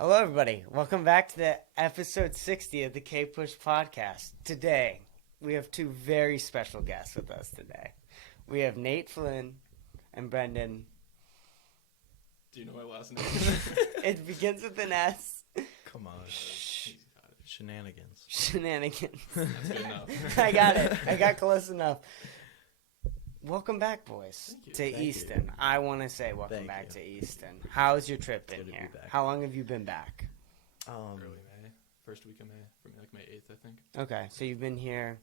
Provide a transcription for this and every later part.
Hello, everybody. Welcome back to the episode 60 of the Kpush podcast. Today, we have two very special guests with us today. We have Nate Flynn and Brendan. Do you know my last name? It begins with an S. Come on. Shenanigans. Shenanigans. That's good enough. I got it. I got close enough. Welcome back, boys, to Thank Easton. you. I want to say welcome Thank back you. to Easton. How's your trip It's been good to here? be back. How long have you been back? Early May. First week of May. From like May 8th, I think. Okay, so you've been here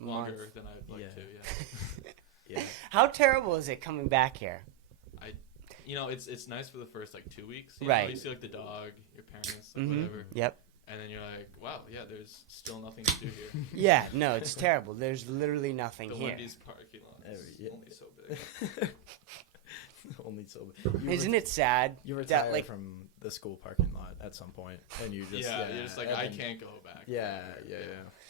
Longer month. than I'd like to, yeah. Yeah. How terrible is it coming back here? It's nice for the first like 2 weeks. Right. You see like the dog, your parents, Mhm. whatever. Yep. And then you're like, wow, yeah, there's still nothing to do here. Yeah, no, it's terrible. There's literally nothing The here. Wendy's parking lot is Yeah. only so big. Only so. Isn't it sad You that, retire like, from the school parking lot at some point, and you just you're just like, and I then- can't go back. Yeah.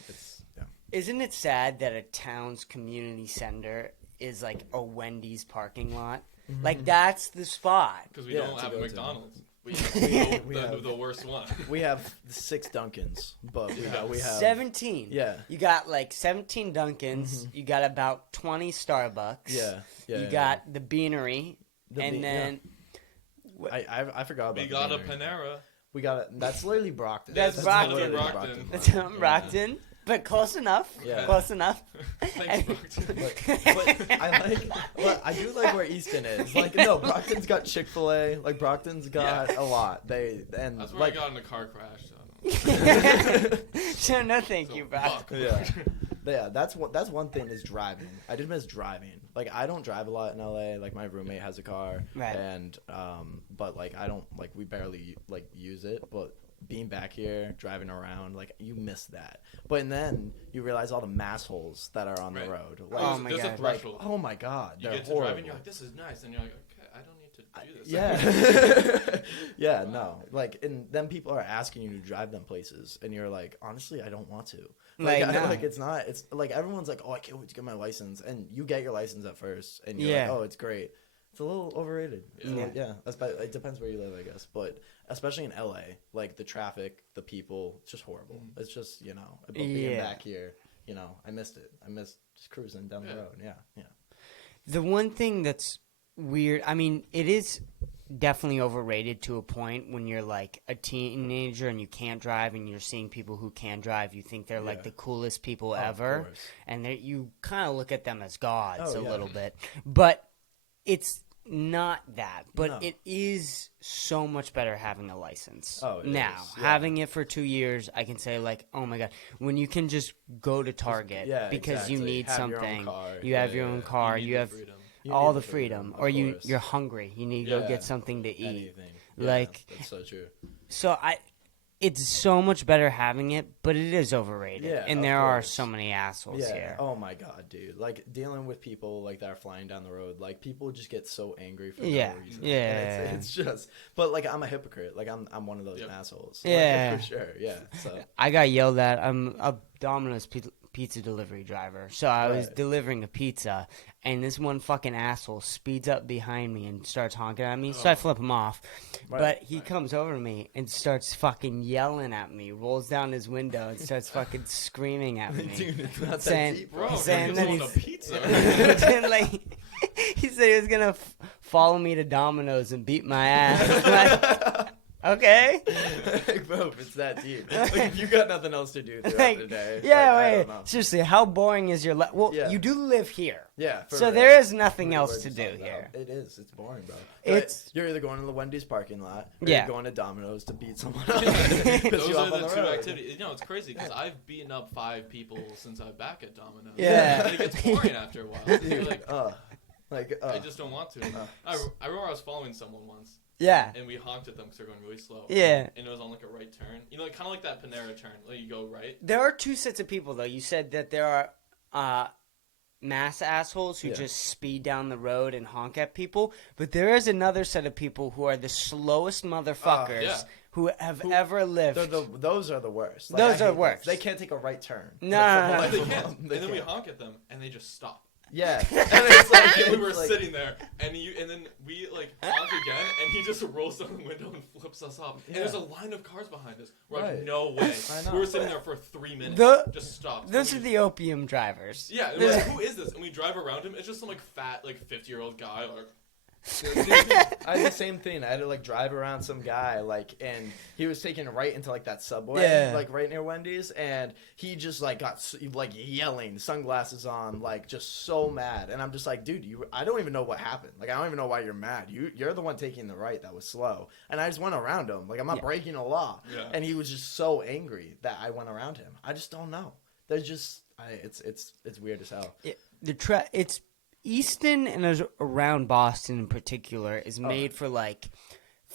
It's isn't it sad that a town's community center is like a Wendy's parking lot? Like, that's the spot. Because we Yeah, don't to have a go to. McDonald's. We We have have- the worst one. We have 6 Dunkins, but we have 17. Yeah. You got like 17 Dunkins. You got about 20 Starbucks. Yeah. You got the Beanery. And I forgot about. We the got a Beanery. Panera. We got it. That's literally Brockton. That's Brockton. literally Brockton. That's Yeah. Brockton. But close enough. Yeah. Close enough. Thanks, Brockton. But I do like where Easton is. Like, no, Brockton's got Chick-fil-A. Like, Brockton's got a lot. That's where I got in a car crash. So no thank So, you, bro. fuck. Yeah, that's one thing is driving. I did miss driving. Like, I don't drive a lot in LA. Like, my roommate has a car, Right. and but like I don't like we barely like use it. But being back here, driving around, like you miss that. But then you realize all the massholes that are on the Right. road. Oh Like, my There's God. a threshold. oh my god, You they're get to horrible. drive and you're like, this is nice. And you're like, okay, I don't need to do this. Yeah. Yeah, no. Like, and then people are asking you to drive them places, and you're like, honestly, I don't want to. Like, Like, no. it's like everyone's like, oh, I can't wait to get my license, and you get your license at first, and you're Yeah. like, oh, it's great. It's a little overrated. Yeah. Yeah. It depends where you live, I guess, but especially in LA, like the traffic, the people, it's just horrible. It's just but being Yeah. back here, I missed it. I missed just cruising down the Yeah. road. Yeah. The one thing that's weird, I mean, it is definitely overrated to a point when you're like a teenager and you can't drive and you're seeing people who can drive. You think they're like Yeah. the coolest people Oh, of ever. course. And you kind of look at them as gods Oh, a yeah. little bit. But it's not that. But No. it is so much better having a license. Oh, it now, is, yeah. having it for 2 years, I can say like, oh my God, when you can just go to Target yeah, because you exactly. need Have your own something. car. You have Yeah, your yeah, own yeah. car. need You the have freedom. You all need the freedom, of or course. you're hungry. You need to go Yeah. get something to eat. Anything. Like- that's so true. So it's so much better having it, but it is overrated. Yeah, and of there are course. so many assholes Yeah. here. Oh my god, dude. Like dealing with people like that are flying down the road. Like people just get so angry for Yeah. no reason. Yeah. And it's just. But like I'm a hypocrite. Like I'm one of those Yep. assholes. Yeah. Like, for sure. Yeah. So. I got yelled at. I'm a Domino's pizza delivery driver. So I was Right. delivering a pizza, and this one fucking asshole speeds up behind me and starts honking at me. So I Oh. flip him off. Right. But he comes over to me and starts fucking yelling at me, rolls down his window and starts fucking screaming at me. Dude, it's not that Saying- deep, Bro, bro. saying you that just want a he's- pizza. And, like, he said he was gonna follow me to Domino's and beat my ass. Like, okay. Bro, if it's that deep. Like if you got nothing else to do throughout Like, the day. yeah, like, I wait. don't know. Seriously, how boring is your life? Well, Yeah. you do live here. Yeah. for So real. there is nothing Really else weird to do find out. here. It is. It's boring, bro. It's- But you're either going to the Wendy's parking lot or Yeah. you're going to Domino's to beat someone up. Piss Those you are off on the the two road. activities. It's crazy because I've beaten up 5 people since I'm back at Domino's. Yeah. And it gets boring after a while. You're like, Like, I just don't want to. I remember I was following someone once, Yeah. and we honked at them because they're going really slow. Yeah. And it was on like a right turn. Like, kind of like that Panera turn. Like you go right. There are two sets of people, though. You said that there are mass assholes who Yeah. just speed down the road and honk at people, but there is another set of people who are the slowest motherfuckers yeah. who have ever lived. Those are the worst. Like, Those I are hate worse. They can't take a right turn. No, Like, no, for no, the They life of can't. them, And they then we can't. honk at them, and they just stop. Yeah, and it's like And we were it's like, sitting there, and then we like honk again, and he just rolls down the window and flips us off. And there's a line of cars behind us. We're like, Right. no way. I know. We were sitting there for 3 minutes. Just stopped. Those are the opium drivers. Yeah, and we're like, who is this? And we drive around him. It's just some like fat, like 50-year-old guy, like. I had the same thing. I had to like drive around some guy, like, and he was taking right into like that subway, like right near Wendy's, and he just like got like yelling, sunglasses on, like just so mad. And I'm just like, dude, I don't even know what happened. Like, I don't even know why you're mad. You're the one taking the right that was slow, and I just went around him. Like, I'm not breaking a law, and he was just so angry that I went around him. I just don't know. There's just, it's weird as hell. It's Easton and around Boston in particular is made for like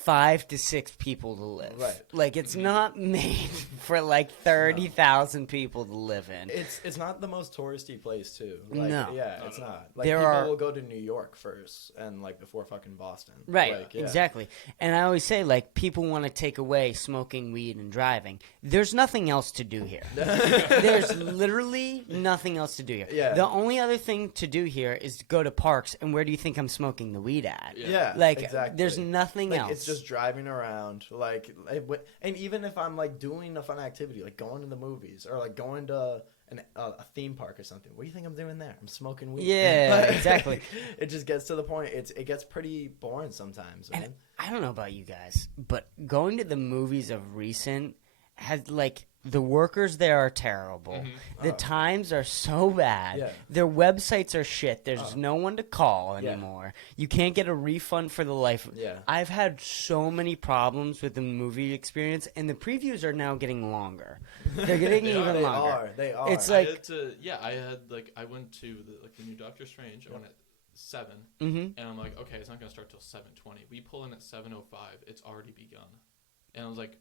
5 to 6 people to live. Right. Like, it's not made for like 30,000 people to live in. It's not the most touristy place too. Like, No. Yeah, it's not. Like, There people will go to New York first and like before fucking Boston. Right, Like, yeah. exactly. And I always say, like, people want to take away smoking weed and driving. There's nothing else to do here. There's literally nothing else to do here. Yeah. The only other thing to do here is to go to parks, and where do you think I'm smoking the weed at? Yeah, Like, exactly. there's nothing Like, else. it's just driving around, like, and even if I'm like doing a fun activity, like going to the movies or like going to a theme park or something, what do you think I'm doing there? I'm smoking weed. Yeah, Like, exactly. It just gets to the point. It gets pretty boring sometimes, man. And I don't know about you guys, but going to the movies of recent has, like, the workers there are terrible. The times are so bad. Yeah. Their websites are shit. There's no one to call Yeah. anymore. You can't get a refund for the life. Yeah. I've had so many problems with the movie experience, and the previews are now getting longer. They're getting They even are, longer. They are. It's I like, had to, I went to the new Doctor Strange. I went at 7, mhm. and I'm like, okay, it's not gonna start till 7:20. We pull in at 7:05. It's already begun, and I was like,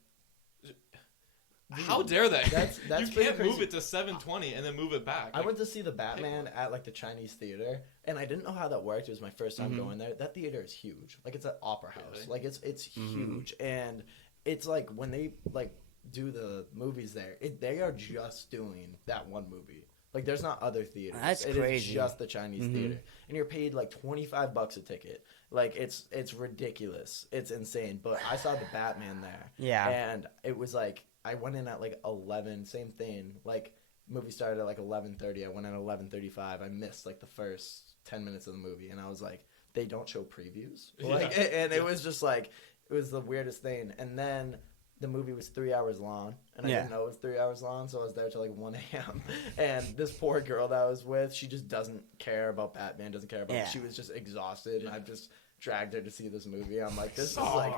how dare they? That's you pretty can't move crazy. it to 7:20 and then move it back. I Like, went to see the Batman at like the Chinese theater, and I didn't know how that worked. It was my first time going there. That theater is huge. Like, it's an opera house. Really? Like, it's huge, and it's like when they like do the movies there, they are just doing that one movie. Like, there's not other theaters. That's It crazy. is just the Chinese theater, and you're paid like $25 a ticket. Like, it's ridiculous. It's insane. But I saw the Batman there. Yeah. And it was like, I went in at like 11, same thing. Like, movie started at like 11:30. I went at 11:35. I missed like the first 10 minutes of the movie, and I was like, they don't show previews. Like, and it was just like, it was the weirdest thing. And then the movie was 3 hours long, and I didn't know it was 3 hours long, so I was there till like 1 a.m. And this poor girl that I was with, she just doesn't care about Batman, doesn't care about it. She was just exhausted, and I just dragged her to see this movie. I'm like, this is like,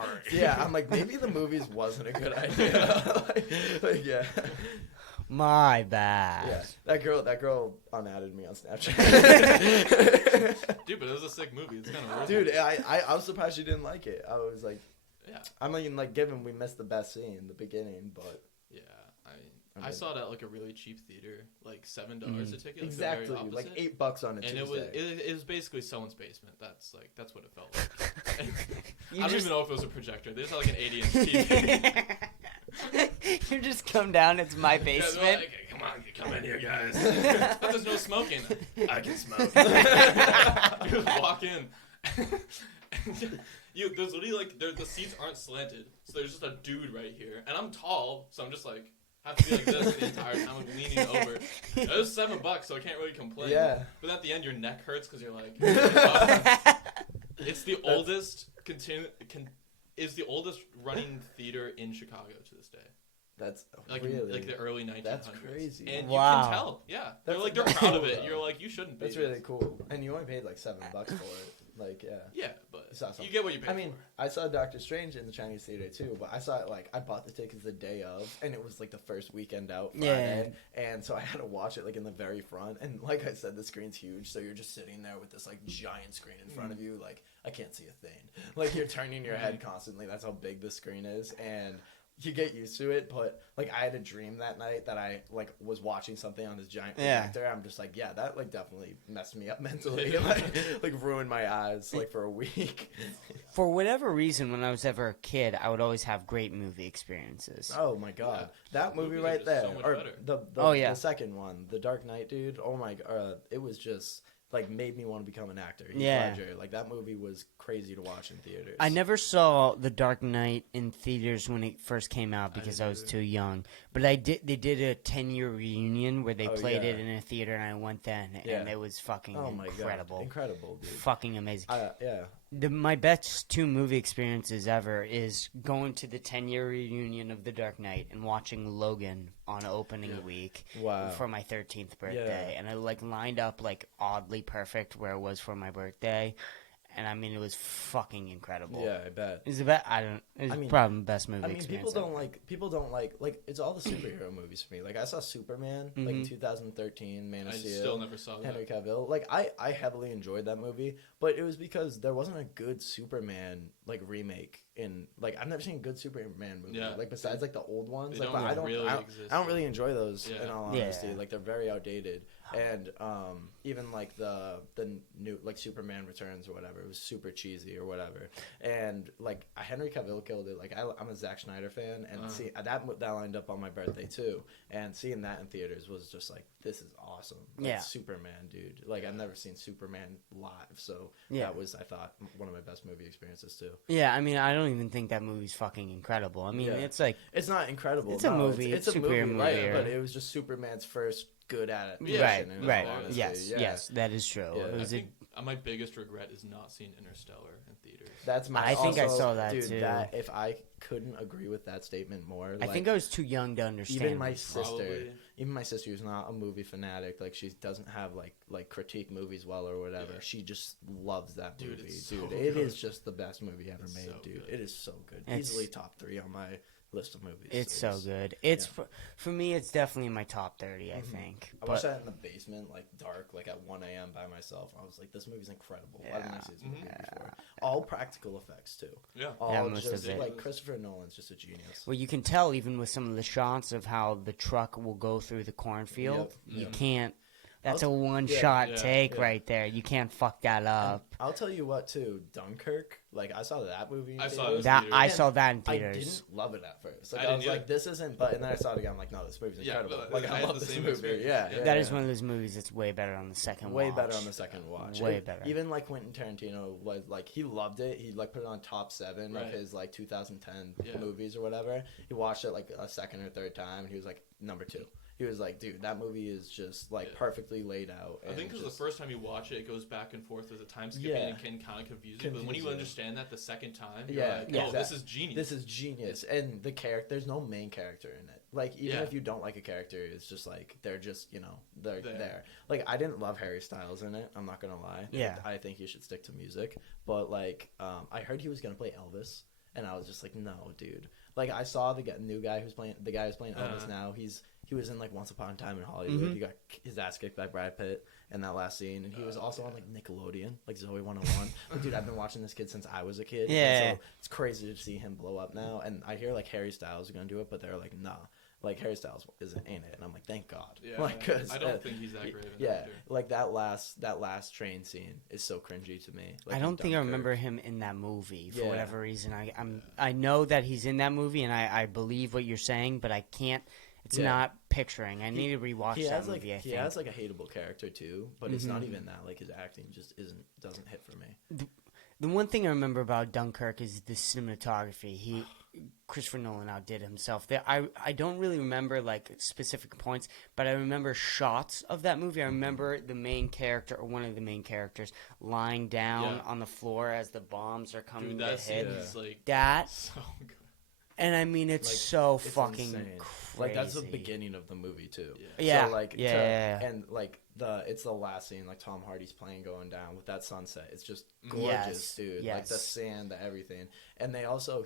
I'm like, maybe the movies wasn't a good idea. like, yeah. My bad. Yeah, that girl unadded me on Snapchat. dude, but it was a sick movie. It's kind of worth Dude, it. I was surprised she didn't like it. I was like, Yeah. I mean, like, given we missed the best scene, the beginning, but Yeah, I saw it at like a really cheap theater, like $7 a ticket. Like exactly, the very like opposite. $8 on a And Tuesday. it was basically someone's basement. That's what it felt like. You I don't just- even know if it was a projector. They just had like an 80-inch TV. You just come down, it's my Yeah, they're basement. like, come on, come in here, guys. But there's no smoking. I can smoke. You just walk in. There's literally like the seats aren't slanted, so there's just a dude right here, and I'm tall, so I'm just like have to be like this the entire time, like leaning over. It was $7, so I can't really complain. Yeah. But at the end, your neck hurts because you're like. It's the oldest is the oldest running theater in Chicago to this day. That's Like really, like the early 1900s. That's crazy. And Wow. you can tell. Yeah. That's They're proud of cool, it. though. You're like, you shouldn't be. That's really cool. And you only paid like $7 for it. Like, yeah. Yeah, but Saw something. you get what you pay I mean, for. I saw Doctor Strange in the Chinese theater too, but I saw it like I bought the tickets the day of, and it was like the first weekend out Friday, and so I had to watch it like in the very front. And like I said, the screen's huge, so you're just sitting there with this like giant screen in front of you. Like, I can't see a thing. Like, you're turning your head constantly. That's how big the screen is, and you get used to it. But like, I had a dream that night that I like was watching something on this giant projector. I'm just like, yeah, that like definitely messed me up mentally. like ruined my eyes like for a week. For whatever reason, when I was ever a kid, I would always have great movie experiences. Oh my god, that movie Movies right are there, so much or better. the Oh, yeah. the second one, The Dark Knight, dude. Oh my god, it was just like made me want to become an actor. Heath Yeah. Ledger, like that movie was crazy to watch in theaters. I never saw The Dark Knight in theaters when it first came out because I was too young. But I did. They did a 10-year reunion where they played it in a theater, and I went then, and it was fucking incredible. God. Incredible, dude. Fucking amazing. Yeah. My best 2 movie experiences ever is going to the 10-year reunion of The Dark Knight and watching Logan on opening week for my 13th birthday. And I like lined up like oddly perfect where it was for my birthday. And I mean, it was fucking incredible. Yeah, I bet. It's the best. Probably the best movie experience. People don't like. It's all the superhero movies for me. Like I saw Superman like in 2013, Man of Steel. I still never saw that. Henry Cavill. Like I heavily enjoyed that movie, but it was because there wasn't a good Superman like remake in like I've never seen a good Superman movie. Yeah. Like besides like the old ones. They Like don't but exist. I don't really enjoy those in all Yeah. honesty. Like they're very outdated. And even like the new like Superman Returns or whatever, it was super cheesy or whatever. And like Henry Cavill killed it. Like I'm a Zack Snyder fan, and see that lined up on my birthday too. And seeing that in theaters was just like, this is awesome. Like, Superman, dude. Like I've never seen Superman live, so that was I thought one of my best movie experiences too. Yeah, I mean, I don't even think that movie's fucking incredible. I mean, it's like it's not incredible. It's a movie. It's a superhero movie, right? But it was just Superman's first good adaptation. Right. Honestly. Yes, that is true. Yeah. It was I think my biggest regret is not seeing Interstellar in theaters. That's my. I think I saw that dude, too. That if I couldn't agree with that statement more, I think I was too young to understand. Even my sister, Probably. who's not a movie fanatic, like she doesn't have like critique movies well or whatever. Yeah. She just loves that movie, Dude. It is just the best movie ever made, so dude. good. It is so good. It's- Easily top 3 on my list of movies. It's so good. It's for me. It's definitely in my top 30. I think. I watched that in the basement, like dark, like at 1 a.m. by myself. I was like, "This movie's incredible. Why didn't I see this movie before?" All practical effects too. Yeah. All most just of it. like Christopher Nolan's just a genius. Well, you can tell even with some of the shots of how the truck will go through the cornfield. Yep. You can't. That's a Yeah, one-shot take yeah. right there. You can't fuck that up. I'll tell you what, too. Dunkirk, like I saw that movie. In I saw theaters. it. That I And saw that in I theaters. didn't love it at first. Like I I was didn't like, this isn't. But and then I saw it again. I'm like, no, this movie's Yeah, incredible. but Like I I had love the this same movie. experience. Yeah, Yeah. That is one of those movies that's way better on the second way watch. better on the second watch. Way better. Even like Quentin Tarantino was like he loved it. He like put it on top 7 Right. of his like 2010 movies or whatever. He watched it like a second or third time, and he was like number 2. He was like, dude, that movie is just like perfectly laid out. I think because the first time you watch it, it goes back and forth with the time skipping and can kind of confuse you. But when you understand that the second time, you're like, oh, this is genius. This is genius. And the character, there's no main character in it. Like, even if you don't like a character, it's just like, they're just, they're there. Like, I didn't love Harry Styles in it. I'm not going to lie. Yeah. I think he should stick to music. But, like, I heard he was going to play Elvis. And I was just like, no, dude. Like, I saw the guy who's playing Elvis now. He was in like Once Upon a Time in Hollywood. Mm-hmm. He got his ass kicked by Brad Pitt in that last scene, and he was also on like Nickelodeon, like Zoe 101. But dude, I've been watching this kid since I was a kid. Yeah. So it's crazy to see him blow up now. And I hear like Harry Styles is gonna do it, but they're like, nah. Like Harry Styles isn't in it, and I'm like, thank God. Yeah, like, cause, I don't think he's that great of an yeah, actor. like that last train scene is so cringy to me. Like, I don't think I remember him in that movie for whatever reason. I know that he's in that movie, and I believe what you're saying, but I can't. It's not picturing. I need to rewatch that movie. I think he has like a hateable character too, but it's not even that. Like his acting just doesn't hit for me. The one thing I remember about Dunkirk is the cinematography. Christopher Nolan outdid himself. I don't really remember like specific points, but I remember shots of that movie. I remember the main character or one of the main characters lying down on the floor as the bombs are coming to hit. Like that. So good. And I mean, it's Like, so it's fucking insane. crazy. Like that's the beginning of the movie too. Yeah. So, like, yeah. and like it's the last scene, like Tom Hardy's plane going down with that sunset. It's just gorgeous, dude. Yes. Like the sand, the everything. And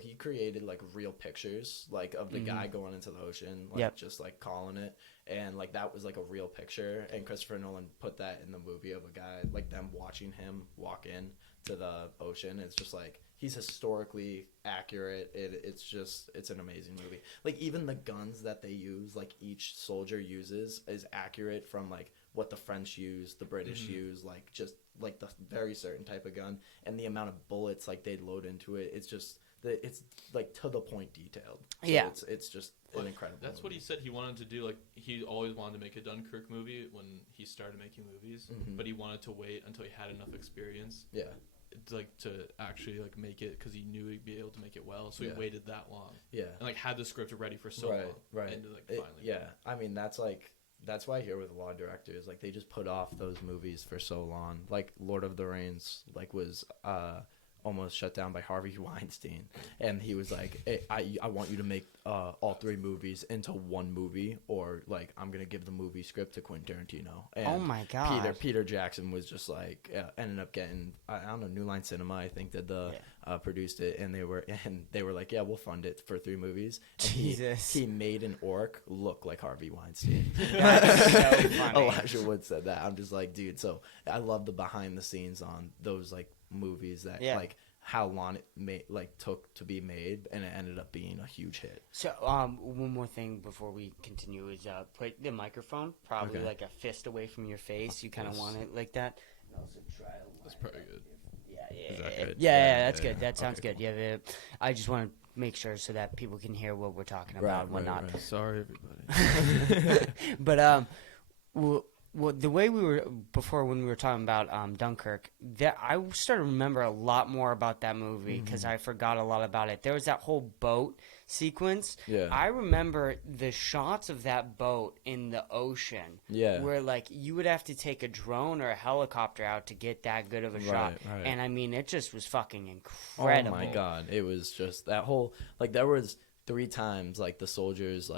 he created like real pictures, like of the guy going into the ocean, like just like calling it, and like that was like a real picture. And Christopher Nolan put that in the movie of a guy, like them watching him walk in to the ocean. It's just like he's historically accurate. It's an amazing movie. Like even the guns that they use, like each soldier uses, is accurate from like what the French use, the British use, like just like the very certain type of gun, and the amount of bullets like they load into it. It's just it's like to the point detailed. So Yeah. it's just an incredible. That's movie. what he said he wanted to do. Like he always wanted to make a Dunkirk movie when he started making movies, but he wanted to wait until he had enough experience. Yeah. To actually make it because he knew he'd be able to make it well, so he waited that long. Yeah. And had the script ready for so long. Right. And finally. Yeah. I mean, that's why I hear with a lot of directors, they just put off those movies for so long. Like Lord of the Rings, was almost shut down by Harvey Weinstein, and he was like, hey, I want you to make all 3 movies into one movie, or I'm gonna give the movie script to Quentin Tarantino. And Oh my God. Peter Jackson was just ended up getting, I don't know, New Line Cinema, I think, did produced it, and they were like, yeah, we'll fund it for 3 movies. And Jesus. he made an orc look like Harvey Weinstein. That's so funny. Elijah Wood said that. I'm just like, dude. So I love the behind the scenes on those movies that how long it took to be made, and it ended up being a huge hit. So one more thing before we continue is put the microphone probably a fist away from your face. You kind of want it like that. And also try a That's probably good. Yeah, Is that good? Yeah, that's good. That sounds good. Yeah, I just want to make sure so that people can hear what we're talking about and whatnot. Right. Sorry, everybody. But well, the way we were before when we were talking about Dunkirk, that I started to remember a lot more about that movie because I forgot a lot about it. There was that whole boat sequence. Yeah. I remember the shots of that boat in the ocean. Yeah. Where you would have to take a drone or a helicopter out to get that good of a shot. Right. And I mean, it just was fucking incredible. Oh my God, it was just that whole there was 3 times the soldiers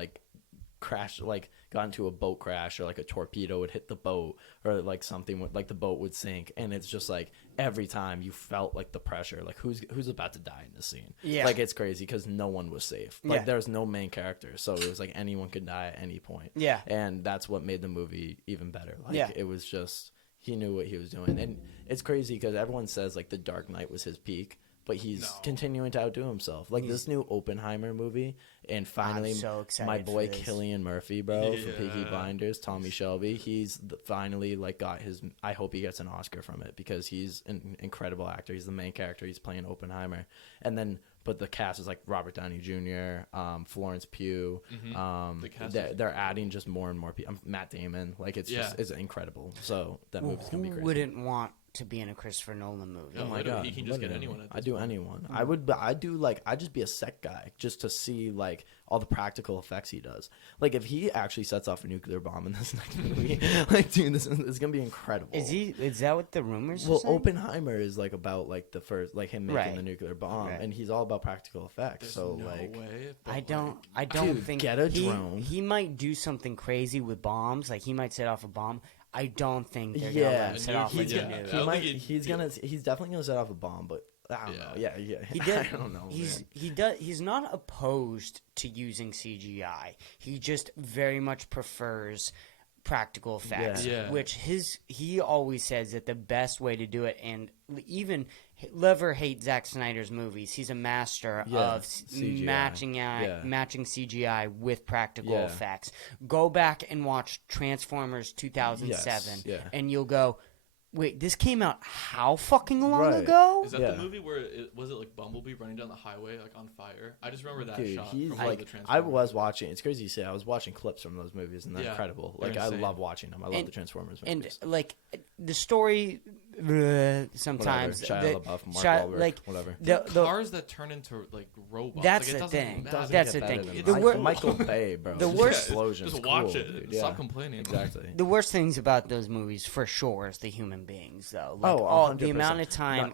crashed, got into a boat crash, or a torpedo would hit the boat, or something would the boat would sink, and it's just every time you felt the pressure, who's about to die in this scene. Yeah. It's crazy because no one was safe. There's no main character, so it was anyone could die at any point. Yeah. And that's what made the movie even better. It was just, he knew what he was doing. And it's crazy because everyone says The Dark Knight was his peak, but he's continuing to outdo himself. This new Oppenheimer movie, and finally, I'm so excited my boy for this. Cillian Murphy, bro, from Peaky Blinders, Tommy Shelby, he's finally got his. I hope he gets an Oscar from it because he's an incredible actor. He's the main character. He's playing Oppenheimer, and then but the cast is Robert Downey Jr., Florence Pugh. They're adding just more and more people. Matt Damon, it's incredible. So that movie's gonna be crazy. Who wouldn't want to be in a Christopher Nolan movie? Oh my God! He can just get anyone. I do anyone. I'd just be a set guy just to see all the practical effects he does. If he actually sets off a nuclear bomb in this next movie, dude, this is gonna be incredible. Is that what the rumors? Well, are saying? Oppenheimer is about the first him making the nuclear bomb, and he's all about practical effects. There's so no way, I don't dude, think get a drone. He might do something crazy with bombs. He might set off a bomb. I don't think they're gonna let him set off a nuke. He's definitely gonna set off a bomb, but I don't know. Yeah. He did. I don't know. He's not opposed to using CGI. He just very much prefers practical effects, which he always says that the best way to do it, and even love or hate Zack Snyder's movies, he's a master of CGI. matching CGI with practical effects. Go back and watch Transformers 2007, and you'll go, wait, this came out how fucking long ago? Is that the movie where was it Bumblebee running down the highway on fire? I just remember that shot. He's from the Transformers. I was watching. It's crazy to say. I was watching clips from those movies, and they're incredible. I love watching them. I love the Transformers movies. And the story sometimes Shia LaBeouf, Mark Wahlberg, whatever. The cars that turn into robots. That's the thing. That's the thing. Michael Bay, bro. The worst explosions. Just watch it. Dude. Stop complaining. Exactly. The worst things about those movies, for sure, is the human beings, though. The amount of time.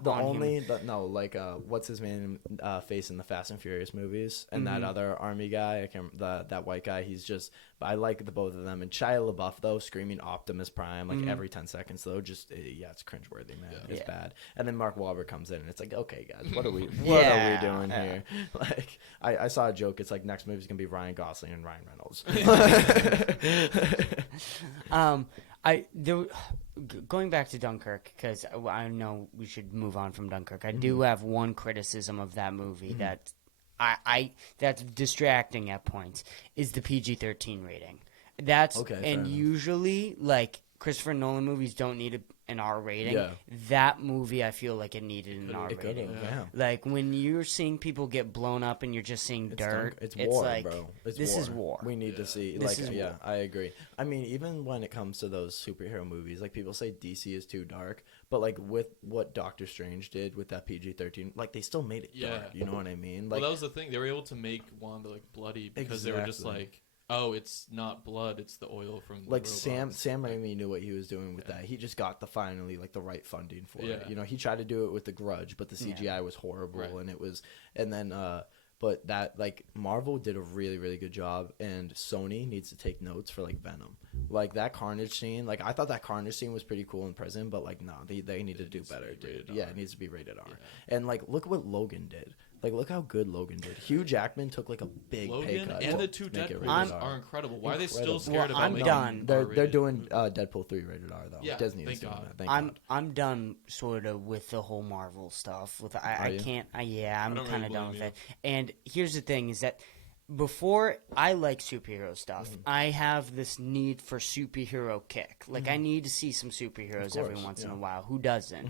What's his name? Face in the Fast and Furious movies, and that other army guy. That white guy. He's just. I like the both of them. And Shia LaBeouf, though, screaming Optimus Prime every 10 seconds, though. Just it's cringeworthy, man. It's bad. And then Mark Wahlberg comes in, and it's okay, guys, what are we doing here? I saw a joke. It's next movie's gonna be Ryan Gosling and Ryan Reynolds. Going back to Dunkirk, because I know we should move on from Dunkirk. I do have one criticism of that movie that that's distracting at points is the PG-13 rating. That's okay, and usually Christopher Nolan movies don't need an R rating. Yeah. That movie, I feel like it needed an R It rating. could've, yeah. Like when you're seeing people get blown up and you're just seeing dirt, It's war, like, bro. this is war. We need to see. This Like, is yeah, war. I agree. I mean, even when it comes to those superhero movies, like people say DC is too dark, but like with what Doctor Strange did with that PG-13, like they still made it dark. You know what I mean? Like, well, that was the thing. They were able to make Wanda like bloody because they were just like, oh, it's not blood, it's the oil from the like robots. Sam Raimi knew what he was doing with that. He just got finally like the right funding for it. Yeah. You know, he tried to do it with The Grudge, but the CGI was horrible, Right. and then but that like Marvel did a really really good job, and Sony needs to take notes for like Venom. Like that Carnage scene, like I thought that Carnage scene was pretty cool in prison, but like no, they need to do better, dude. Yeah, it needs to be rated R. Yeah. And like look what Logan did. Like, look how good Logan did. Hugh Jackman took like a big pay Logan cut. and to the two make it Deadpools rated R. are incredible. Why are they Incredible. still scared Well, about I'm making done. They're R-rated? doing Deadpool 3 rated R though. Yeah, Disney thank is doing God. that. Thank God. I'm done sort of with the whole Marvel stuff. With I you? can't. I'm don't kind really of done blame with it. And here's the thing: is that before I like superhero stuff, Mm-hmm. I have this need for superhero kick. Like I need to see some superheroes every course, once in yeah. a while. Who doesn't?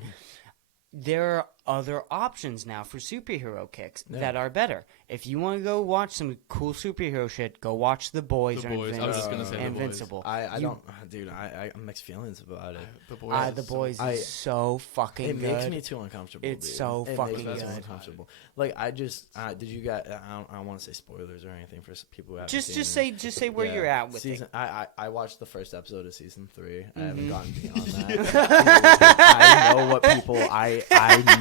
There are other options now for superhero kicks that are better. If you want to go watch some cool superhero shit, go watch The Boys The or Boys. I was just gonna say The Boys. Invincible. I You- don't, dude. I mixed feelings about it. The Boys. The Boys I- is so fucking It good. makes me too uncomfortable. It's dude. so It fucking makes me too good. uncomfortable. Like I just did you guys? I don't want to say spoilers or anything for people who haven't Just seen it. just say where Yeah. you're at with season. it. I watched the first episode of season 3. I Mm-hmm. haven't gotten beyond that. I know what people. I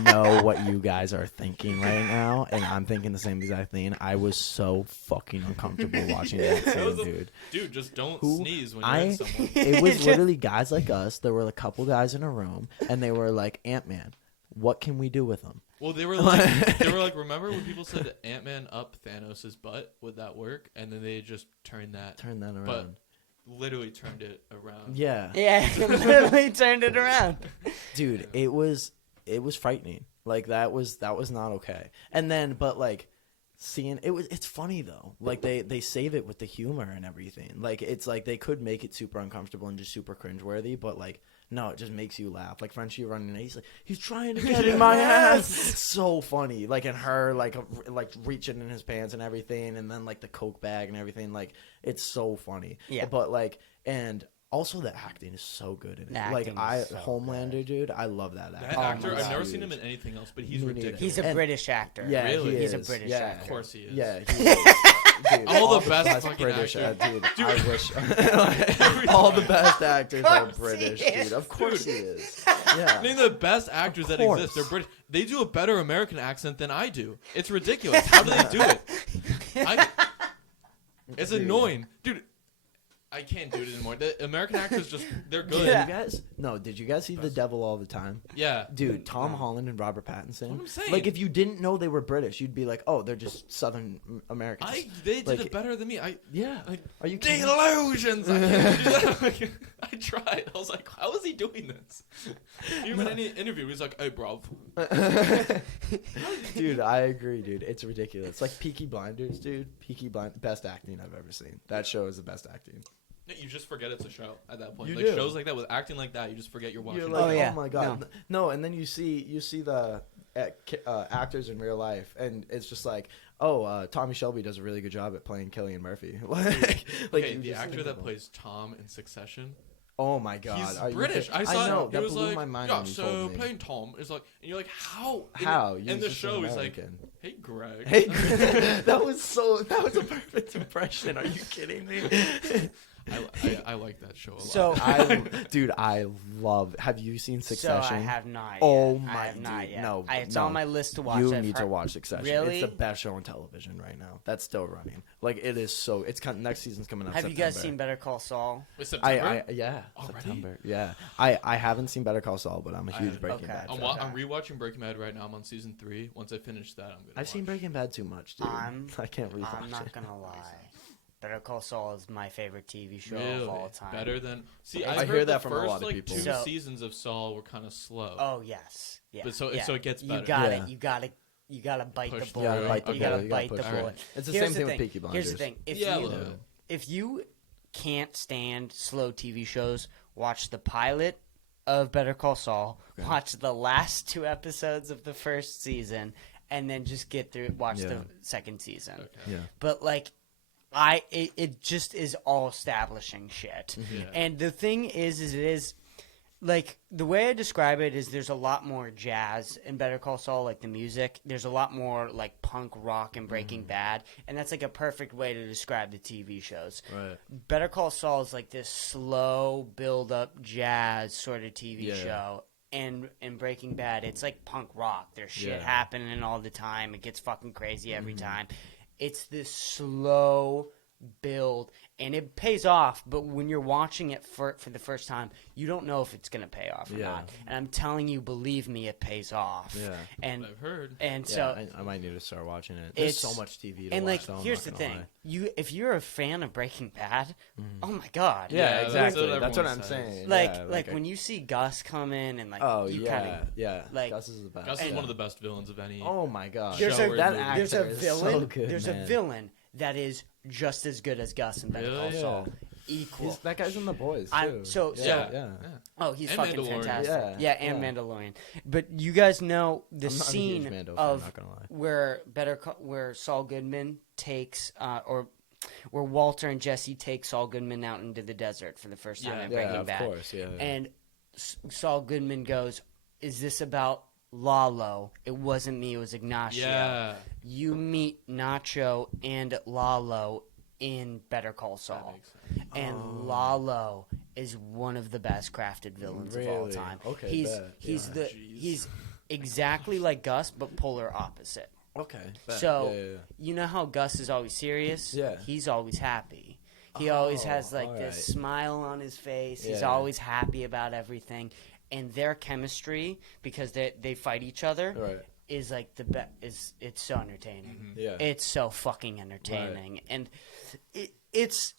know what you guys are thinking right now, and I'm thinking the same exact thing. I was so fucking uncomfortable watching that scene, dude. Dude, just don't Who- sneeze when you're with someone. It was literally guys like us. There were a couple guys in a room, and they were like, Ant-Man, what can we do with him? Well, they were like, remember when people said Ant-Man up Thanos' butt? Would that work? And then they just turned that Around. but literally turned it around. Yeah. Yeah, literally turned it around. Dude, it was frightening. Like that was not okay. And then but like seeing it's funny though. Like they save it with the humor and everything. Like it's like they could make it super uncomfortable and just super cringeworthy, but like no, it just makes you laugh. Like Frenchie running, he's like, he's trying to get in my ass. So funny. Like and her like reaching in his pants and everything, and then like the Coke bag and everything. Like it's so funny. Yeah. But like and also the acting is so good in it. The Like acting is so Homelander, dude, I love that actor. That Oh actor, my I've God. never seen him in anything else, but he's Me neither. ridiculous. He's a And- British actor. Yeah, Really? he He's a is. British yeah. actor. Of course he is. Yeah, he is. Dude, All the best fucking British actors. dude. I wish all the best actors are course he British, is. dude. Of course he is. I Yeah. mean, the best actors that course. exist, they're British. They do a better American accent than I do. It's ridiculous. How do they do it? It's Dude. annoying. Dude, I can't do it anymore. The American actors just, they're good. Yeah. Did you guys see The Devil All the Time? Yeah. Dude, Tom Holland and Robert Pattinson. What I'm saying. Like, if you didn't know they were British, you'd be like, oh, they're just Southern Americans. They did Like- it better than me. Yeah. Like, Are you kidding? delusions. I can't do that. Like, I tried. I was like, how is he doing this? Even in any interview, he's like, hey, bro. Dude, I agree, dude. It's ridiculous. Like Peaky Blinders, dude. Best acting I've ever seen. That show is the best acting. You just forget it's a show at that point. You Like do. shows like that with acting like that, you just forget you're watching. You're it. like, Oh, yeah. my god, no. And then you see the actors in real life, and it's just like, oh, Tommy Shelby does a really good job at playing Cillian Murphy. like Okay, you the just actor think that about- plays Tom in Succession, Oh my god, he's are you British. kidding? I saw know it. that He was blew like, my mind yeah, when you so told me. playing Tom is like, and you're like, how? How? In You're the just an show, he's like, American. hey, Greg. Hey, that was a perfect impression. Are you kidding me? I like that show a lot. So I love. Have you seen Succession? So I have not. Yet. Oh I my, have not dude, yet. no, It's no. on my list to watch. You I've need to heard- watch Succession. Really? It's the best show on television right now. That's still running. Like it is so. It's next season's coming out. Have you guys September. seen Better Call Saul? With September, Yeah, Already? September. Yeah, I haven't seen Better Call Saul, but I'm a huge Breaking Okay. Bad. I'm, fan. I'm rewatching Breaking Bad right now. I'm on season 3. Once I finish that, I'm gonna. I've seen watch. Breaking Bad too much, dude. I can't rewatch I'm not it. gonna lie. Better Call Saul is my favorite TV show Really? of all time. Better than I I've hear heard that the from a first, lot of like, people. 2 So- seasons of Saul were kind of slow. Oh yes, yeah. But so- yeah. so it gets better. You Yeah. gotta bite Push the the bullet. bullet. You gotta bite the You gotta bullet. You gotta bite the push bullet. it. It's the Here's same thing with thing. Peaky Here's the Blinders. thing. Yeah, a little bit. If you can't stand slow TV shows, watch the pilot of Better Call Saul, watch the last 2 episodes of the first season, and then just watch the second season. Okay. Yeah. But like, it just is all establishing shit. Yeah. And the thing is like, the way I describe it is there's a lot more jazz in Better Call Saul, like the music. There's a lot more like punk rock in Breaking Bad, and that's like a perfect way to describe the TV shows. Right. Better Call Saul is like this slow build up jazz sort of TV show. And in Breaking Bad, it's like punk rock. There's shit happening all the time. It gets fucking crazy every time. It's this slow build, and it pays off, but when you're watching it for the first time, you don't know if it's going to pay off or not. And I'm telling you, believe me, it pays off. Yeah. And I've heard. And so I might need to start watching it. There's so much TV to and watch. like, so I'm here's the not gonna thing: lie. if you're a fan of Breaking Bad, oh my god, Yeah, Yeah, exactly. that's what That's what everyone I'm says. saying. like Yeah, like when you see Gus come in and like, oh you yeah, kinda, yeah. like- Gus is the best. Gus is yeah. one of the best villains of any. Oh my god. There's show a or that movie. actor there's a is villain. so good, there's man. a villain that is just as good as Gus in Better Call Really? Saul. Equal. That guy's in The Boys too. I'm- so- yeah. Oh, he's And fucking Mandalorian. fantastic. Yeah, And yeah. Mandalorian. But you guys know the I'm not a huge scene Mando fan, of not gonna lie. where Saul Goodman takes or where Walter and Jesse take Saul Goodman out into the desert for the first time in Breaking Yeah, of Bad. course. Yeah. And Saul Goodman goes, "Is this about Lalo? It wasn't me. It was Ignacio." Yeah. You meet Nacho and Lalo in Better Call That Saul. makes sense. And Lalo is one of the best crafted villains of all Really? time. Okay, he's bet. he's Yeah. the Jeez. he's exactly like Gus, but polar opposite. Okay. So yeah. you know how Gus is always serious? Yeah. He's always happy. He always Oh, has like all this right. smile on his face. He's Yeah. always happy about everything. And their chemistry, because they fight each other, Right. is like the best. It's so entertaining. Yeah. It's so fucking entertaining, and it's.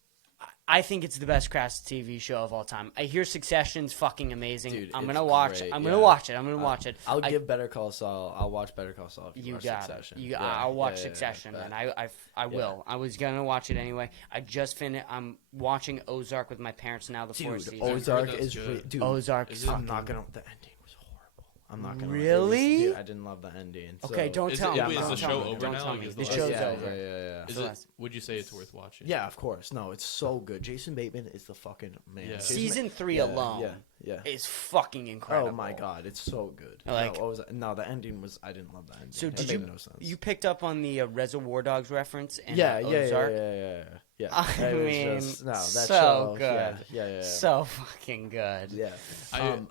I think it's the best crafted TV show of all time. I hear Succession's fucking amazing. Dude, I'm it's gonna watch. great, I'm gonna yeah. watch it. I'm gonna watch it. I'll I- give Better Call Saul. I'll watch Better Call Saul. If you You watch got Succession. it. Yeah, I'll watch yeah, Succession, bet. and I will. I was gonna watch it anyway. I just finished. I'm watching Ozark with my parents now. The fourth Dude, season. Ozark that's is good. dude. Ozark Is is it- I'm not fucking- gonna. The ending was horrible. I'm not gonna. Really? Dude, I didn't love the ending. Okay, so- don't Is tell it- me. wait, is Don't the tell show me. over Don't now? tell Like, me. is The the- show's yeah, over. Yeah. Is So it? that's- Would you say it's worth watching? Yeah, of course. No, it's so good. Jason Bateman is the fucking man. Yeah. Jason Season 3 yeah, alone Yeah. is fucking incredible. Oh my god, it's so good. Like- no, what was it? No, the ending was. I didn't love the ending. So It did made you no sense. you picked up on the Reservoir Dogs reference in yeah, Ozark? yeah. I It was mean, just- no, that so show, good. Yeah. So fucking good. Yeah.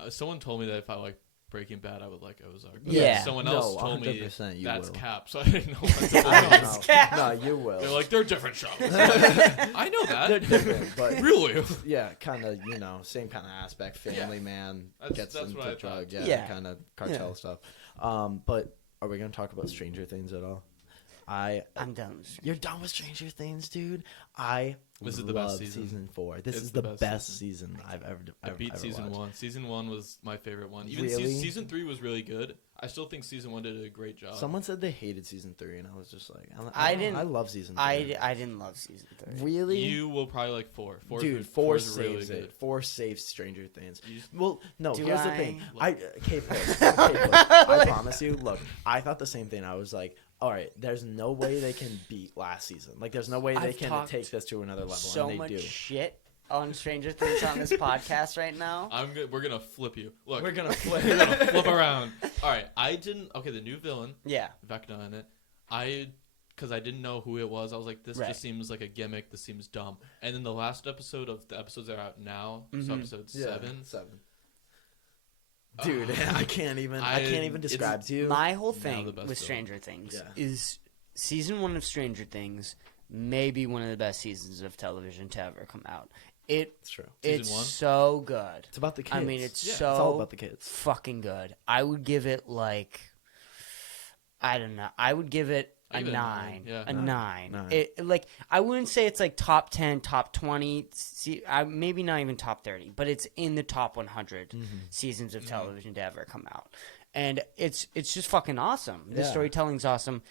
Someone told me that if I like Breaking Bad, I would like Ozark. But Yeah. Someone No, else told me 100% you that's will. Cap, so I didn't know what to I believe. don't It's know. Cap. No, you will. They're like, they're different shows. I know They're that. different, but Really? yeah, kind of, same kind of aspect. Family man That's gets what I into drug, thought. Yeah. kind of cartel stuff. But are we gonna talk about Stranger Things at all? I'm done. You're done with Stranger Things, dude. I This is the best love season. season 4. This It's is the the best best season I've ever. I beat ever season watched. 1. Season 1 was my favorite one. Even Really? season 3 was really good. I still think season 1 did a great job. Someone said they hated season 3, and I was just like, I don't know. didn't- I love season 3. I didn't love season 3. Really? You will probably like 4. 4 Dude, is 4 is really saves good. it. 4 saves Stranger Things. You just- Well, no, Do here's the I? thing. I promise you, look, I thought the same thing. I was like, all right, there's no way they can beat last season. Like, there's no way they I've can talked take this to another level, So and they much do. shit on Stranger Things on this podcast right now. We're gonna flip you. Look, We're gonna flip. we're gonna flip around. All right, the new villain, Yeah. Vecna in it. Because I didn't know who it was. I was like, this Right. just seems like a gimmick. This seems dumb. And then the last episode of the episodes that are out now, so episode 7. 7. Dude, I can't even it's- describe to you. My whole Now thing the best with villain. Stranger Things Yeah. is season 1 of Stranger Things may be one of the best seasons of television to ever come out. It's true. Season It's 1? so good. It's about the kids. I mean, it's Yeah, so it's all about the kids. fucking good. I would give it like, I don't know. I would give it I a give it a 9. nine, yeah. A 9. Nine. It like, I wouldn't say it's like top 10, top 20. Maybe not even top 30, but it's in the top 100 seasons of television to ever come out. And it's just fucking awesome. The Yeah. storytelling's awesome.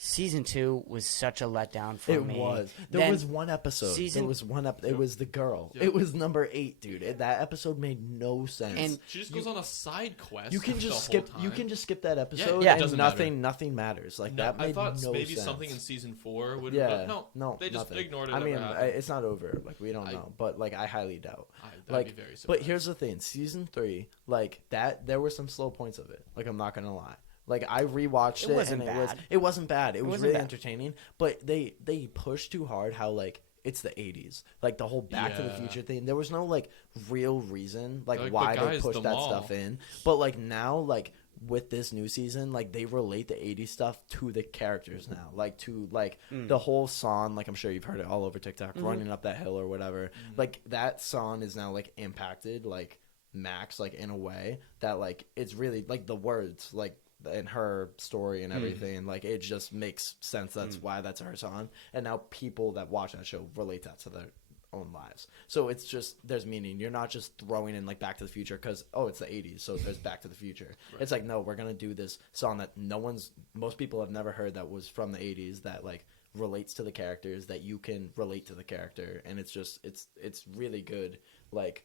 Season 2 was such a letdown for me. It was. There was one episode. It was the girl. Yep. It was number 8, dude. That episode made no sense. And She just goes on a side quest. you can just skip. You can just skip that episode, Yeah, it and doesn't nothing matters. Like No, that made I thought no maybe sense. something in season 4 would. Yeah, But no, they just nothing. ignored it. I mean, never happened. it's not over. Like we don't know, but like I highly doubt. That'd Like, be very surprised. but here's the thing: season 3, like that, there were some slow points of it. Like I'm not gonna lie. Like I rewatched it, wasn't and bad. it wasn't bad. It was wasn't really bad. entertaining. But they pushed too hard. How like it's the 80s, like the whole Back to the Yeah. Future thing. There was no like real reason like Like, why but they guys, pushed the that mall. stuff in. But like now, like with this new season, like they relate the 80s stuff to the characters now, like to like the whole song. Like I'm sure you've heard it all over TikTok, running up that hill or whatever. Like that song is now like impacted like Max, like in a way that like it's really like the words like in her story and everything, like it just makes sense. That's why that's her song, and now people that watch that show relate that to their own lives. So it's just there's meaning. You're not just throwing in like Back to the Future because it's the 80s, so there's Back to the Future. Right. It's like no, we're gonna do this song that most people have never heard that was from the 80s that like relates to the characters, that you can relate to the character, and it's just it's really good like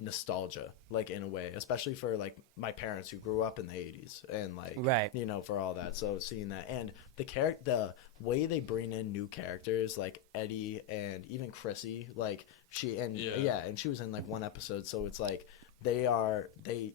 nostalgia, like in a way, especially for like my parents who grew up in the 80s and like Right. you know, for all that. So seeing that and the way they bring in new characters like Eddie and even Chrissy, like she and and she was in like one episode, so it's like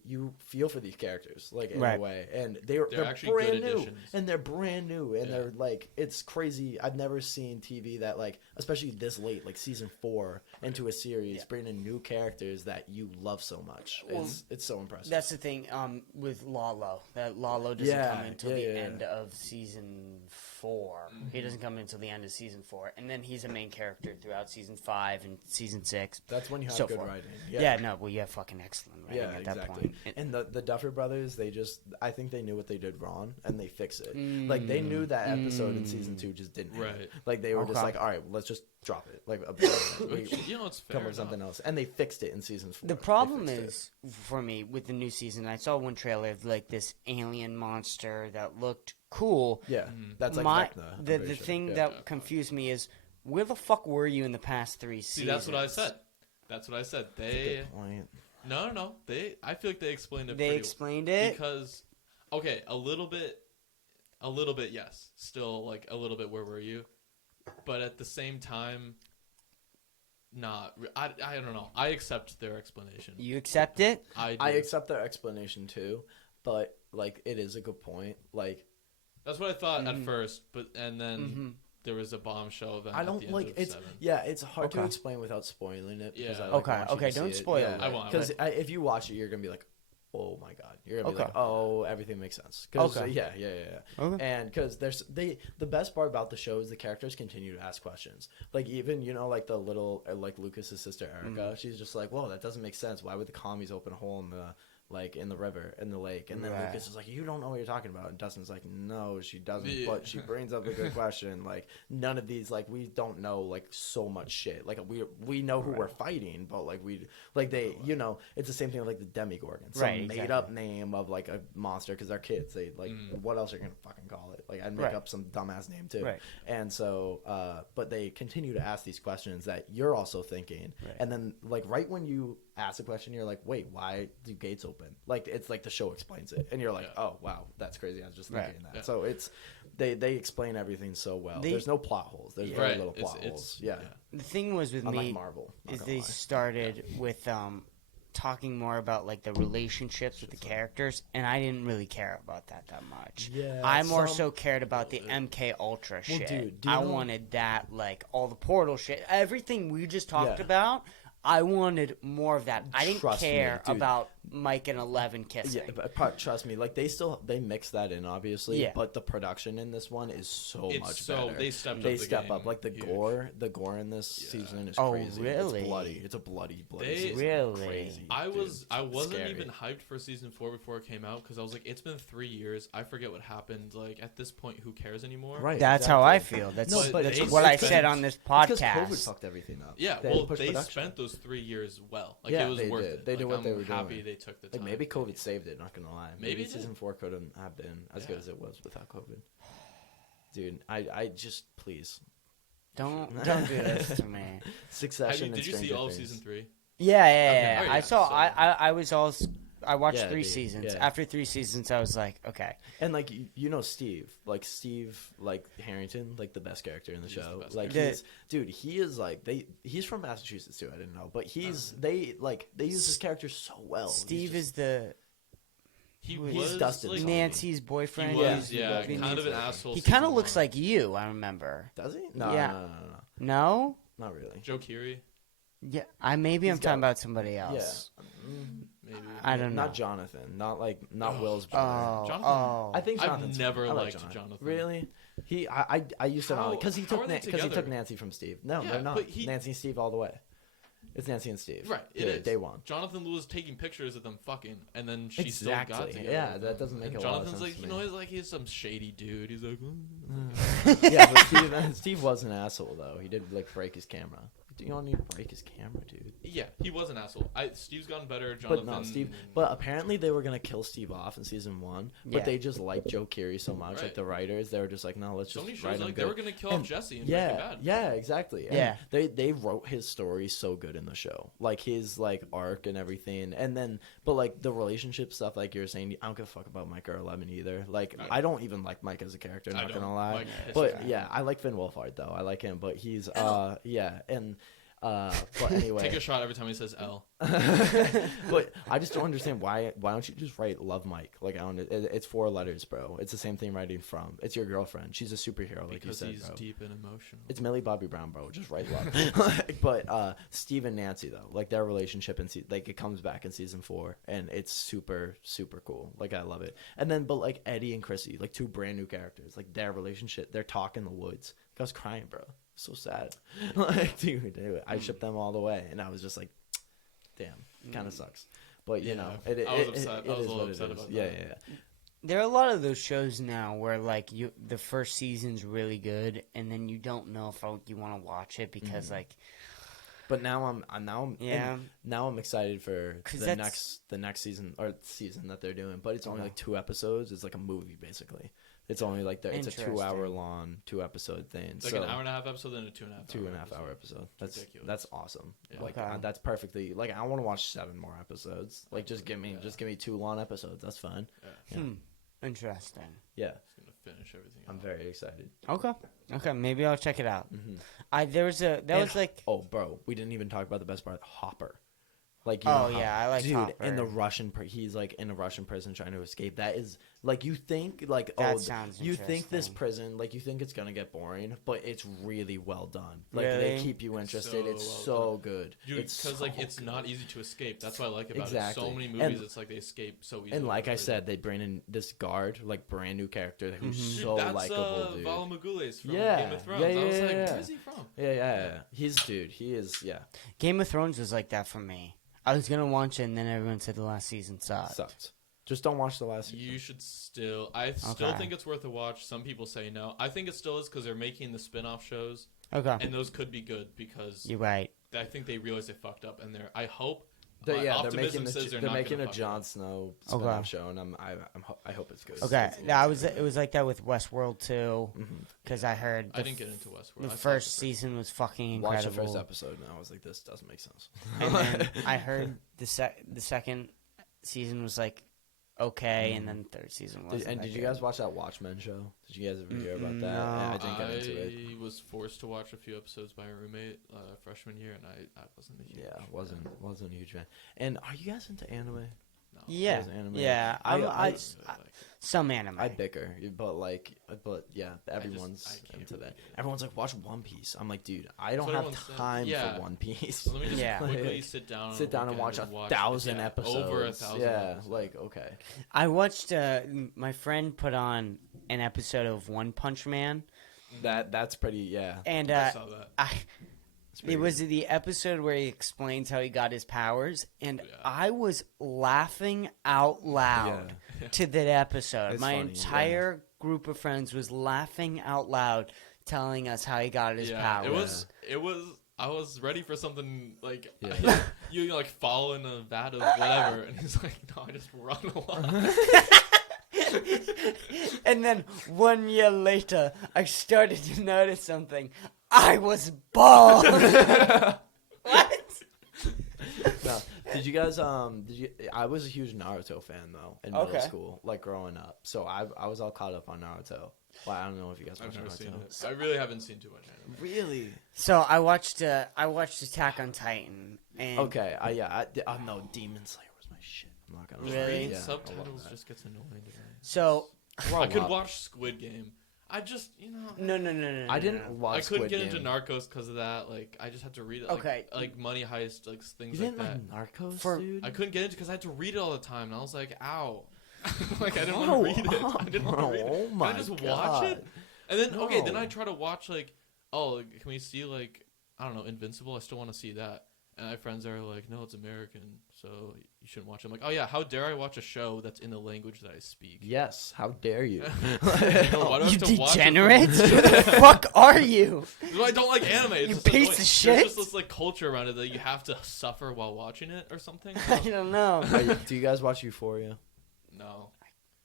you feel for these characters like in Right. a way, and they're actually brand good new, additions. and they're brand new, and Yeah. they're like it's crazy. I've never seen TV that like, especially this late, like season 4 into a series, bringing in new characters that you love so much. Well, It's so impressive. That's the thing with Lalo. That Lalo doesn't Yeah, come until yeah, the yeah. end of season 4. He doesn't come until the end of season 4, and then he's a main character throughout season 5 and season 6. That's when you have so good forth. writing. Yeah, no, well, you have fucking excellent writing Yeah, at that exactly. point. And the Duffer Brothers, I think they knew what they did wrong, and they fixed it. Like they knew that episode in season 2 just didn't hit. Right. Like they were just Okay. like, all right, let's just drop it. Like Which, you know, it's fair come with enough. something else, and they fixed it in season 4. The They problem fixed it. is, for me, with the new season, I saw one trailer of like this alien monster that looked cool. yeah, that's like Vecna, I'm the pretty sure. thing Yeah. that confused me is where the fuck were you in the past 3 seasons? See, that's what I said. That's what I said. They Point. no. I feel like they explained it. They pretty explained it. because okay, a little bit, yes. Still, like a little bit. Where were you? But at the same time, not. I don't know. I accept their explanation. You accept it? I I do. accept their explanation too, but like it is a good point. Like That's what I thought at Mhm. first, and then Mhm. there was a bombshell event. I at don't the end like of it's 7. it's hard to Okay. explain without spoiling it. Because Yeah. I like Okay, want you okay, to don't see it. spoil Yeah, it. I won't. Because if you watch it, you're gonna be like, oh my god, you're gonna be Okay. like, oh, everything makes sense. 'Cause, Okay. yeah. Okay. And because the best part about the show is the characters continue to ask questions. Like even like the little like Lucas's sister Erica, she's just like, whoa, that doesn't make sense. Why would the commies open a hole in the river, in the lake? And then Right. Lucas is like, you don't know what you're talking about. And Dustin's like, no, she doesn't. Yeah. But she brings up a good question. Like none of these, like we don't know like so much shit. Like we know who we're fighting, but like it's the same thing with like the Demigorgon. Some Right, made up name of like a monster because they're kids. They like what else are you gonna fucking call it? Like I'd make Right. up some dumbass name too. Right. And so, but they continue to ask these questions that you're also thinking, Right. and then like right when you ask a question, you're like, wait, why do gates open? Like it's like the show explains it, and you're like, oh wow, that's crazy. I was just thinking that. Yeah. So it's they explain everything so well. They- There's no plot holes. There's very Right. little plot holes. Yeah. The thing was with Unlike me Marvel, not is gonna they lie. started with talking more about like the relationships with the characters, and I didn't really care about that much. Yeah, I more some- so cared about the MK Ultra shit. dude, do you I know- wanted that, like all the portal shit, everything we just talked Yeah. about. I wanted more of that. I didn't Trust me, care dude. about Mike and 11 kissing. Yeah, but trust me, like they mix that in obviously, Yeah. but the production in this one is so It's much so- better. they stepped up They the step game up like the huge. gore in this season is Oh, crazy. really? It's bloody. It's a bloody They- season. Really? Crazy. I dude. wasn't Scary. even hyped for season 4 before it came out because I was like, it's been 3 years. I forget what happened. Like at this point, who cares anymore? Right. That's how I exactly. feel. That's, No, but that's it's- what I it's said been- on this It's because podcast. COVID fucked everything up. Yeah, They had to well, push they production. spent those 3 years well. Like Yeah, it was they worth did. it. They did Like, what I'm they were happy doing. they took the Like time. maybe COVID saved it. Not gonna lie. Maybe Maybe it did. season 4 couldn't have been as good Yeah. as it was without COVID. dude. I just please. Don't do this to me. Succession. Did you see Stranger all of Things. season 3? Yeah. Okay. Oh, yeah, I saw. so- I was all. I watched Yeah, 3 dude, seasons. yeah. After 3 seasons, I was like, okay. And like you know Steve like Harrington, like the best character in the He's the show. best Like character. he is like he's from Massachusetts too. I didn't know, but they use his character so well. Steve is the He Who is was Dustin like, Hoffman. Nancy's he boyfriend. was Yeah, yeah, he kind of an was. asshole. He kind of season looks 1. like you. I remember. Does he? No, Yeah. no, No. not really. Joe Keery, Yeah. Maybe I'm He's talking got- about somebody else. maybe. I don't know. Not Jonathan. Not Will's Oh. brother. Jonathan- I think I've Jonathan's never fine. I liked like Jonathan. Really? I used to How- not because he how took are they because he took together? Nancy from Steve. No, Yeah, they're not. but he- Nancy and Steve all the way. It's Nancy and Steve. Right, it Yeah, is. day one. Jonathan was taking pictures of them fucking, and then she still Exactly. got together. Yeah, with that him. doesn't make and a lot of Jonathan's sense like, to you me. know, he's some shady dude. He's like, Yeah, but Steve was an asshole though. He did like break his camera. You don't need to break his camera, dude. yeah, he was an asshole. Steve's gotten better. But Jonathan, no, Steve. But apparently they were gonna kill Steve off in season 1. But Yeah. they just liked Joe Keery so much, like Right. the writers. They were just like, no, let's so just many write shows him like good. they were gonna kill off And- Jesse and Breaking Bad. Yeah, exactly. And Yeah. they wrote his story so good in the show, like his like arc and everything, and then but like the relationship stuff, like you're saying, I don't give a fuck about Mike or 11 either. Like Right. I don't even like Mike as a character. I Not don't gonna lie, like but his- yeah, I like Finn Wolfhard though. I like him, but he's yeah, and but anyway. Take a shot every time he says L. But I just don't understand why don't you just write Love Mike? Like I don't. It's 4 letters, bro. It's the same thing writing from. It's your girlfriend. She's a superhero, like Because you said, he's bro. deep and emotional. It's Millie Bobby Brown, bro. Just write love. But Steve and Nancy though, like their relationship and like it comes back in season 4, and it's super super cool. Like I love it. And then but like Eddie and Chrissy, like 2 brand new characters, like their relationship, their talk in the woods. Like, I was crying, bro. So sad. Like dude, I shipped them all the way, and I was just like, damn, kind of sucks. But you Yeah. know, I was upset. I was a is little what it upset is. about Yeah, that. yeah. There are a lot of those shows now where like the first season's really good, and then you don't know if you want to watch it because like But now I'm Yeah. now I'm excited for 'Cause the that's- next season or season that they're doing. But it's only Okay. like 2 episodes. It's like a movie basically. It's only like it's a 2-hour long 2-episode thing. It's like so an hour and a half episode, then a 2.5 2.5 hour episode. That's ridiculous. that's awesome. Yeah. Like Okay. that's perfectly like I want to watch 7 more episodes. Like just give me 2 long episodes. That's fine. Yeah. interesting. Yeah, It's gonna finish everything. I'm off. very excited. Okay, maybe I'll check it out. Mhm. There was a that And- was like Oh, bro, we didn't even talk about the best part. Hopper. Like Oh, yeah, I like dude Hopper. in the Russian. He's like in a Russian prison trying to escape. That is like you think like That oh sounds you think this interesting. prison like you think it's gonna get boring, but it's really well done. Like Really? they keep you interested. so It's well so done. good. Dude, It's because like so it's good. not easy to escape. That's what I like about Exactly. it. So many And- movies, it's like they escape so easily. And like I Dude, said, they bring in this guard, like brand new character who's Mhm. so that's likable, dude. Vala Mogules from Yeah. Game of Thrones. Yeah, I was yeah, like, yeah. where's he from? Yeah. He's dude. He is Game of Thrones was like that for me. I was gonna watch it, and then everyone said the last season sucked. sucked. Just don't watch the last season. You should still. I still Okay. think it's worth a watch. Some people say no. I think it still is because they're making the spin-off shows, Okay, and those could be good because you're right. I think they realize they fucked up, and I hope. They're my making optimism says they're not making gonna a fuck Jon up. Snow Okay. spin-off show, and I hope it's good. Okay, It's- yeah, it was like that with Westworld too, Mhm. because I heard I didn't get into Westworld. the I saw first season was fucking Watch incredible. the first episode, and I was like, this doesn't make sense. And then I heard the second season was like okay, and then the third season was. Did you guys watch that Watchmen show? Did you guys ever hear about that? No. Yeah, I didn't get into it. I was forced to watch a few episodes by a roommate freshman year, and I wasn't a huge. Yeah, wasn't a huge fan. And are you guys into anime? No. Yeah, Guys anime? yeah. I- I I really like it. some anime. I bicker, but yeah, everyone's I can't into really that. get it. Everyone's like, watch One Piece. I'm like, dude, I don't what have everyone said. time Yeah. for One Piece. So let me just Yeah. quickly Like, sit down. sit down and watch weekend 1,000 episodes. Over 1,000. Yeah, episodes. like okay. I watched. My friend put on an episode of One Punch Man, That's pretty. Yeah, and I saw that. it's pretty it was the episode where he explains how he got his powers, and Yeah. I was laughing out loud to that episode. It's My funny, entire group of friends was laughing out loud, telling us how he got his powers. It was. I was ready for something like Yeah. you like fall in a vat of whatever, and he's like, "No, I just run along." And then 1 year later, I started to notice something. I was bald. What? No. Did you guys I was a huge Naruto fan though in middle school, like growing up. So I was all caught up on Naruto. Well, I don't know if you guys watch I've never Naruto. seen it. I really haven't seen too much anime. Really? So I watched Attack on Titan. And Okay. No, Demon Slayer was my shit. I'm not gonna lie. Really? Yeah, Subtitles just gets annoying to me. So I could watch Squid Game. I just, no. I didn't watch. I couldn't Squid get Game. into Narcos because of that. Like, I just had to read it. Like, Okay. Like Money Heist, like things You like didn't that. like Narcos, For- dude? I couldn't get into because I had to read it all the time, and I was like, ow. Like, I didn't want to read it. I didn't want to read it. Oh Can my I just watch God. it? And then, okay, then No. I try to watch, like, can we see, like, I don't know, Invincible? I still want to see that. And I have friends that are like, no, it's American, so you shouldn't watch it. I'm like, oh yeah, how dare I watch a show that's in the language that I speak? Yes. How dare you? No, why do I You have to watch it? degenerate? Who the fuck are you? That's why I don't like anime. It's You just piece annoying. of shit. There's just this like culture around it that you have to suffer while watching it or something. I don't know. Do you guys watch Euphoria? No,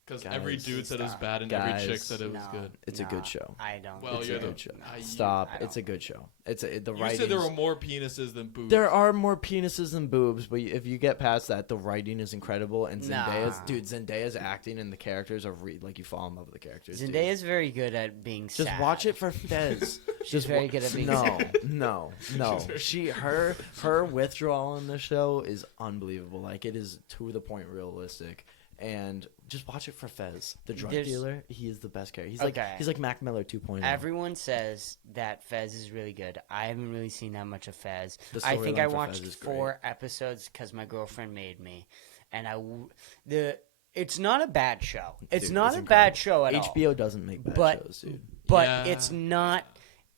because Guys, every dude said it was stop. bad and every chick Guys, said it was No, good. It's a no, good show. I don't. Well, It's you're a the good show. I- Stop. I It's a good show. The You writing. said there were more penises than boobs. There are more penises than boobs, but if you get past that, the writing is incredible. And Zendaya's acting and the characters are like you fall in love with the characters. dude. Zendaya's very good at being Just sad. watch it for Fez. She's very good at being no, sad. no. Her withdrawal in the show is unbelievable. Like it is to the point realistic. And just watch it for Fez, the drug dealer. He is the best character. He's like Mac Miller 2.0. Everyone says that Fez is really good. I haven't really seen that much of Fez. The I think I storyline for watched Fez is great. 4 episodes because my girlfriend made me, and it's not a bad show. It's Dude, not it's a incredible. bad show at all. HBO doesn't make bad But- shows, dude. But Yeah. it's not.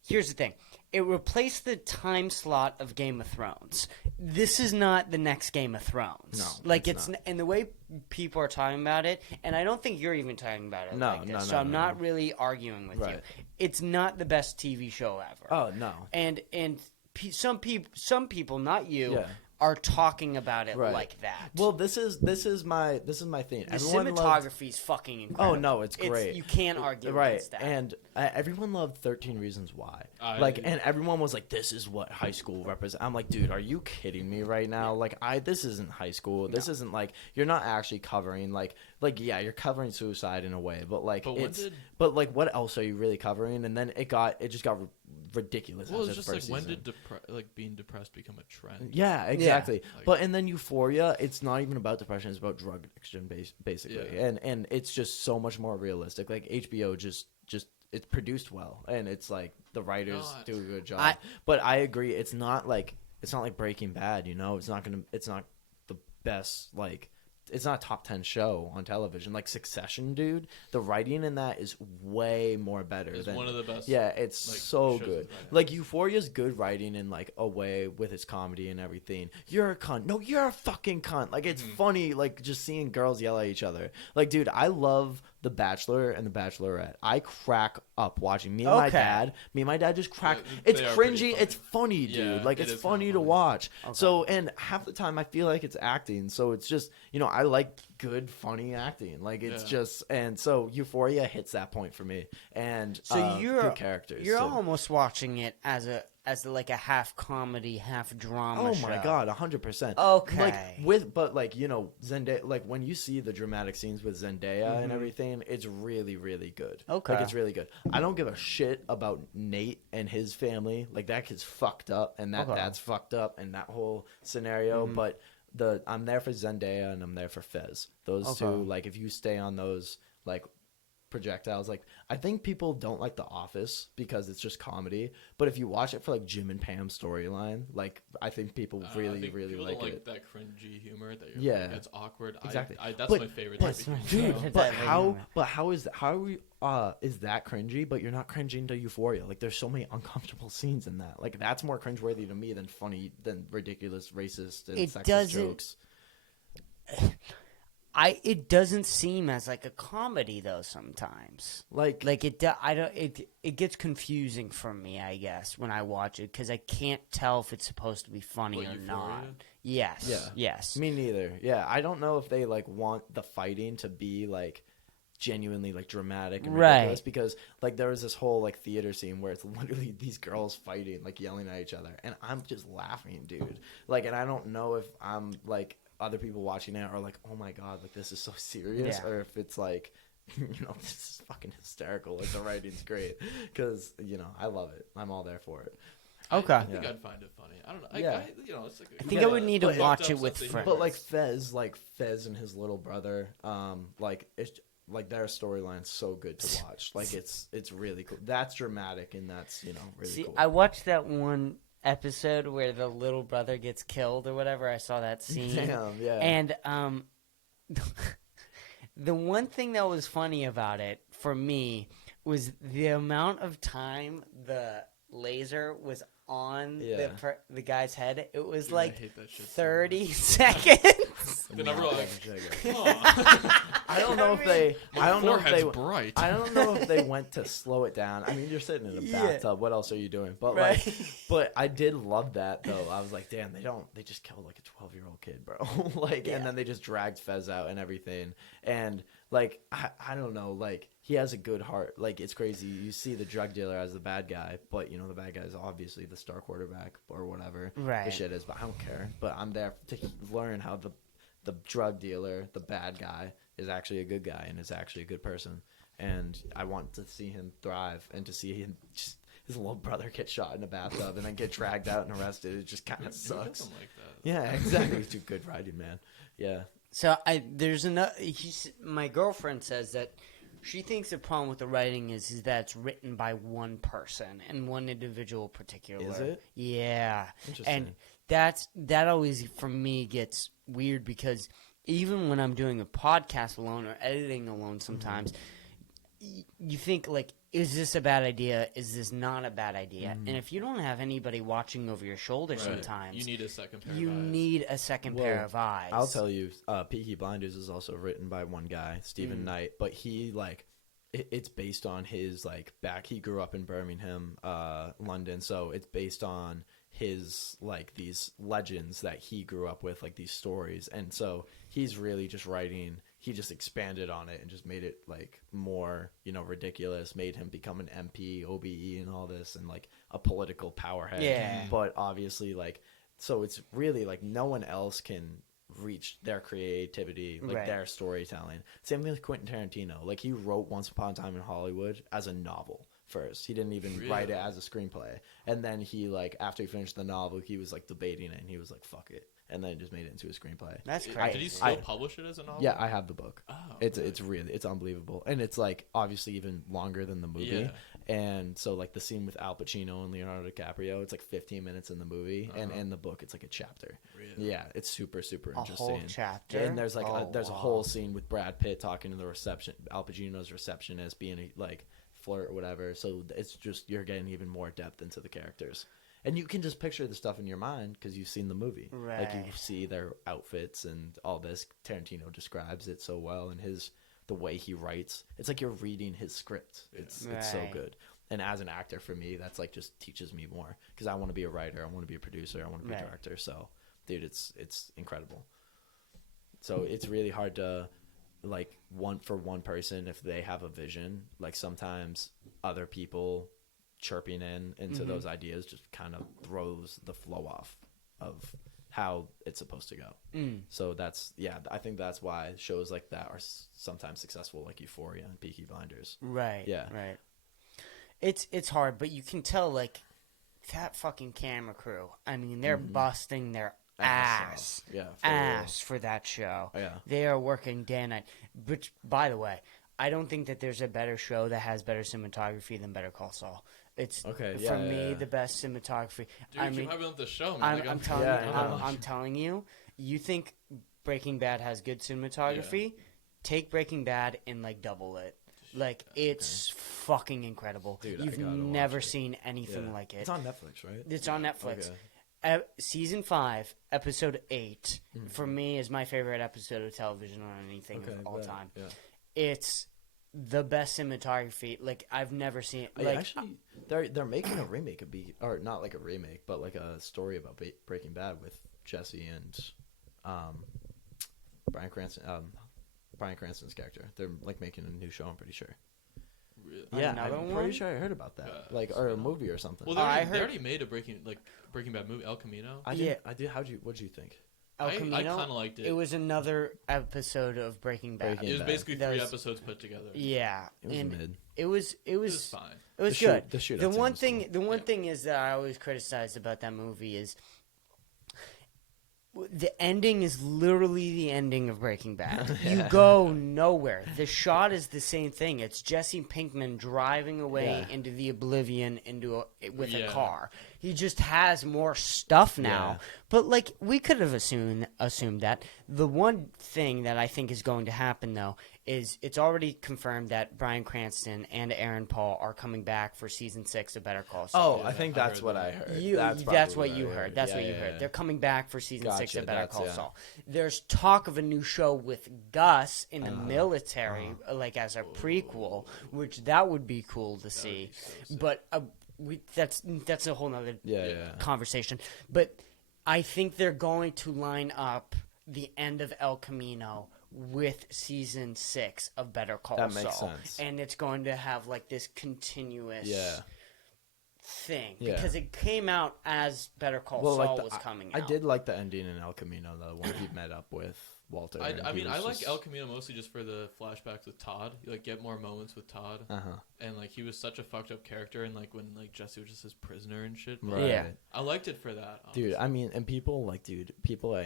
Here's the thing. It replaced the time slot of Game of Thrones. This is not the next Game of Thrones. No, like it's not. and the way people are talking about it, and I don't think you're even talking about it No, like this. no, so no, I'm no, not no. really arguing with Right. you. It's not the best TV show ever. Oh no. And some people, not you, Yeah. are talking about it Right. like that. Well, this is my thing. the Everyone loved- cinematography is fucking incredible. Oh no, it's great. You can't argue Right, against that. and everyone loved 13 Reasons Why. And everyone was like, "This is what high school represents." I'm like, dude, are you kidding me right now? Like, this isn't high school. This isn't like you're not actually covering like yeah, you're covering suicide in a way, but like but like what else are you really covering? And then it just got ridiculous. Well, after it's just the like first when season. did being depressed become a trend? Yeah, exactly. Like- But and then Euphoria, it's not even about depression; it's about drug addiction, basically. Yeah. And it's just so much more realistic. Like HBO just it's produced well, and it's like the writers do a good job. But I agree, it's not like Breaking Bad. You know, it's not the best like. It's not a top 10 show on television. Like Succession, dude, the writing in that is way more better. It's than one of the best. Yeah, it's like, so shows good. that I have. Like Euphoria's good writing in like a way with its comedy and everything. You're a cunt. No, you're a fucking cunt. Like it's funny. Like just seeing girls yell at each other. Like, dude, I love The Bachelor and The Bachelorette. I crack up watching me and my dad. Me and my dad just crack. Yeah, It's they are pretty cringy. funny. It's funny, dude. Yeah, like it it's is kinda funny to funny. watch. So and half the time I feel like it's acting. So it's just I like good funny acting. Like it's just and so Euphoria hits that point for me. And So good characters. You're so. almost watching it as like a half comedy, half drama. Oh my show. god, 100%. Okay. Like Zendaya, like when you see the dramatic scenes with Zendaya and everything, it's really really good. Okay. Like it's really good. I don't give a shit about Nate and his family. Like that kid's fucked up and that dad's fucked up and that whole scenario, but I'm there for Zendaya and I'm there for Fez. Those two, like if you stay on those like projectiles, like I think people don't like The Office because it's just comedy, but if you watch it for like Jim and Pam's storyline, like I think people really I think really people like don't it. like that cringy humor that you're Yeah. like, it's awkward. Exactly. That's But- my favorite but- type of Dude, humor. but Exactly. how is that cringy? But you're not cringing to Euphoria. Like there's so many uncomfortable scenes in that. Like that's more cringeworthy to me than ridiculous racist and It sexist doesn't- jokes. It doesn't seem as like a comedy though sometimes. Like It gets confusing for me, I guess, when I watch it because I can't tell if it's supposed to be funny What, or Euphoria? not. Yes. Yeah. Yes. me neither. Yeah, I don't know if they like want the fighting to be like genuinely like dramatic and Right. ridiculous, because like there was this whole like theater scene where it's literally these girls fighting, like yelling at each other, and I'm just laughing, dude. Like, and I don't know if I'm like other people watching it are like, oh my god, like this is so serious, Yeah. or if it's like, this is fucking hysterical. Like the writing's great, because I love it. I'm all there for it. Okay. I think Yeah. I'd find it funny. I don't know. Yeah. It's like I think I would need to but- watch it with friends. But like Fez and his little brother, like it's like their storyline's so good to watch. Like it's really cool. That's dramatic, and that's really See, cool. I watched that one episode where the little brother gets killed or whatever. I saw that scene. Damn, yeah. And the one thing that was funny about it for me was the amount of time the laser was on the guy's head. It was Dude, I like hate that shit so 30 seconds. Then I'm like, I don't know if they. I don't know if forehead's they. bright. I don't know if they went to slow it down. I mean, you're sitting in a Yeah. bathtub. What else are you doing? But Right. but I did love that though. I was like, damn, they just killed like a 12-year-old kid, bro. Like, Yeah. and then they just dragged Fez out and everything. And like, I don't know, like he has a good heart. Like it's crazy. You see the drug dealer as the bad guy, but the bad guy is obviously the star quarterback or whatever Right. the shit is. But I don't care. But I'm there to learn how the drug dealer, the bad guy, is actually a good guy and is actually a good person. And I want to see him thrive, and to see him just, his little brother get shot in a bathtub and then get dragged out and arrested. It just kind of sucks. Something like that. Yeah, exactly. He's too good writing, man. Yeah. So there's another. My girlfriend says that she thinks the problem with the writing is that it's written by one person and one individual particular. Is it? Yeah. Interesting. And that always for me gets weird, because even when I'm doing a podcast alone or editing alone sometimes, you think like, is this a bad idea? Is this not a bad idea? And if you don't have anybody watching over your shoulder Right. sometimes, You need a second pair you of eyes. need a second pair of eyes. I'll tell you, Peaky Blinders is also written by one guy, Stephen Knight, but he like it's based on his like back. He grew up in Birmingham, London, so it's based on his like these legends that he grew up with, like these stories, and so he's really just writing. He just expanded on it and just made it like more, ridiculous. Made him become an MP, OBE, and all this, and like a political powerhead. Yeah. But obviously, like, so it's really like no one else can reach their creativity, like Right. their storytelling. Same thing with Quentin Tarantino. Like he wrote Once Upon a Time in Hollywood as a novel first. He didn't even write it as a screenplay. And then he like after he finished the novel, he was like debating it, and he was like, "Fuck it," and then just made it into a screenplay. That's Did crazy. he still publish it as a novel? Yeah, I have the book. Oh, It's really unbelievable, and it's like obviously even longer than the movie. Yeah. And so like the scene with Al Pacino and Leonardo DiCaprio, it's like 15 minutes in the movie, and in the book it's like a chapter. Really? Yeah, it's super super A interesting. whole chapter. And there's like there's a wow. whole scene with Brad Pitt talking to the Al Pacino's receptionist, being a, like flirt or whatever. So it's just you're getting even more depth into the characters. And you can just picture the stuff in your mind because you've seen the movie. Like you Right. see their outfits and all this. Tarantino describes it so well, and the way he writes. It's like you're reading his script. It's so Right. good. And as an actor, for me, that's like just teaches me more because I want to be a writer, I want to be a producer, I want to be a Right. director. So, dude, it's incredible. So it's really hard to like one person if they have a vision. Like sometimes other people chirping into those ideas just kind of throws the flow off of how it's supposed to go. So I think that's why shows like that are sometimes successful, like Euphoria and Peaky Blinders. Right. Yeah. Right. It's hard, but you can tell like that fucking camera crew. I mean, they're busting their ass Yeah, for real. for that show. Yeah. They are working day and night. Which, by the way, I don't think that there's a better show that has better cinematography than Better Call Saul. It's Okay, for yeah, me yeah. the best cinematography. Dude, I keep mean, having on the show, man. I'm telling Yeah, you, I know. I'm telling you. You think Breaking Bad has good cinematography? Take Breaking Bad and like double it. Like it's fucking incredible. Dude, I You've gotta watch never it. seen anything Yeah. like it. It's on Netflix, right? It's on Netflix. Okay. Season 5, episode 8, for me is my favorite episode of television on anything of all bet. time. Yeah. It's the best cinematography. Like I've never seen. Like, Like actually, they're making a remake of or not like a remake, but like a story about Breaking Bad with Jesse and Bryan Cranston. Bryan Cranston's character. They're like making a new show. I'm pretty sure. Really? Yeah, Another I'm one? pretty sure I heard about that. Or a movie or something. Well, I they heard- already made a Breaking Bad movie, El Camino. I did. What'd you think? El I Camino. kind of liked it. It was another episode of Breaking Bad. Breaking It was Bad. basically That 3 was- episodes put together. Yeah, It was and mid. it was It was fine. It was The shoot- good. the shootout the scene one was thing, cool. the one Yeah. thing is that I always criticized about that movie is the ending is literally the ending of Breaking Bad. You go nowhere. The shot is the same thing. It's Jesse Pinkman driving away Yeah. into the oblivion with a Yeah. car. He just has more stuff now. Yeah. But like we could have assumed that. The one thing that I think is going to happen though is it's already confirmed that Bryan Cranston and Aaron Paul are coming back for season 6 of Better Call Saul. Oh, Yeah, I think I that's heard what that. I heard. That's probably what you heard. That's what you heard. Yeah. They're coming back for season 6 Gotcha, of Better that's- Call yeah. Saul. There's talk of a new show with Gus in the military, like as a prequel, which that would be cool to see. so sick. But that's a whole nother Yeah. conversation. But I think they're going to line up the end of El Camino with season 6 of Better Call That Saul, makes sense. and it's going to have like this continuous Yeah. thing Yeah. because it came out as Better Call Well, Saul like was coming I out. did like the ending in El Camino though, when he met up with Walter. and I he mean, was I like just- El Camino mostly just for the flashbacks with Todd. You like get more moments with Todd, and like he was such a fucked up character, and like when like Jesse was just his prisoner and shit. But Right. Yeah. I liked it for that, Dude, honestly. I mean, and people at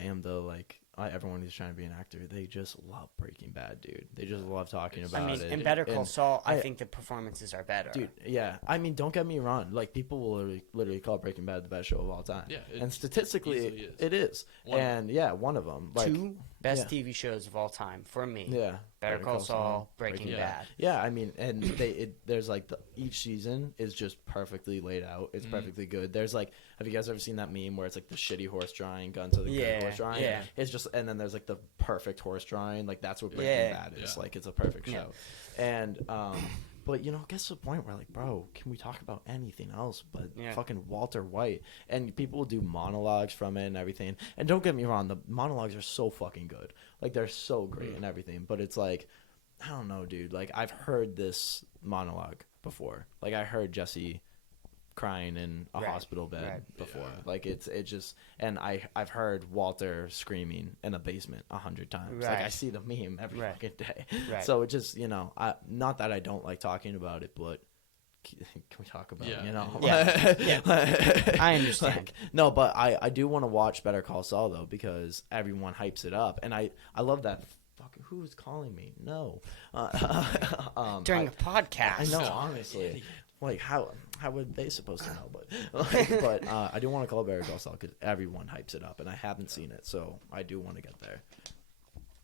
AMDA, like everyone who's trying to be an actor, they just love Breaking Bad, dude. They just love talking It's- I about mean, it. in Better Call And, Saul, I I- think the performances are better. dude, yeah. I mean, don't get me wrong. Like people will literally call Breaking Bad the best show of all time. Yeah, it and statistically, easily is. it is. One of And yeah, one of them. Like, Two best yeah. TV shows of all time for me. Yeah. Better Call Saul, Breaking Bad. Bad. Yeah, I mean, and there's like each season is just perfectly laid out. It's perfectly good. There's like, have you guys ever seen that meme where it's like the shitty horse drawing gun to the good Yeah, horse drawing? yeah. It's just, and then there's like the perfect horse drawing. Like that's what Breaking Yeah. Bad is. Yeah. Like it's a perfect Yeah. show. And but you know, it gets to the point where like, bro, can we talk about anything else but Yeah. fucking Walter White? And people will do monologues from it and everything. And don't get me wrong, the monologues are so fucking good. Like they're so great and everything. But it's like, I don't know, dude. Like I've heard this monologue before. Like I heard Jesse crying in a Right, hospital bed right. before. Yeah. Like it just, and I've heard Walter screaming in a basement 100 times. Like I Right. see the meme every Right. fucking day. Right. So it just, you know, not that I don't like talking about it, but can we talk about it, Yeah. you know? Yeah. Yeah. I understand. Like, no, but I do want to watch Better Call Saul though, because everyone hypes it up, and I love that. Fuck, who is calling me? No. During I- a podcast. I know, honestly. Like how would they supposed to know? But I do want to call Better Call Saul because everyone hypes it up, and I haven't seen it, so I do want to get there.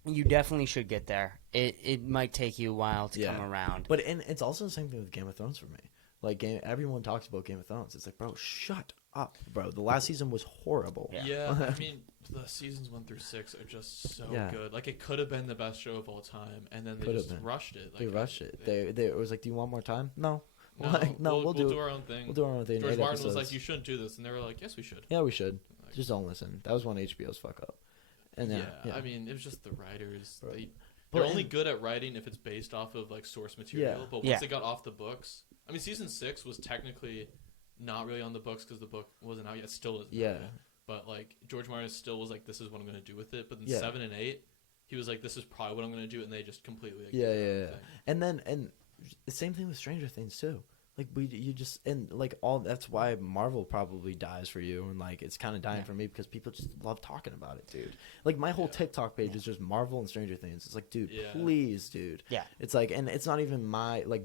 You definitely should get there. It might take you a while to Yeah. come around. But and it's also the same thing with Game of Thrones for me. Like everyone talks about Game of Thrones. It's like, bro, shut up, bro. The last season was horrible. Yeah. Yeah, I mean, the seasons 1 through 6 are just so Yeah. good. Like, it could have been the best show of all time, and then they Could have just been. rushed it. Like, They rushed it. They it was like, do you want more time? No. No, Like, no, we'll do our own thing. We'll do our own thing. George 8 Martin was episodes. like, you shouldn't do this, and they were like, yes, we should. Yeah, we should. Like, Just don't listen. That was one of HBO's fuck up. And yeah, I mean, it was just the writers. Bro. They're But- only good at writing if it's based off of like source material. Yeah. But once Yeah. they got off the books, I mean, season 6 was technically not really on the books because the book wasn't out yet. It still isn't. out Yeah. yet. But like George Martin still was like, this is what I'm going to do with it. But then Yeah. 7 and 8, he was like, this is probably what I'm going to do, and they just completely. Like, Yeah, did their yeah, own yeah. thing. And the same thing with Stranger Things too. Like you just, and like all that's why Marvel probably dies for you, and like it's kind of dying Yeah. for me because people just love talking about it, dude. Like my whole Yeah. TikTok page is just Marvel and Stranger Things. It's like, dude, Yeah. please, dude. Yeah. It's like, and it's not even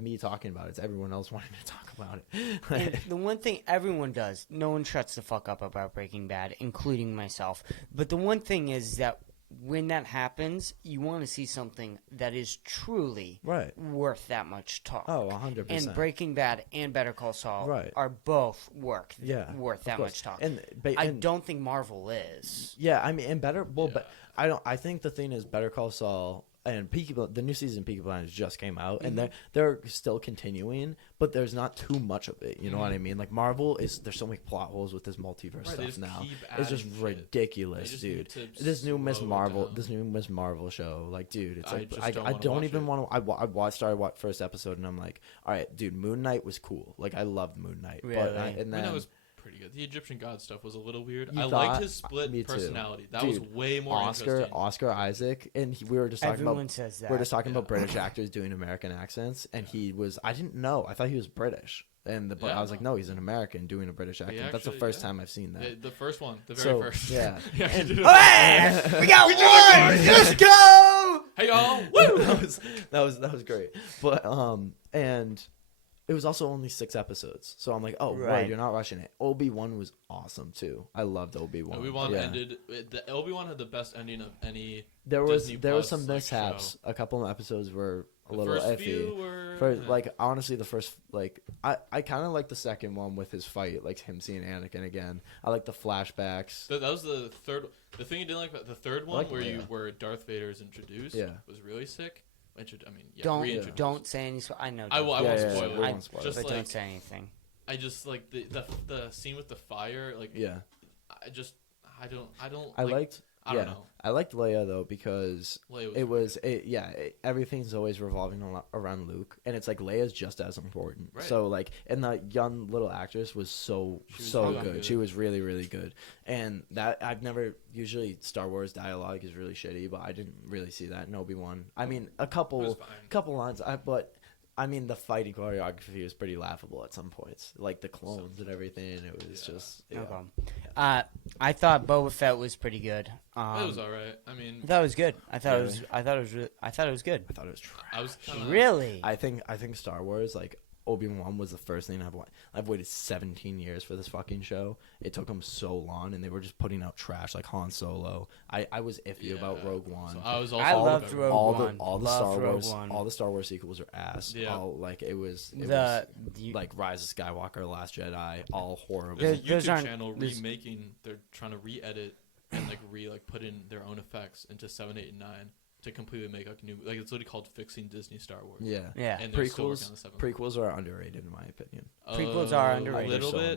me talking about it. It's everyone else wanting to talk about it. And the one thing everyone does, no one shuts the fuck up about Breaking Bad, including myself. But the one thing is that when that happens, you want to see something that is truly Right. worth that much talk. Oh, 100%. And Breaking Bad and Better Call Saul Right. are both worth of that course. much talk. But I don't think Marvel is. Yeah, I mean, and better. Well, Yeah. but I think the thing is, Better Call Saul and the new season of Peaky Blinders just came out, and they're still continuing, but there's not too much of it. You know what I mean? Like Marvel there's so many plot holes with this multiverse stuff now. It's just ridiculous, dude. This new Miss Marvel show, like, dude, it's like I don't even want to. I started first episode, and I'm like, all right, dude, Moon Knight was cool. Like, I loved Moon Knight, really? and then Moon Knight was pretty good. The Egyptian god stuff was a little weird. I liked his split personality. That was way more interesting. Oscar Isaac, and we were just talking Everyone says that. we were just talking about British actors doing American accents, and he was. I didn't know. I thought he was British, but I was like, no, he's an American doing a British accent. That's the first time I've seen that. The first one, the very first. Yeah. We got one. Let's go. Hey y'all! Woo! that was great. But and it was also only 6 episodes, so I'm like, oh, right, you're not rushing it. Obi-Wan was awesome too. I loved Obi-Wan. Obi-Wan ended. Obi-Wan had the best ending of any. There was Plus, some mishaps. Show. A couple of episodes were a the little first iffy. Few were, Honestly, the first I kind of like the second one with his fight, like him seeing Anakin again. I like the flashbacks. That was the third. The thing you didn't like about the third one, where Darth Vader is introduced, was really sick. Don't say any. I know. I won't spoil it. Just like, don't say anything. I just like the scene with the fire. Like, I don't know. I liked Leia though because everything's always revolving around Luke, and it's like Leia's just as important. Right. So like, and the young little actress was so good. She was really, really good, and that usually Star Wars dialogue is really shitty, but I didn't really see that in Obi-Wan. I mean, a couple lines, I mean, the fighting choreography was pretty laughable at some points, like the clones and everything. It was just no problem. I thought Boba Fett was pretty good. It was all right. I mean, I thought it was good. I thought it was good. I thought it was trash. I was really. I think Star Wars, like, Obi-Wan was the first thing I've waited 17 years for this fucking show. It took them so long, and they were just putting out trash like Han Solo. I was iffy about Rogue One. So I was also I loved Rogue One. All the Star Wars sequels are ass. Yeah. It was like Rise of Skywalker, Last Jedi, all horrible. There's a YouTube channel remaking. They're trying to re-edit and put in their own effects into 7, 8, and 9. To completely make new, it's literally called fixing Disney Star Wars. Yeah. And prequels are underrated in my opinion. Prequels are underrated. A little bit.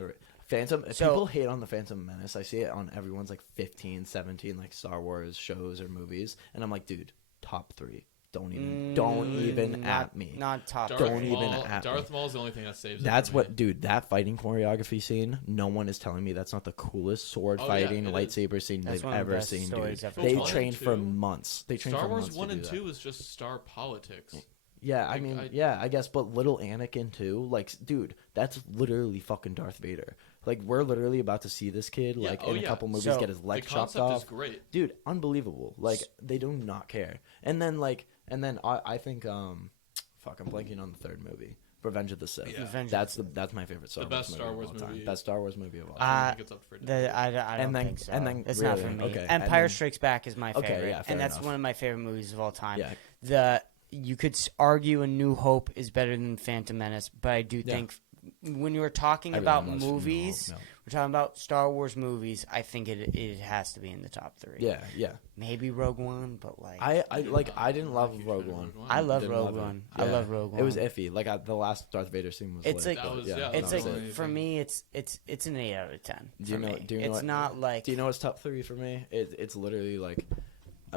Underrated. People hate on the Phantom Menace. I see it on everyone's 15, 17 Star Wars shows or movies, and I'm like, dude, top 3. Don't even at me. Not top. Darth Maul is the only thing that saves. That's what, dude. That fighting choreography scene. No one is telling me that's not the coolest sword fighting lightsaber scene they've ever seen, dude. They trained for months. Star Wars 1 and 2 was just star politics. Yeah, I guess, but little Anakin too. Dude, that's literally fucking Darth Vader. We're literally about to see this kid in a couple movies get his leg chopped off. The concept is great, dude. Unbelievable. They do not care. And then I think I'm blanking on the third movie, Revenge of the Sith. Yeah. That's my favorite Star Wars movie. Best Star Wars movie of all time. I think it's up for debate. I don't think so. And then it's really, not for me. okay. Empire Strikes Back is my favorite, Okay, yeah, and that's enough. one of my favorite movies of all time. Yeah. You could argue A New Hope is better than Phantom Menace, but I do think when you were talking about movies, we're talking about Star Wars movies. I think it has to be in the top 3. Yeah. Maybe Rogue One, but I didn't love Rogue One. I love Rogue One. I love Rogue One. It was iffy. The last Darth Vader scene was. It's lit, for me, it's an 8 out of 10. Do you know? It's not like. Do you know what's top 3 for me? It's literally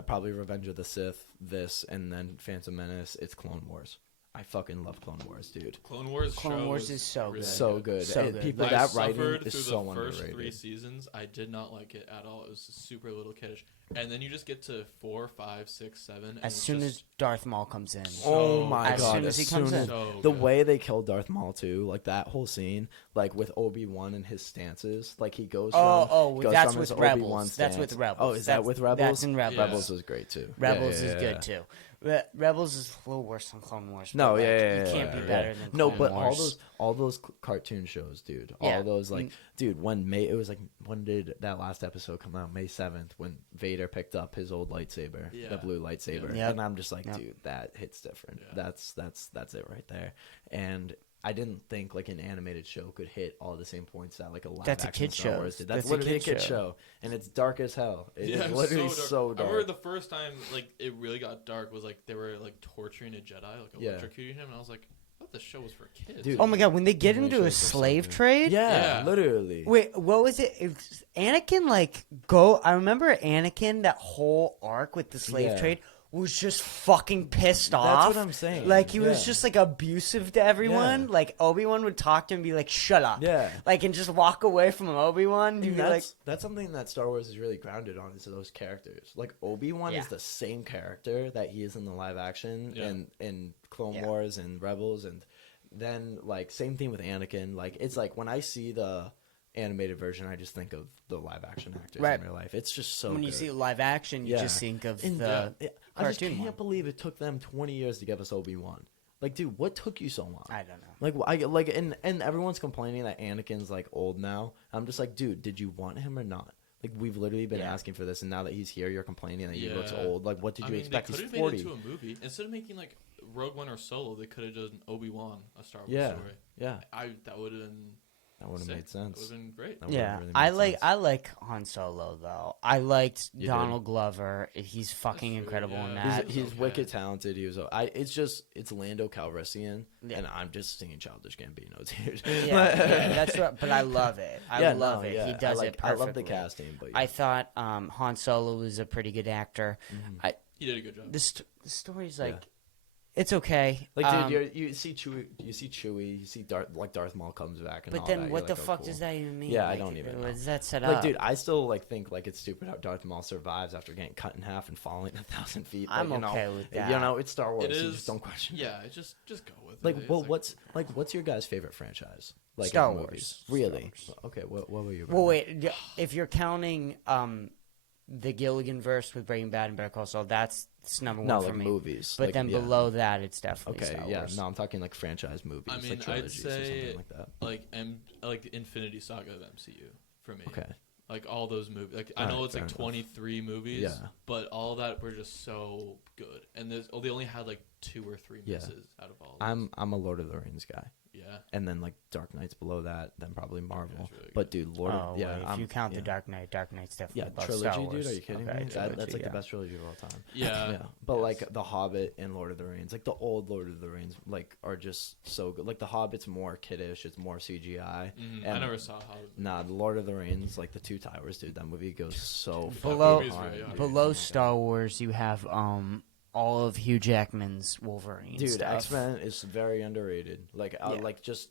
probably Revenge of the Sith, this, and then Phantom Menace. It's Clone Wars. I fucking love Clone Wars, dude. Clone Wars is so good. So good. So good. People, that writing is so underrated. The first 3 seasons, I did not like it at all. It was super little kiddish. And then you just get to 4, 5, 6, 7. As soon as Darth Maul comes in. Oh my god! As soon as he comes in. The way they killed Darth Maul too, that whole scene, with Obi-Wan and his stances, he goes. That's with Rebels. That's with Rebels. Oh, is that with Rebels? That's in Rebels. Rebels was great too. Rebels is good too. Rebels is a little worse than Clone Wars. No, you can't be better than Clone Wars. all those cartoon shows, dude. All those dude. When did that last episode come out? May 7th, when Vader picked up his old lightsaber, the blue lightsaber, and I'm just dude, that hits different. Yeah. That's it right there. And I didn't think like an animated show could hit all the same points that like a live That's a action kid Star show. Wars did. That's That's a literally a kid kid show. show, and it's dark as hell. It Yeah, is it literally was so I dark. remember the first time like it really got dark was like they were like torturing a Jedi, like electrocuting him, and I was like, "I thought this show was for kids." Dude. Oh my god, when they get Animation into a shows are so slave good. trade? Yeah, Yeah. literally. Wait, what was it? Anakin like go. I remember Anakin, that whole arc with the slave Yeah. trade was just fucking pissed That's off. what I'm saying. Like he was Yeah. just like abusive to everyone. Yeah. Like Obi-Wan would talk to him and be like, "Shut up," Yeah. like and just walk away from Obi-Wan. He'd And be like, that's something that Star Wars is really grounded on is those characters. Like Obi-Wan Yeah. is the same character that he is in the live action Yeah. and in Clone Yeah. Wars and Rebels, and then like same thing with Anakin. Like it's like when I see the animated version, I just think of the live action actors Right. in real life. It's just so when you good. see live action, you Yeah. just think of And, the. I just cartoon can't one. believe it took them 20 years to give us Obi-Wan. Like, dude, what took you so long? I don't know. Like, and everyone's complaining that Anakin's like old now. I'm just like, dude, did you want him or not? Like, we've literally been Yeah. asking for this, and now that he's here, you're complaining that he Yeah. looks old. Like, what did you expect? They He's could have made 40. it into a movie instead of making like Rogue One or Solo. They could have done Obi-Wan, a Star Wars Yeah. story. Yeah, That would have been that would have sick. made That would sense. have been great. That would've Yeah, really I made like sense. I like Han Solo though. I liked You Donald Glover. He's fucking true, incredible in yeah. that. He's okay. wicked talented. It's Lando Calrissian, Yeah. and I'm just singing Childish Gambino, dude. yeah, that's what. But I love it. I love it. yeah. He does it perfectly. I love the casting, but I thought Han Solo was a pretty good actor. He did a good job. The story's like, Yeah. it's okay. like, dude, you see Chewie, you see Darth Maul comes back, and but all then that. You're what the like, oh, fuck cool. does that even mean? Yeah, I Like, don't even know. Is that set Like, up? dude, I still think like it's stupid how Darth Maul survives after getting cut in half and falling 1,000 feet. Like, I'm you know, okay with that. You know, it's Star Wars. It You is. just don't question. it. Yeah, just go with Like, it. well, It's what's your guys' favorite franchise? Like Star in Wars. movies? Star Really? Wars. Okay. What were you? Well, wait. If you're counting the Gilligan verse with Breaking Bad and Better Call Saul, that's number one No, for like me. movies. But Like, then yeah. below that, it's definitely Okay, Star yeah, Wars. no, I'm talking like franchise movies, I mean, like I'd trilogies or say something like that. like the Infinity Saga of MCU for me. Okay, Like all those movies. Like I Alright, know it's fair like enough. 23 movies, Yeah. but all that were just so good. And they only had like 2 or 3 Yeah. misses out of all. Of I'm a Lord of the Rings guy, yeah. and then like Dark Knight's below that, then probably Marvel. Knight's really But dude, Lord Oh, of yeah, wait, if I'm- you count the yeah. Dark Knight's definitely Yeah, above trilogy, Star Wars. dude. Are you kidding Okay, me? That's trilogy, like yeah. the best trilogy of all time. Yeah. But Yes. like The Hobbit and Lord of the Rings, like the old Lord of the Rings, like are just so good. Like The Hobbit's more kiddish, it's more CGI. Mhm. I And- never saw how. Nah, the Lord of the Rings, like the Two Towers, dude. That movie goes so Below- fucking hard, Below dude. Below Oh my Star Wars, you have all of Hugh Jackman's Wolverine. Dude, stuff. X-Men is very underrated. Like, Yeah. like just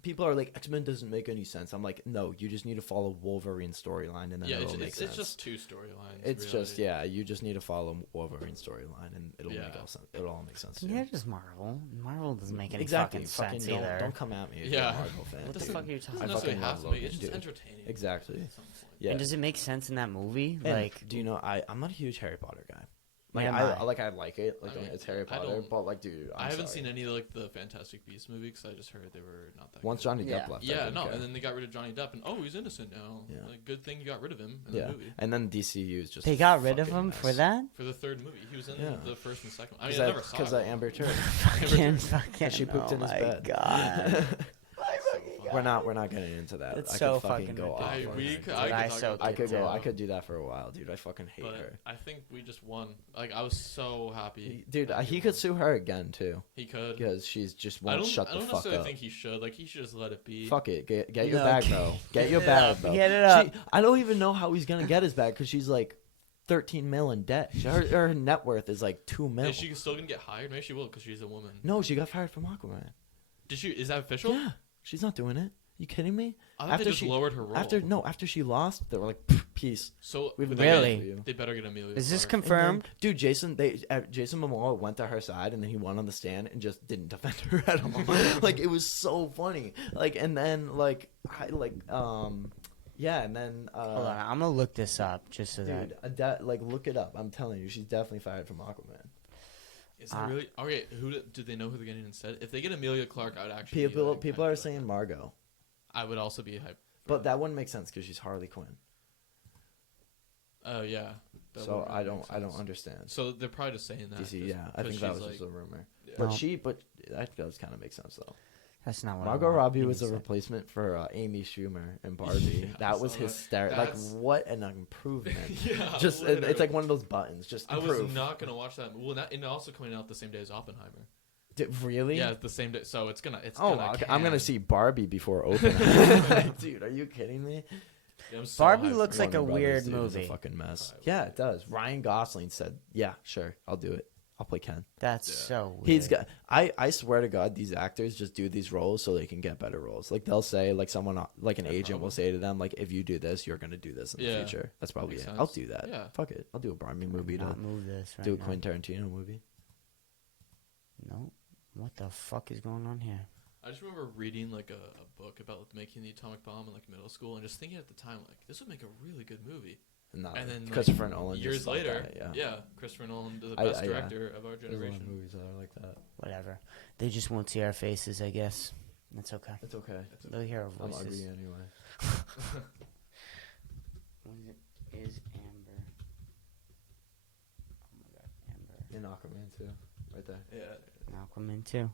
people are like X-Men doesn't make any sense. I'm like, no, you just need to follow Wolverine's storyline, and then Yeah, it'll it's, make it's, sense. it's just 2 storylines. It's really. just you just need to follow Wolverine's storyline, and it'll make Yeah. all sense. It'll all make sense. to Yeah, you. just Marvel. Marvel doesn't make any Exactly. fucking sense don't, either. don't come at me if Yeah. you're a Marvel fan. What the dude. fuck are you talking Doesn't I about? necessarily fucking have love to make it. Logan, It's just dude. entertaining. Exactly. At some point. Yeah. And does it make sense in that movie? And Like, do you know? I'm not a huge Harry Potter guy. Like Am I I? like it. Like I mean, it's Harry I Potter, don't- but like, dude, I haven't sorry. seen any of like the Fantastic Beasts movie because I just heard they were not that. Once good. Johnny Yeah. Depp left. I Yeah, didn't no, care. and then they got rid of Johnny Depp, and he's innocent now. Yeah. Like, good thing you got rid of him in Yeah, the movie. and then DCU is just they got rid of fucking him mess. for that? For the 3rd movie, he was in Yeah. the 1st and 2nd. I mean, I never saw Because it. Amber Turd. Fucking, she pooped in his my bed. God. We're not getting into that. It's I so could fucking fucking go off. ridiculous. on we that. could, Dude, I I could talk so about I could that go. for a I while. could do that for a while, dude. I fucking hate But her. I think we just won. Like, I was so happy. Dude, that he we could won. sue her again too, He could. because she's just I won't don't. shut I the don't fuck necessarily up. think he should. Like, he should just let it be. Fuck it, get your No, bag, get- bro. Get get your it bag, up. bro. Get it up. I don't even know how he's gonna get his bag because she's like 13 mil in debt. Her net worth is like 2 mil. Is she still gonna get hired? Maybe she will because she's a woman. No, she got fired from Aquaman. Did she? Is that official? Yeah, she's not doing it. You kidding me? I thought they just lowered her role. After she lost, they were like, peace. So We've but been they Really? waiting for you. They better get Amelia. Is this Clarke. confirmed? Dude, Jason Momoa went to her side and then he went on the stand and just didn't defend her at all. Like, it was so funny. Like, and then yeah, and then Hold on, I'm gonna look this up just so that. dude, look it up. I'm telling you, she's definitely fired from Aquaman. Is that really? Okay, do they know who they're getting instead? If they get Amelia Clarke, I would actually. People be, like, are hyped saying about Margot, that. I would also be hyped. but that wouldn't make sense because she's Harley Quinn. Oh yeah. That So would I make don't sense. understand. So they're probably just saying that. DC, just yeah, I think because that was she's just a rumor. Yeah. But No. but that does kind of make sense though. That's not what Margot I want Robbie you was to a say. replacement for Amy Schumer in Barbie. Yeah, that was so hysterical. Like, that's- what an improvement. Yeah, Just literally. it's like one of those buttons. Just I improve. was not gonna watch that. Well, and also coming out the same day as Oppenheimer. Really? Yeah, the same day. So it's gonna. Okay. I'm gonna can. see Barbie before Oppenheimer. Dude, are you kidding me? Yeah, I'm so Barbie hyped looks for like a Warner weird Brothers, dude, is movie. a fucking mess. Alright, Yeah, we'll it does. Ryan Gosling said, "Yeah, sure, I'll do it. I'll play Ken." That's Yeah. so weird. He's got. I swear to God, these actors just do these roles so they can get better roles. Like they'll say, like someone, like an Yeah, agent will probably. say to them, like, if you do this, you're gonna do this in the Yeah. future. That's probably Makes it. sense. I'll do that. Yeah. Fuck it. I'll do a Barbie movie to Not move this right do a now. Quentin Tarantino movie. No. What the fuck is going on here? I just remember reading like a book about making the atomic bomb in like middle school, and just thinking at the time like this would make a really good movie. Not And then Christopher like, Nolan. years just thought later, that, yeah, Christopher Nolan, the I- best yeah. director of our There's a lot of generation. movies that are like that. Whatever. They just won't see our faces, I guess. That's okay. It's okay. They'll hear our I'm voices. ugly anyway. Is Amber? Oh my god, Amber. In Aquaman too, right there. Yeah. Aquaman too.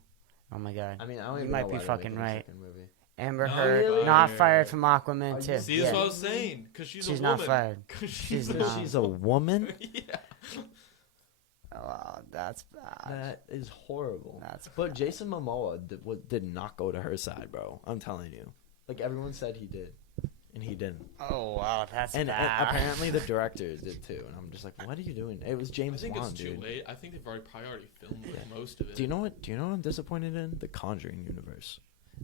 Oh my god. I mean, I don't You even might know be why they're fucking making a right. second movie. Amber Not Heard fired. not fired from Are Aquaman you too. See, Yeah. that's what I was saying. Because she's She's a not woman. fired. 'Cause She's a- not. She's a woman. yeah. Oh, that's bad. That is horrible. That's But Jason Momoa did not go to her side, bro. I'm telling you. Like everyone said he did, and he didn't. Oh wow, that's And bad. apparently the director did too. And I'm just like, what are you doing? It was I James think Wan, it's too dude. late. I think they've probably already filmed like, most of it. Do you know what? Do you know what I'm disappointed in? The Conjuring universe.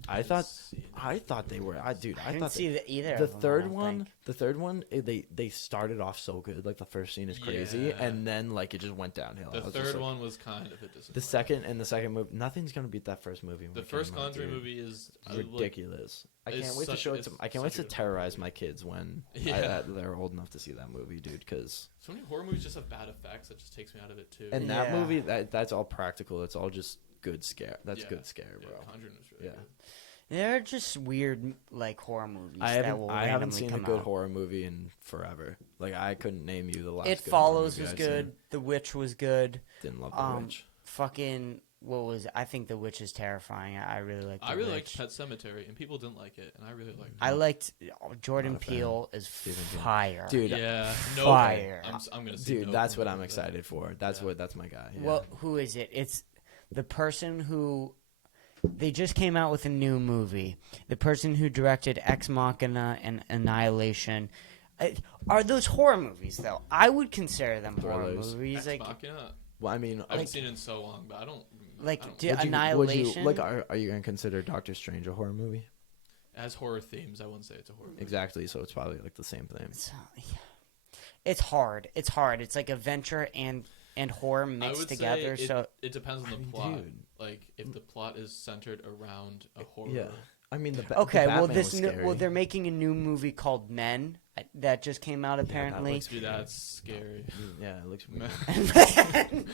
I haven't thought seen it. I thought they were. I I thought didn't see either. the of them, I third don't one. think. The third one. They started off so good. Like the first scene is crazy, Yeah. and then like it just went downhill. I The was just third like- one was kind of a disappointment. The second movie. Nothing's gonna beat that first movie. when The it came first out, Conjuring dude. movie is Ridiculous. I it's can't wait to such- show it it's to. I can't wait such to a- terrorize my kids when Yeah. they're old enough to see that movie, dude. Because So many horror movies just have bad effects that just takes me out of it too. and that Yeah. movie that's all practical. It's all just good scare. That's Yeah. good scare, Yeah, bro. Conjuring was really Yeah. good. They're just weird, like horror movies. I that haven't. will I haven't randomly seen a come good out. horror movie in forever. Like I couldn't name you the last. It good horror Follows movie was I've good. seen. The Witch was good. Didn't love the witch. Fucking what was it? I think The Witch is terrifying. I really like. I really liked Pet Cemetery, and people didn't like it, and I really liked it. I liked Jordan Not a fan. Peele is Stephen King. fire. Dude, Yeah, no. Fire. I'm gonna see. Dude, Nope that's when what it I'm comes out. excited for. That's Yeah. that's my guy. Yeah. Well, who is it? It's the person who they just came out with a new movie. The person who directed Ex Machina and Annihilation. Are those horror movies though? I would consider them horror Thrillers. movies. Ex Like, Machina. Well, I mean, I haven't like, seen it in so long, but I don't. like I don't- did would you, Annihilation. like, are you gonna consider Doctor Strange a horror movie? as horror themes, I wouldn't say it's a horror movie. Exactly. So it's probably like the same thing. It's hard. It's hard. It's like adventure and horror I mixed would together. say So it depends on the mean, plot. dude. Like if the plot is centered around a horror. Yeah. I mean, okay, the well Batman this was new, scary. well they're making a new movie called Men that just came out apparently. looks- Dude, that's scary. Yeah, it looks Man. weird.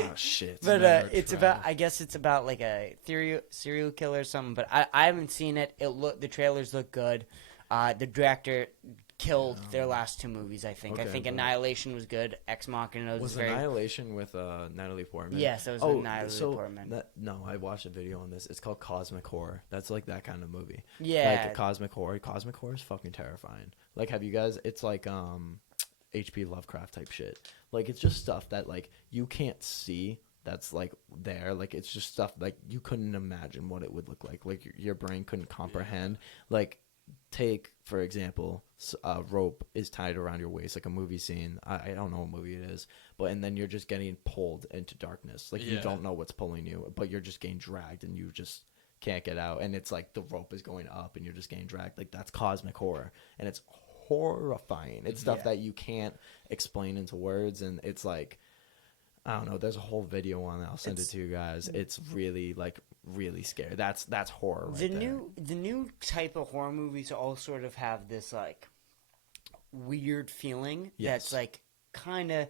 Oh shit. But Men are it's trash. about. I guess it's about like a serial killer or something. But I haven't seen it. The trailers look good. The director killed their last two movies. I think. I Okay, think but- Annihilation was good. Ex Machina was Was very. Annihilation with Natalie Portman? Yes, it was Oh, Natalie so Portman. no, I watched a video on this. It's called Cosmic Horror. That's like that kind of movie. Yeah. Like Cosmic Horror. Cosmic Horror is fucking terrifying. Like, have you guys? It's like H.P. Lovecraft type shit. Like, it's just stuff that like you can't see. That's like there. Like, it's just stuff like you couldn't imagine what it would look like. Like your brain couldn't comprehend. Like, take for example, a rope is tied around your waist, like a movie scene. I don't know what movie it is, but and then you're just getting pulled into darkness. Like you Yeah. don't know what's pulling you, but you're just getting dragged and you just can't get out. And it's like the rope is going up and you're just getting dragged. Like that's cosmic horror, and it's horrifying. It's stuff that you can't explain into words, and it's like I don't know. There's a whole video on it. I'll send it to you guys. It's really like really scary. That's horror. Right there. The new type of horror movies all sort of have this like weird feeling Yes. that's like kind of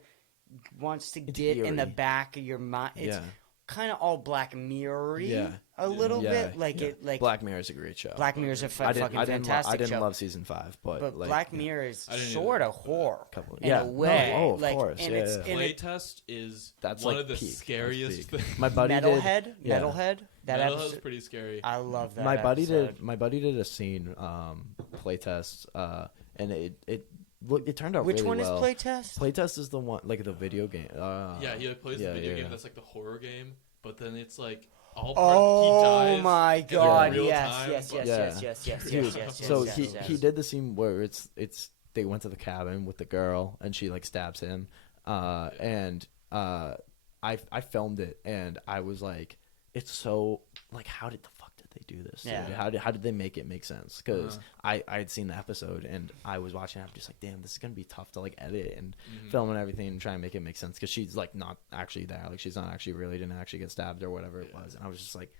wants to get in the eerie. back of your mind. It's Yeah. kind of all Black Mirror-y Yeah. a little Yeah, bit. Like yeah. it, like Black Mirror is a great show. Black Mirror's a fucking fantastic I didn't show. love season 5, but like, Black Mirror is I didn't sort either. of horror in yeah, a way. no, of like, course, and yeah, it's, yeah. and it, Playtest is That's one like of the peak. That's scariest peak. things. My buddy did. Metalhead, yeah. Metalhead. That Metalhead's episode, pretty scary. I love that. My buddy episode. did. My buddy did a scene playtest, and it turned out Which really one well. is playtest? Playtest is the one like the video game. Yeah, he plays yeah, the video yeah, game yeah. that's like the horror game, but then it's like all part he Oh dies my in god! real Yes, time, yes, but- yes, yes, yes, yes, Dude, yes, yes, so yes, he yes, he did the scene where it's they went to the cabin with the girl and she like stabs him, and I filmed it and I was like, it's so like, how did the fuck did they do this? Yeah. Dude? How did they make it make sense? Because I had seen the episode and I was watching it, I'm just like, damn, this is gonna be tough to like edit and film and everything and try and make it make sense, because she's like not actually there, like she's not actually really didn't actually get stabbed or whatever it was, and I was just like,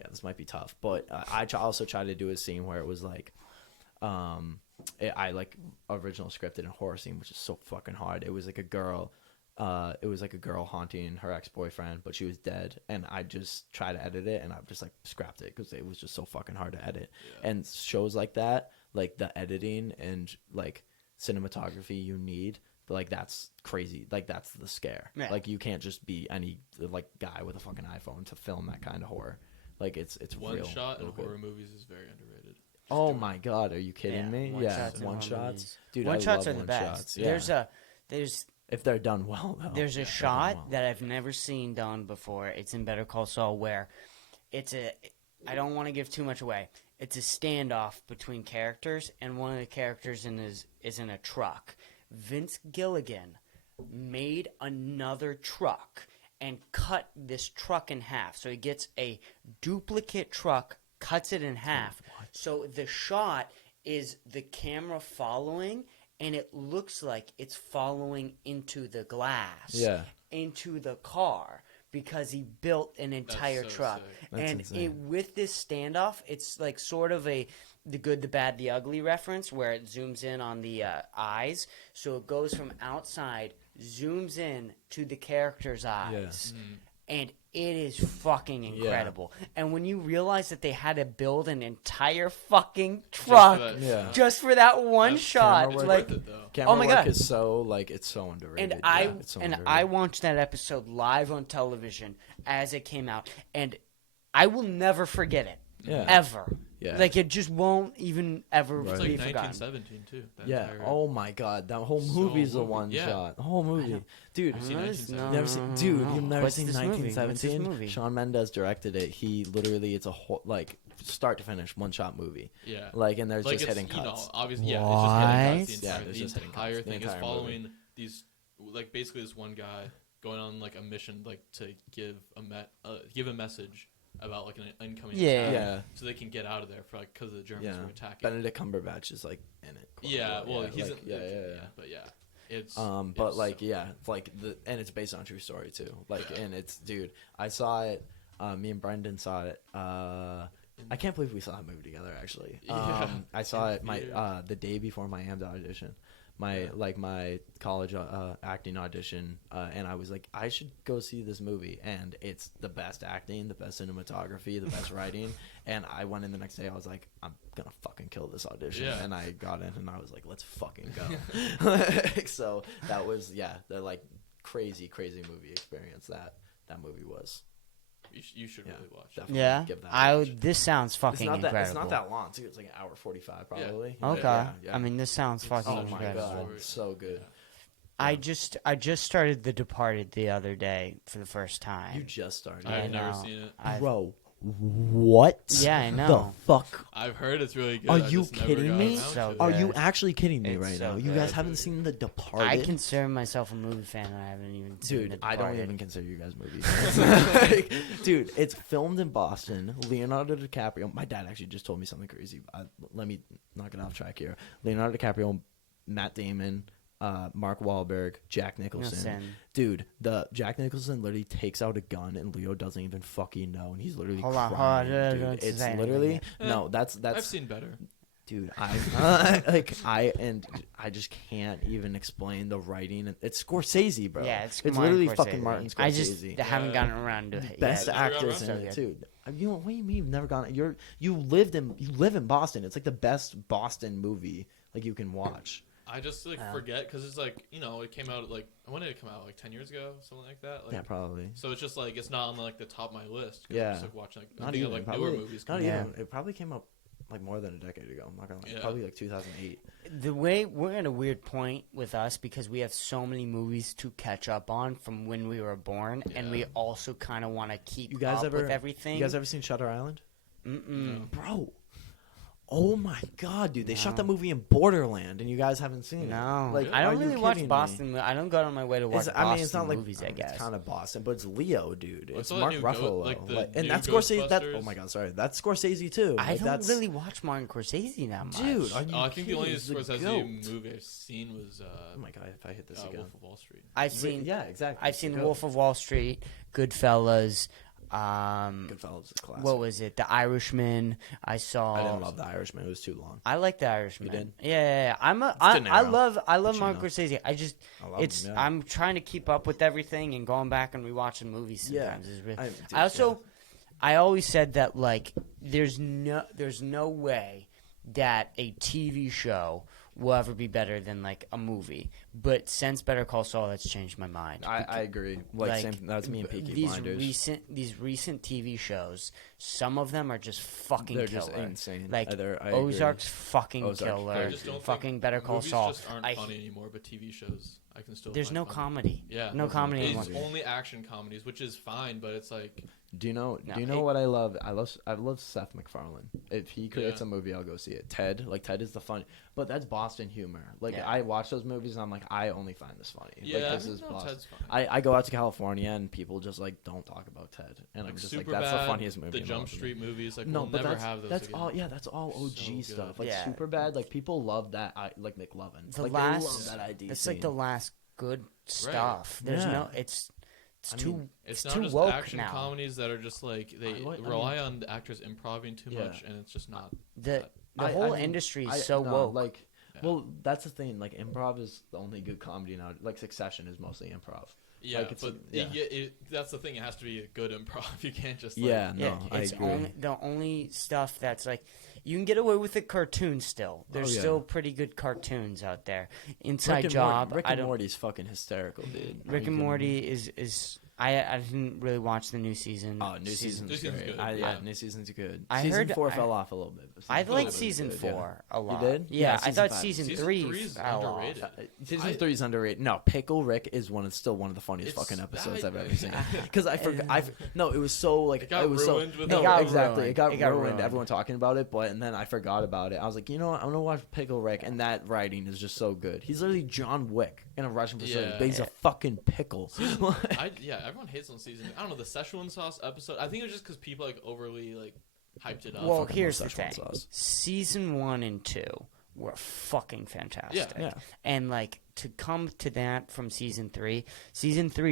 yeah, this might be tough. But also tried to do a scene where it was like, I like original scripted and horror scene, which is so fucking hard. It was like a girl. It was like a girl haunting her ex-boyfriend, but she was dead, and I just tried to edit it, and I just like scrapped it because it was just so fucking hard to edit. Yeah. And shows like that, like the editing and like cinematography you need, but like that's crazy. Like that's the scare. Yeah. Like you can't just be any like guy with a fucking iPhone to film that kind of horror. Like it's one real, shot in real good. horror movies is very underrated. Oh my god, are you kidding me? One Yeah, shots in one horror shots. movies. Dude, One I shots love are the one best. shots. Yeah. There's if they're done well, though. There's a if they're shot done well. that I've never seen done before. It's in Better Call Saul, where I don't want to give too much away. It's a standoff between characters, and one of the characters is in a truck. Vince Gilligan made another truck and cut this truck in half. So he gets a duplicate truck, cuts it in half. So the shot is the camera following, and it looks like it's following into the glass, into the car, because he built an entire so truck. sick. That's And insane. with this standoff, it's like sort of the good, the bad, the ugly reference, where it zooms in on the eyes. So it goes from outside, zooms in to the character's eyes. And it is fucking incredible. And when you realize that they had to build an entire fucking truck just for that one shot, camera work. like, Worth it, though. Camera oh my work God. is so like it's so underrated. and It's so I underrated. watched that episode live on television as it came out, and I will never forget it. Yeah. Ever. Yeah. Like it just won't even ever Right. It's be like forgotten. 1917 too. that Yeah. entire- Oh my god, that whole So movie's a movie. one Yeah. shot. The whole movie, dude. I've seen No, it's 1917. Never seen, dude. You've never What's seen this movie? What's this 1917? movie? Shawn Mendes directed it. He literally, it's a whole like start to finish one shot movie. Yeah. Like, and there's Like just it's, hitting you know, cuts. obviously, yeah, it's just hitting cuts. Yeah, The there's just hitting entire cuts. The thing is entire following these, like basically this one guy going on like a mission, like to give a message about like an incoming attack, Yeah. so they can get out of there for like because the Germans Yeah. were attacking. Benedict Cumberbatch is like in it. quite a Yeah, lot. well, he's like, in, but yeah, it's but it's like so yeah, like and it's based on a true story too. Like, and it's, dude, I saw it. Me and Brendan saw it. I can't believe we saw that movie together. Actually, Yeah. I saw In it the day before my AMDA audition, my college acting audition, and I was like, I should go see this movie, and it's the best acting, the best cinematography, the best writing. And I went in the next day. I was like, I'm gonna fucking kill this audition, Yeah. and I got in, and I was like, let's fucking go. So that was the like crazy movie experience that movie was. you should really watch it. Definitely Yeah, give that a watch. this sounds fucking incredible. It's not that long too. It's like an hour 45 probably. Okay, Yeah. I mean, this sounds It's fucking Oh such a my good incredible. god, story. so good. I just started The Departed the other day for the first time. You just started. I've I never know. seen it. Bro, what? Yeah, I know. The fuck? I've heard it's really good. Are I you just never kidding got me? around So to it. Are good. you actually kidding me It's right so now? You good. guys haven't seen The Departed? I consider myself a movie fan, and I haven't even seen The Dude, I don't Departed. even consider you guys movies. Dude, it's filmed in Boston. Leonardo DiCaprio. My dad actually just told me something crazy. Let me knock it off track here. Leonardo DiCaprio, Matt Damon, Mark Wahlberg, Jack Nicholson. Dude, the Jack Nicholson literally takes out a gun and Leo doesn't even fucking know, and he's literally Hold on, crying. hold on, dude. don't It's say anything literally yet. no. That's I've seen better. Dude, I just can't even explain the writing. It's Scorsese, bro. Yeah, it's literally Scorsese. fucking Martin Scorsese. I just haven't gotten around to it. Best yet. actors in around it, to it. dude. You know what do you mean you've never gone? You live in Boston. It's like the best Boston movie like you can watch. I just like forget because it's like it came out like when did it come out, like 10 years ago, something like that. Like, Yeah, probably. So it's just like it's not on like the top of my list. Yeah. I'm just like watching like Not I'm thinking even, of like probably, newer movies. Not coming out. even. It probably came out like more than a decade ago. I'm not gonna lie. Yeah. Probably like 2008. The way we're at a weird point with us because we have so many movies to catch up on from when we were born, and we also kind of want to keep You guys up ever with everything. You guys ever seen Shutter Island? Mm-mm. Bro. Oh my god, dude! They shot No. that movie in Borderland, and you guys haven't seen it. No, Like, I are don't you really watch kidding me? Boston. I don't go out of my way to watch Boston it's not like movies. I guess it's kind of Boston, but it's Leo, dude. I It's saw that Mark new Ruffalo, like the and new that's Scorsese. That Ghostbusters. oh my god, sorry, that's Scorsese too. I Like, don't that's, really watch Martin Scorsese that much. dude. Are you I think the only kidding? He's the Scorsese goat. movie I've seen was Oh my god, if I hit this again, Wolf of Wall Street. I've seen. yeah, exactly. I've seen The The goat. Wolf of Wall Street, Goodfellas. Goodfellas is a classic. What was it? The Irishman. I saw. I didn't love The Irishman. It was too long. I like The Irishman. You did? Yeah. De I Niro. love Martin Pacino. Scorsese. I just I love him, yeah. I'm trying to keep up with everything and going back and rewatching movies Yeah. sometimes is really. Dude, I also I always said that like there's no way that a TV show will ever be better than like a movie. But since Better Call Saul, that's changed my mind. I agree. Like same. That's me and Peaky Blinders. These recent TV shows, some of them are just fucking They're killer. just insane. Like I agree. Ozark's fucking Ozark's killer. crazy. I just don't Fucking think Better Call movies Saul. just aren't funny anymore, but TV shows I can still. There's find no funny. comedy. Yeah, No comedy It's anymore. only action comedies, which is fine, but it's like Do you know No, what I love? I love Seth MacFarlane. If he creates Yeah. a movie, I'll go see it. Ted is the fun, but that's Boston humor. Like Yeah. I watch those movies and I'm like, I only find this funny. yeah, Like this is no, Boston. Ted's funny. I go out to California and people just like don't talk about Ted, and I'm Like just like that's the Superbad, funniest movie. The in Jump all of them. Street movies, like No, we'll but never have those that's again. all. Yeah, that's all OG So good. stuff. Like Yeah. Superbad. Like people love that. Like McLovin. The like last, they love that ID. it's like the last good stuff. Yeah. There's no, it's I too, mean, It's it's not too just woke action now. comedies that are just like they rely on the actors improvising too Yeah. much, and it's just not. The I whole mean, industry is I- so no, woke. Like, Yeah. well, that's the thing. Like, improv is the only good comedy now. Like, Succession is mostly improv. Yeah, Like, it's- but yeah. that's the thing. It has to be a good improv. You can't just like, Yeah, no, yeah, I it's agree. only the only stuff that's like you can get away with the cartoons still. There's yeah. still pretty good cartoons out there. Inside Rick and Job, Rick I and don't. Morty's fucking hysterical, dude. Rick and Morty is I didn't really watch the new season. Oh, new season's New season's great. good, yeah. New season's good. I season heard- 4 I- fell off a little bit. but I season liked 4 was season good, yeah. 4 a lot. did? Yeah, Yeah, I season thought 5. season Season 3 3's fell off. underrated. Season 3 is underrated. No, Pickle Rick is still one of the funniest It's- fucking episodes I- I've ever seen. Because I forgot. No, it was so like It got it was ruined so with no, It got exactly. ruined. It got It got ruined. ruined. Everyone talking about it, and then I forgot about it. I was like, you know what? I'm gonna watch Pickle Rick, and that writing is just so good. He's literally John Wick in a Russian facility, Yeah. but he's a fucking pickle. Everyone hates on season. I don't know the Szechuan sauce episode. I think it was just because people like overly like hyped it up. Well, fucking here's love the Szechuan thing: sauce. season 1 and 2 were fucking fantastic. Yeah. And like to come to that from season 3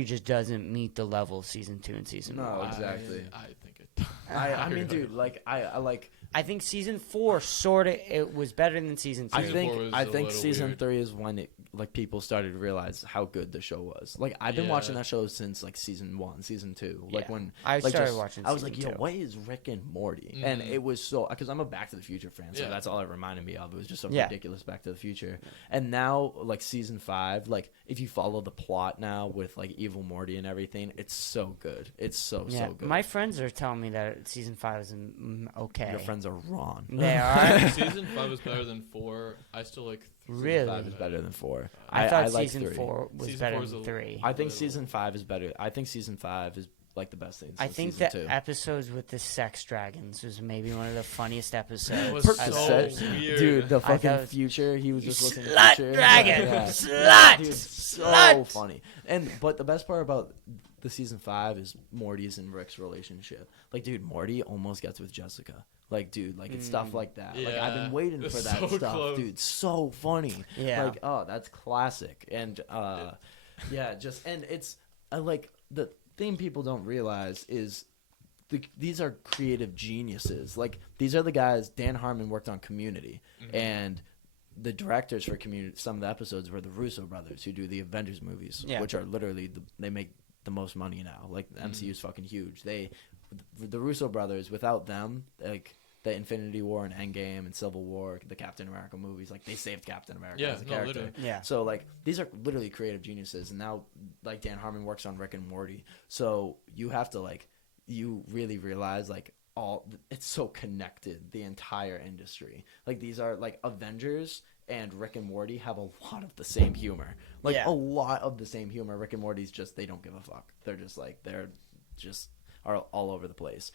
just doesn't meet the level of season 2 and season No, 1. exactly. I think it. I mean, dude, like I like. I think season 4 sort of it was better than season 2. I Season think 4 was I a think little season weird. 3 is when it like people started to realize how good the show was. Like I've been Yeah. watching that show since like season 1, season 2. Like Yeah. when I like, started just- watching I was season like, yo, 2. what is Rick and Morty? And Mhm. it was so because I'm a Back to the Future fan, so Yeah. that's all it reminded me of. It was just so Yeah. ridiculous Back to the Future. And now like season 5, like if you follow the plot now with like evil Morty and everything, it's so good. It's so Yeah, so good. my friends are telling me that season 5 is okay. Your friends are wrong. They are. Season 5 is better than 4. I still like. Really? 5 is better than 4. I thought like season 3. 4 was Season better 4 is than a- 3. I think Little. season 5 is better. I think season 5 is like the best thing. I since think season the 2. episodes with the sex dragons was maybe one of the funniest It episodes. was I've so ever- Percocet. weird. Dude, the I fucking thought- future. He was You just looking slut at the future. dragon! Yeah. Slut! Dude, so Slut! funny. But the best part about the season 5 is Morty's and Rick's relationship. Like, dude, Morty almost gets with Jessica. Like, dude, like it's stuff like that. Like, I've been Yeah. waiting for It's that so stuff, close. dude. So funny. Yeah. Like, oh, that's classic. And yeah, just and it's like the thing people don't realize is these are creative geniuses. Like, these are the guys. Dan Harmon worked on Community, and the directors for Community, some of the episodes were the Russo brothers, who do the Avengers movies, which are literally they make the most money now. Like, the MCU is fucking huge. The Russo brothers, without them, like the Infinity War and Endgame and Civil War, the Captain America movies, like, they saved Captain America as a character. Literally. Yeah. So, like, these are literally creative geniuses, and now, like, Dan Harmon works on Rick and Morty. So you have to, like, you really realize, like, it's so connected, the entire industry. Like, these are, like, Avengers and Rick and Morty have a lot of the same humor. Like, a lot of the same humor. Rick and Morty's just, they don't give a fuck. They're just, like, are all over the place.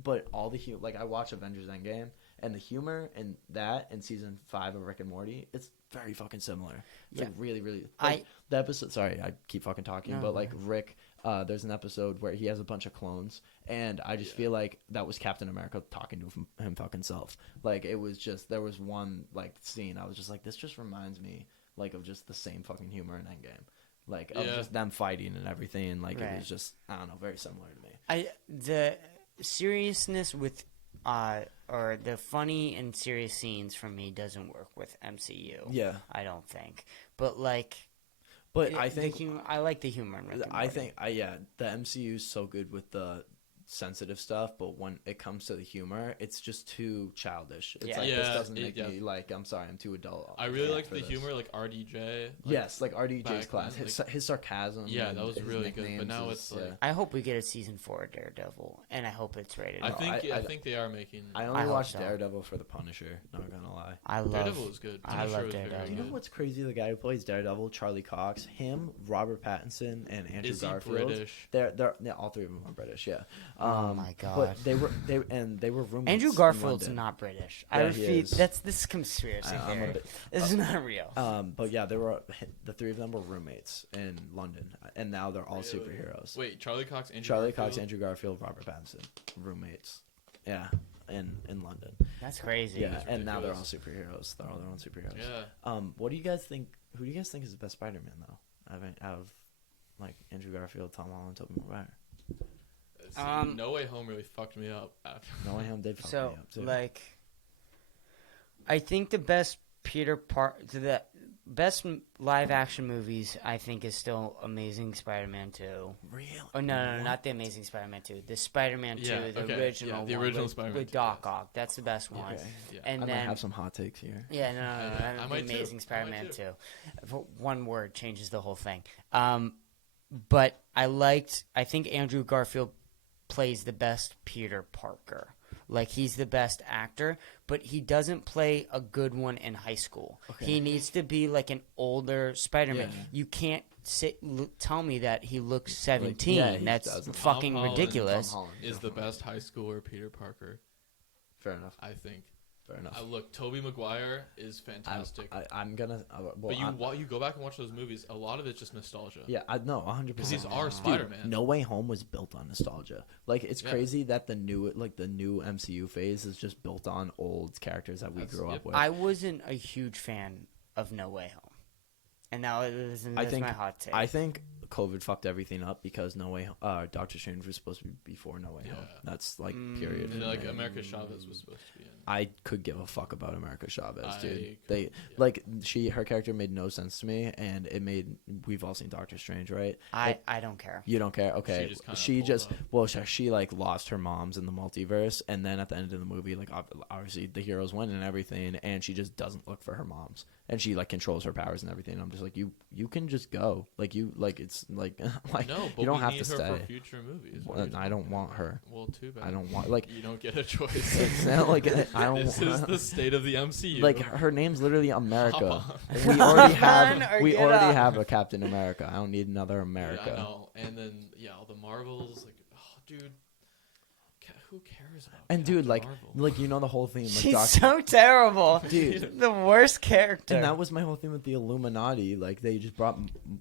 But all the like, I watch Avengers Endgame, and the humor in that and season 5 of Rick and Morty, it's very fucking similar. It's like really, really. Like, the episode. Sorry, I keep fucking talking, but like Rick, there's an episode where he has a bunch of clones, and I just feel like that was Captain America talking to him fucking self. Like, it was just, there was one like scene I was just like, this just reminds me like of just the same fucking humor in Endgame. Like, of just them fighting and everything, and like it was just, I don't know, very similar to me. The seriousness with or the funny and serious scenes for me doesn't work with MCU. Yeah, I don't think. But like, I think I like the humor in Rick and Morty. I think the MCU is so good with the sensitive stuff, but when it comes to the humor, it's just too childish. It's like, this doesn't make me, like, I'm sorry, I'm too adult. I really liked the humor, like RDJ. Like RDJ's class, his sarcasm. Yeah, that was really good. But now it's like, I hope we get a season 4 of Daredevil, and I hope it's rated. I think they are making. I only watched Daredevil for the Punisher. Not gonna lie. Daredevil was good. I love Daredevil. You know what's crazy? The guy who plays Daredevil, Charlie Cox, him, Robert Pattinson, and Andrew Garfield. British? They're all three of them are British. Yeah. Oh my god. But they were roommates. Andrew Garfield's in London. not British. Yeah, I refuse. This is conspiracy I'm theory. This is not real. But yeah, the three of them were roommates in London, and now they're all superheroes. Wait, Charlie Cox, Andrew Garfield, Robert Pattinson, roommates. Yeah, in London. That's crazy. Yeah, and now they're all superheroes. They're all their own superheroes. Yeah. What do you guys think? Who do you guys think is the best Spider-Man though? Out of like Andrew Garfield, Tom Holland, Tobey Maguire. No Way Home really fucked me up. No Way Home did fuck me up too. Like, I think the best the best live action movies I think is still Amazing Spider-Man 2. Really? Oh no, not the Amazing Spider-Man 2. The Spider-Man 2, original the one original with, Spider-Man with 2, Doc Ock. That's the best one. Okay. Yeah. And I then might have some hot takes here. Yeah, no, I the might too. Amazing Spider-Man I 2. might For one word changes the whole thing. But I think Andrew Garfield plays the best Peter Parker. Like, he's the best actor, but he doesn't play a good one in high school. Okay. He needs to be like an older Spider-Man. Yeah. You can't tell me that he looks 17. That's fucking ridiculous. Tom Holland is the best high schooler Peter Parker. Fair enough. I think. Fair enough. Look, Tobey Maguire is fantastic. I'm gonna. But you go back and watch those movies. A lot of it's just nostalgia. Yeah, I know 100%. Because he's our Spider-Man. No Way Home was built on nostalgia. Like, it's crazy that the new MCU phase is just built on old characters that we grew up with. I wasn't a huge fan of No Way Home, and now that's my hot take. I think COVID fucked everything up because Doctor Strange was supposed to be before No Way Home. That's like period. And like America Chavez was supposed to be in. I could give a fuck about America Chavez, dude. Her character made no sense to me, and we've all seen Doctor Strange, right? I don't care. You don't care? Okay. She like lost her moms in the multiverse, and then at the end of the movie, like obviously the heroes win and everything, and she just doesn't look for her moms, and she like controls her powers and everything. And I'm just like, you can just go, it's like no, but you don't we have need to her stay. For future movies. I don't want her. Well, too bad. I don't want you don't get a choice. It's not like I don't. This is the state of the MCU. Like, her name's literally America. We already have a Captain America. I don't need another America. Yeah, I know. And then all the Marvels, like, oh, dude. Who cares about and Captain dude, Marvel? like you know the whole theme. Like, she's so terrible, dude. The worst character. And that was my whole thing with the Illuminati. Like, they just brought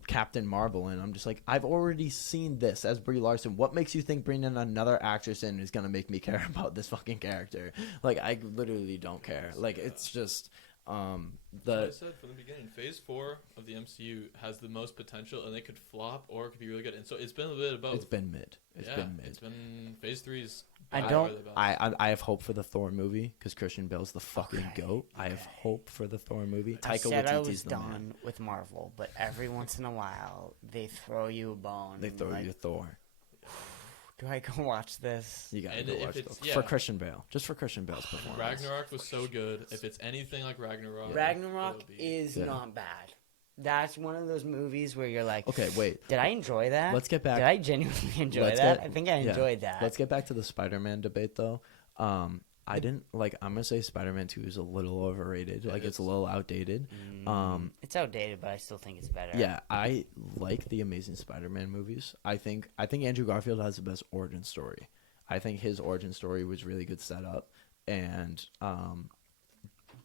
Captain Marvel in. I'm just like, I've already seen this as Brie Larson. What makes you think bringing another actress in is gonna make me care about this fucking character? Like, I literally don't care. Like, it's just. Like I said from the beginning, Phase 4 of the MCU has the most potential, and they could flop or it could be really good. And so it's been a bit of both. It's been mid. It's been mid. It's been Phase 3's. I have hope for the Thor movie because Christian Bale's the fucking goat. I have hope for the Thor movie. I Taika said I Waititi's was the done man. with Marvel, but every once in a while they throw you a bone. They throw you Thor. Do I go watch this? You gotta And go if watch it's- Thor. For Christian Bale, just for Christian Bale's performance. Ragnarok was so good. If it's anything like Ragnarok, Ragnarok it'll be- is not bad. That's one of those movies where you're like, Okay, wait. did I enjoy that? Let's get back. Did I genuinely enjoy Let's that? get- I think I enjoyed that. Let's get back to the Spider-Man debate, though. I didn't like. I'm gonna say Spider-Man 2 is a little overrated. Like it's a little outdated. It's outdated, but I still think it's better. Yeah, I like the Amazing Spider-Man movies. I think Andrew Garfield has the best origin story. I think his origin story was really good setup, and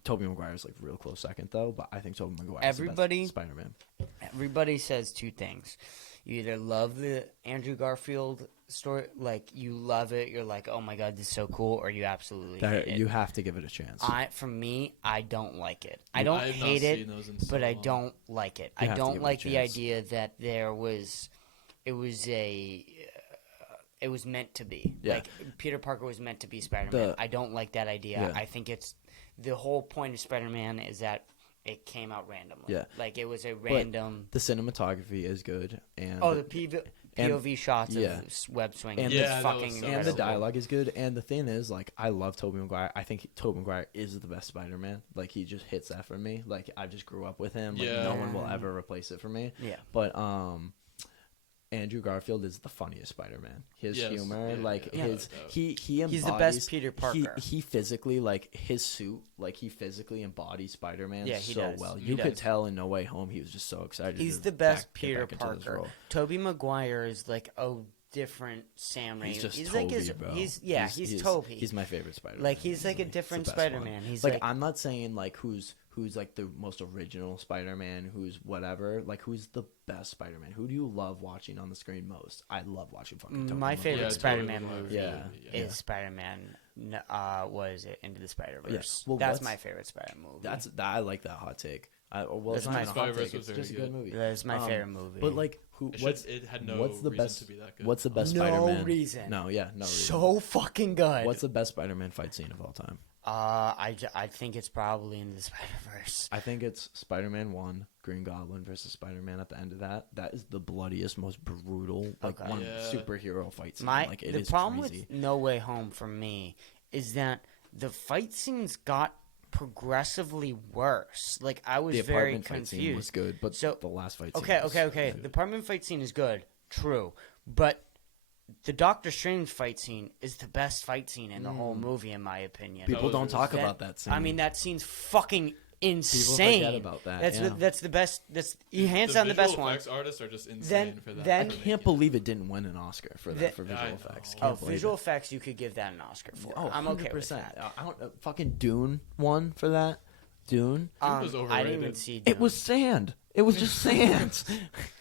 Tobey Maguire's like real close second though. But I think Tobey Maguire is the best Spider-Man. Everybody says two things. You either love the Andrew Garfield story, like you love it, you're like, oh my god, this is so cool, or you absolutely hate it. You have to give it a chance. For me, I don't like it. I don't have not hate it, seen those in but so I long. don't like it. You I have to don't give it a like the chance. idea that it was meant to be. Yeah. Like Peter Parker was meant to be Spider-Man. I don't like that idea. Yeah. I think it's the whole point of Spider-Man is that it came out randomly. Yeah. Like it was a random. The cinematography is good, and The POV shots yeah. of web swinging. And is that was fucking so incredible. and the dialogue is good. And the thing is, like, I love Tobey Maguire. I think Tobey Maguire is the best Spider-Man. Like, he just hits that for me. Like, I just grew up with him. Like, Yeah. no one will ever replace it for me. Yeah. But Andrew Garfield is the funniest Spider-Man. His Yes. humor, Yeah, like yeah, his, without a doubt. he embodies. He's the best Peter Parker. He physically, like his suit, like he physically embodies Spider-Man Yeah, he so does. well. He You could does. tell in No Way Home he was just so excited. He's to the best get Peter back into this Parker. role. Tobey Maguire is like a different Sam Raimi. He's just he's Toby, like his, bro. He's Toby. He's my favorite Spider-Man. Like he's like a the different best one. Spider-Man. He's like like I'm not saying like who's like the most original Spider-Man, who's whatever. Like who's the best Spider-Man? Who do you love watching on the screen most? I love watching fucking Tobey my Maguire. favorite Yeah, Spider-Man Tobey movie Maguire. Yeah. is Spider-Man. What is it? Into the Spider-Verse. Yeah. Well, That's what's- my fairface Spider-man movie. I like that hot take. Well, That's it's not my a hot Spider-Verse take. was It's very just a good good. movie. That's my favorite movie. But like, It had no what's the reason best? to be that good. What's the best No Spider-Man? reason. No, yeah, no reason. so fucking good. What's the best Spider-Man fight scene of all time? I think it's probably Into the Spider-Verse. I think it's Spider-Man 1, Green Goblin versus Spider-Man at the end of that. That is the bloodiest, most brutal, like Okay. one Yeah. superhero fight scene. My Like it the is problem crazy. with No Way Home for me is that the fight scenes got progressively worse. Like I was The very apartment fight scene confused. was good, but So- the last fight scene Okay, was okay. good. The apartment fight scene is good, true, but the Doctor Strange fight scene is the best fight scene in the whole movie, in my opinion. People was don't really talk good. about that scene. I mean, that scene's fucking insane. forget about that, That's yeah. that's the best. That's hands down the best visual one. effects artists are just insane Then- for that. then- I can't believe it didn't win an Oscar for that, for visual I know. effects. Oh, Can't believe visual it. effects, you could give that an Oscar for. Oh, I'm okay with 100%. that. I don't, fucking Dune won for that. Dune. was I didn't even overrated. see. It was sand. It was just sand.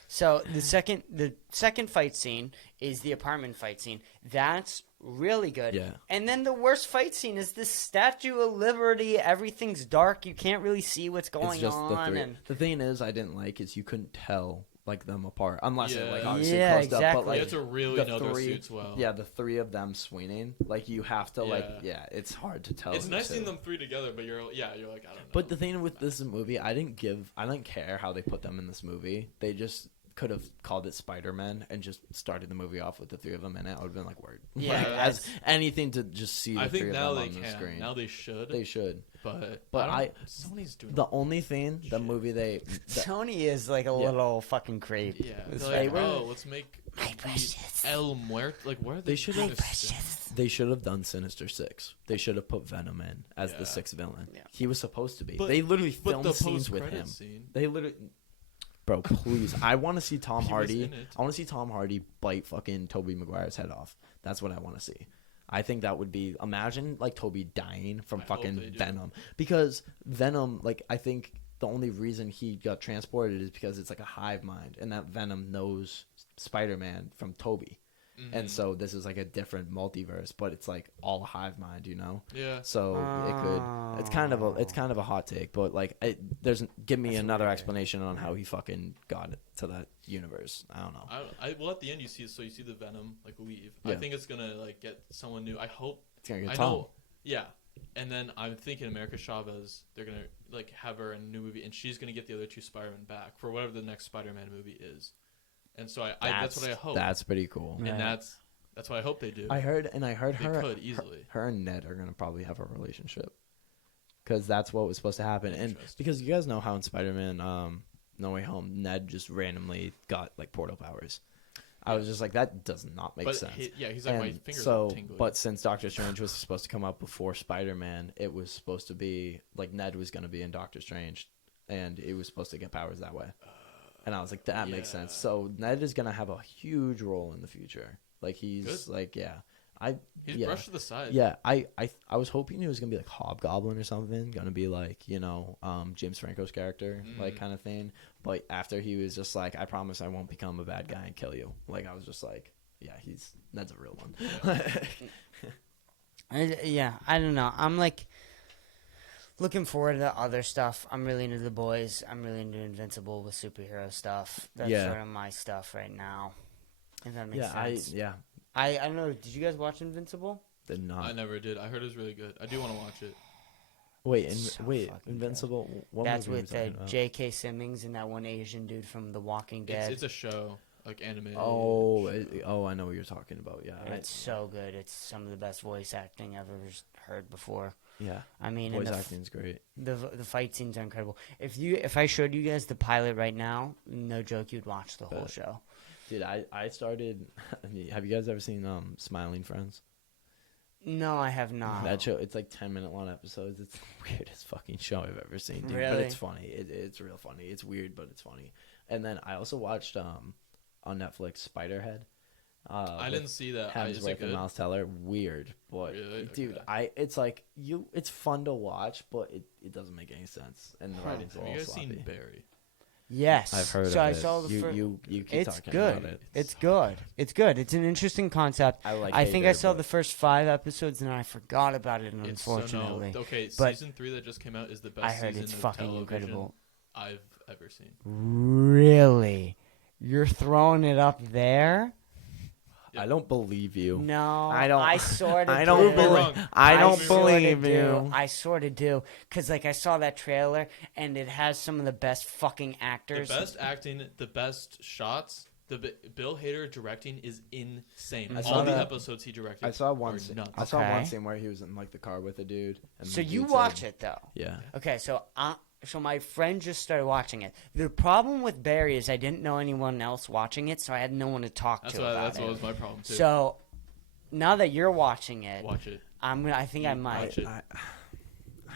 So the second fight scene is the apartment fight scene. That's really good. Yeah. And then the worst fight scene is the Statue of Liberty. Everything's dark. You can't really see what's going It's just the on. three. And The thing is, I didn't like is you couldn't tell like them apart unless it like Yeah. obviously Yeah, closed up. exactly. But like You have to really the know their three- suits well. Yeah, the three of them swinging, like you have to Yeah. it's hard to tell. It's nice too. seeing them three together, but you're like, I don't know. But the thing with this movie, I didn't care how they put them in this movie. They just could have called it Spider-Man and just started the movie off with the three of them in it. I would have been like, word. Yeah, Like, as that's- anything to just see the I think three now of they them on the can. screen. Now they should. They should. But I- Sony's doing The only thing, the movie Tony is like a little fucking creep. Yeah, It's they're like, like, let's make My precious. El Muerto. Like, where are They should have- Precious. they should have done Sinister Six. They should have put Venom in as Yeah. the sixth villain. Yeah. He was supposed to be. But- They literally But filmed the scenes with post-credit him. scene. They literally, bro, please. I want to see Tom He was Hardy. in it. I want to see Tom Hardy bite fucking Tobey Maguire's head off. That's what I want to see. I think that would be. Imagine like Toby dying from I hope fucking they do. Venom, because Venom, like I think the only reason he got transported is because it's like a hive mind, and that Venom knows Spider-Man from Toby. And so this is like a different multiverse, but it's like all a hive mind, you know? Yeah. So it's kind of a hot take, but like give me That's another weird. explanation on how he fucking got it to that universe. I don't know. Well, at the end you see the Venom like leave. Yeah. I think it's gonna like get someone new. I hope. It's gonna get I Tom. know. Yeah. And then I'm thinking America Chavez, they're gonna like have her in a new movie, and she's gonna get the other two Spider-Man back for whatever the next Spider-Man movie is. And so that's what I hope. That's pretty cool. And that's what I hope they do. I heard they her could easily. her and Ned are gonna probably have a relationship, because that's what was supposed to happen. And Interesting. because you guys know how in Spider-Man No Way Home, Ned just randomly got like portal powers. I was just like, that does not make sense. He's like, my fingers are tingling. But since Doctor Strange was supposed to come out before Spider-Man, it was supposed to be like Ned was going to be in Doctor Strange, and it was supposed to get powers that way. And I was like, that makes sense. So Ned is going to have a huge role in the future. Like he's Good. like, He's brushed to the side. Yeah, I was hoping it was gonna be like Hobgoblin or something, gonna be like James Franco's character, like kind of thing. But after he was just like, I promise I won't become a bad guy and kill you. Like I was just like, yeah, Ned's a real one. I don't know. I'm like looking forward to other stuff. I'm really into The Boys. I'm really into Invincible with superhero stuff. That's sort of my stuff right now. If that makes sense. I don't know. Did you guys watch Invincible? Did not. I never did. I heard it was really good. I do want to watch it. Wait, Invincible. What That's movie with are we talking about? J.K. Simmons and that one Asian dude from The Walking Dead. It's a show, like animated. I know what you're talking about. Yeah, It's so good. It's some of the best voice acting I've ever heard before. Yeah, I mean, voice acting's great. The fight scenes are incredible. If I showed you guys the pilot right now, no joke, you'd watch the whole show. Dude, I started. Have you guys ever seen Smiling Friends? No, I have not. That show, it's like 10-minute long episodes. It's the weirdest fucking show I've ever seen, dude. Really? But it's funny. It's real funny. It's weird, but it's funny. And then I also watched on Netflix Spiderhead. I didn't see that. Is it and good? Miles Teller. Weird, but Really? dude, Okay. it's like it's fun to watch, but it doesn't make any sense. And the writing's Have all you guys sloppy. seen Barry? Yes, I've heard so of I it. saw the first. You keep It's talking good. about it. It's good. It's good. It's an interesting concept. I think I saw the first 5 episodes and I forgot about it. Unfortunately, But season 3 that just came out is the best I heard season it's of fucking television incredible. I've ever seen. Really, you're throwing it up there? I don't believe you. No, I don't. I sort of. I do. don't Prove me believe. wrong. I don't sorta believe do. you. I sort of do, because like I saw that trailer and it has some of the best fucking actors. The best acting, the best shots. Bill Hader directing is insane. I saw All the that- episodes he directed. I saw one. are Scene, nuts. I saw one Okay. scene where he was in like the car with a dude. And So the you dude watch said- it though. Yeah. Okay, so my friend just started watching it. The problem with Barry is I didn't know anyone else watching it, so I had no one to talk to about That's it. what was my problem too. So now that you're watching it, Watch it. I think I might. Watch it.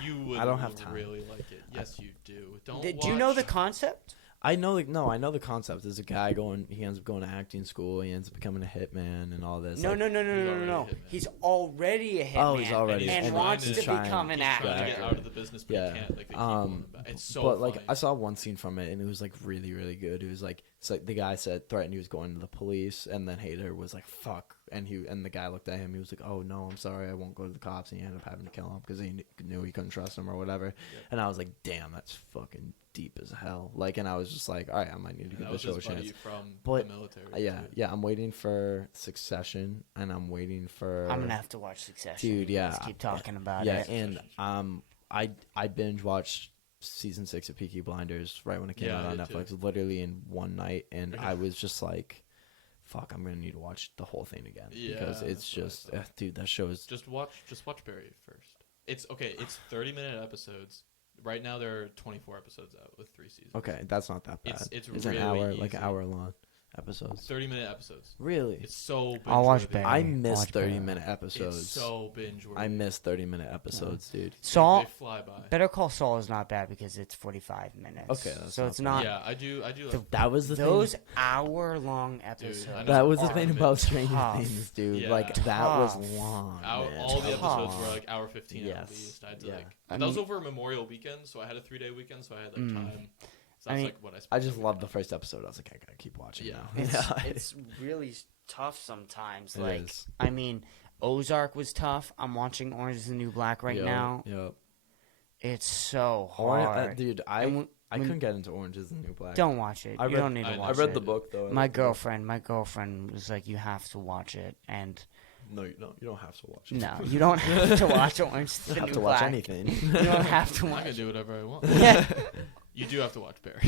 You would I don't have time. really like it. Yes, you do. Don't. Do you know the watch- concept? I know. I know the concept. There's a guy going. He ends up going to acting school. He ends up becoming a hitman and all this. No. already a hitman. He's already a hitman. Oh, he's already- and he's wants trying to to- become an He's trying to actor. get out of the business, but Yeah. he can't. Like, they keep pulling him back. It's so But like funny. I saw one scene from it and it was like really really good. It was like it's like the guy threatened he was going to the police, and then Hader was like fuck, and the guy looked at him. He was like, oh no, I'm sorry, I won't go to the cops, and he ended up having to kill him because he knew he couldn't trust him or whatever. Yep. And I was like, damn, that's fucking deep as hell. Like, and I was just like, all right, I might need to And give that this was show a his buddy chance. from But, the military. Yeah, too. yeah, I'm waiting for Succession, and I'm waiting for. I'm gonna have to watch Succession. Dude, You guys yeah. keep talking about Yeah, it. and I binge watched season 6 of Peaky Blinders right when it came Yeah, out I on did Netflix, too. literally in one night, and Okay. I was just like, "Fuck, I'm gonna need to watch the whole thing again because Yeah, it's that's what I just, thought. dude, that show is Just watch Barry first. It's okay. It's 30-minute episodes. Right now there are 24 episodes out with 3 seasons. okay. That's not that bad. It's an really hour, like easy. hour long episodes. 30-minute episodes. Really, It's so binge I'll watch worthy. Barry. I miss Watch 30-minute It's episodes. so binge worthy. I miss 30-minute episodes, dude. Saul, They fly by. Better Call Saul is not bad because it's 45 minutes. Okay, that's so not it's bad. not. Yeah, I do like That was the Those thing. hour-long episodes. I know. That was the are thing about Stranger tough. Things, dude. Yeah. Like that was Tough. long. man. all the episodes Tough. were like hour 15 at Yes. least. I had to Yeah. like. I That was mean- over a Memorial weekend, so I had a 3-day weekend, so I had like time. So that's I mean, like what I. I just specifically loved the know. first episode. I was like, I gotta keep watching. Yeah. now. It's really tough sometimes. It Like, is. I mean, Ozark was tough. I'm watching Orange is the New Black right now. Yep. It's so Orange, hard. dude, And when- I couldn't get into Orange is the New Black. Don't watch it. I You read- don't need to I watch I read it. the book though. I My read the book. girlfriend was like, "You have to watch it," and No, you don't have to watch it. no, you don't have to watch Orange is You the don't have New to watch Black. anything. You don't have to I'm watch. gonna do whatever I want. Yeah. You do have to watch Barry.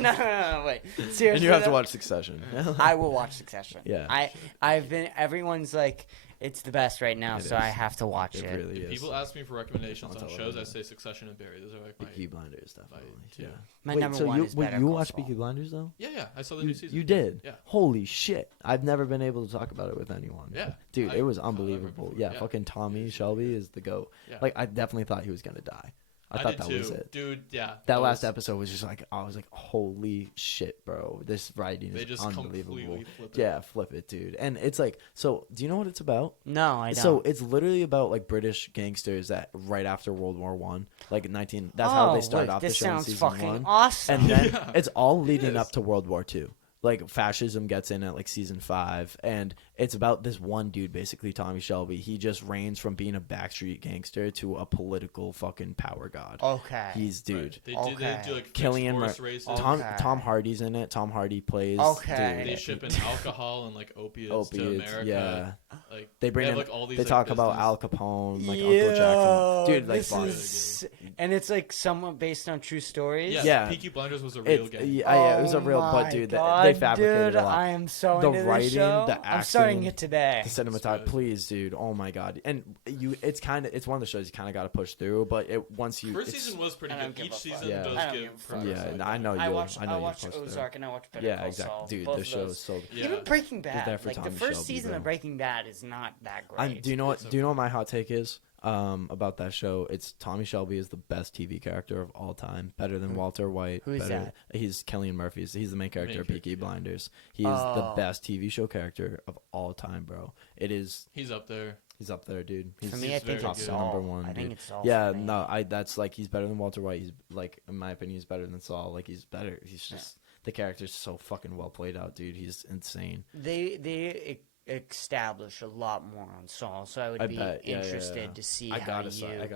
no, wait. Seriously, And you have to though, watch Succession. I will watch Succession. Yeah. I've been. Everyone's like, it's the best right now, It so is. I have to watch It it. really If is. people ask me for recommendations on I'll tell shows, I them. say Succession and Barry. Those are like my. Peaky Blinders, definitely. two. Yeah. My Wait, number so one you, is Better you Call watch Saul. Peaky Blinders though? Yeah. I saw the new season. You did? Yeah. Holy shit! I've never been able to talk about it with anyone. Yeah. Dude, I it was saw that unbelievable. before. Yeah, Yeah. fucking Tommy Shelby is the goat. Yeah. Like, I definitely thought he was gonna die. I thought did that too. was it. Dude, yeah. That last was- episode was just like, I was like, holy shit, bro. This writing They is just unbelievable. completely flip it. Yeah, flip it, dude. And it's like, so do you know what it's about? No, I don't. So it's literally about like British gangsters that right after World War One, like 19. That's how they start off the This show in sounds season fucking one. awesome. And then Yeah. it's all leading is. up to World War Two. Like fascism gets in at like season 5, and it's about this one dude, basically Tommy Shelby. He just reigns from being a backstreet gangster to a political fucking power god. Okay. He's dude. Right. They Okay. do like Killian horse Mur- races. Okay. Tom Hardy's in it. Tom Hardy plays. Okay. Dude, They ship in alcohol and like opiates to opiates. America. Yeah. Like They bring have, in. like all these. They like, talk about business- Al Capone, like Uncle Yo, Jackson. Dude, like this fuck. is, and it's like somewhat based on true stories. Yeah, Yeah. Peaky Blinders was a real It, game. yeah, it was a real. Oh But my dude, God, they fabricated dude, a lot. I am so The into this writing, show. the I'm starting acting, it today. The cinematography, good. please, dude. Oh my god, and it's one of the shows you kind of got to push through. But once you First it's- season was pretty I don't good. give Each a fuck. season Yeah. does I don't give give a fuck. progress. yeah, like I that. know you. I watched I know you watched pushed through. Ozark and I watched Better Yeah, Call exactly, Saul. dude. Both The of show those. is so. Good. Yeah. Even Breaking there Bad, for like the Tommy first Shelby, season bro. of Breaking Bad is not that great. Do you know what? It's Do you know what my hot take is? About that show, it's Tommy Shelby is the best TV character of all time, better than Walter White. Who is better- that? He's Cillian Murphy. He's the main character of Peaky yeah. Blinders. He is the Oh. best TV show character of all time, bro. It is. He's up there. He's up there, dude. He's For me, I he's think very it's good. Saul. Number one, I think dude. it's Saul. Yeah, for me. no, that's like he's better than Walter White. He's like, in my opinion, he's better than Saul. Like he's better. He's just the character's so fucking well played out, dude. He's insane. They establish a lot more on Saul, so I would be bet. Yeah, yeah, interested yeah. to see I how gotta you. say,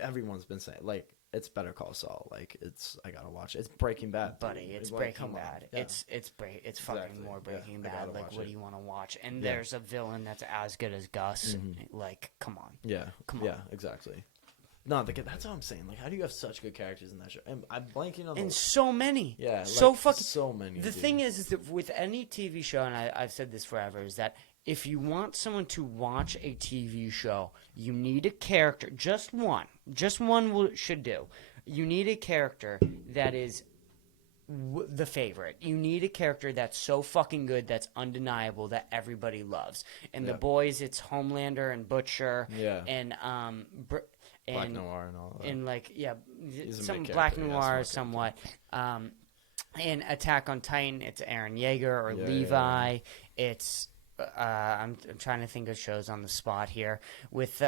everyone's been saying like it's Better Call Saul. Like I gotta watch it. It's Breaking Bad, Buddy, dude. it's Like, Breaking come on. Bad. Yeah. It's fucking Exactly. more Yeah, Breaking I Bad. gotta Like, watch what it. do you want to watch? And Yeah. there's a villain that's as good as Gus. Mhm. Like, come on. Yeah, Come yeah, on. exactly. No, that's what I'm saying. Like, how do you have such good characters in that show? And I'm blanking on And the so many. yeah, So like, fucking. so many. The dude. thing is that with any TV show, and I've said this forever, is that if you want someone to watch a TV show, you need a character. Just one should do. You need a character that is the favorite. You need a character that's so fucking good, that's undeniable, that everybody loves. And The Yeah. Boys, it's Homelander and Butcher, Yeah. and Black Noir and all that. and like He's a some big Black character, yeah, Noir smart somewhat. In Attack on Titan, it's Aaron Yeager or Yeah, Levi. yeah. It's I'm trying to think of shows on the spot here. With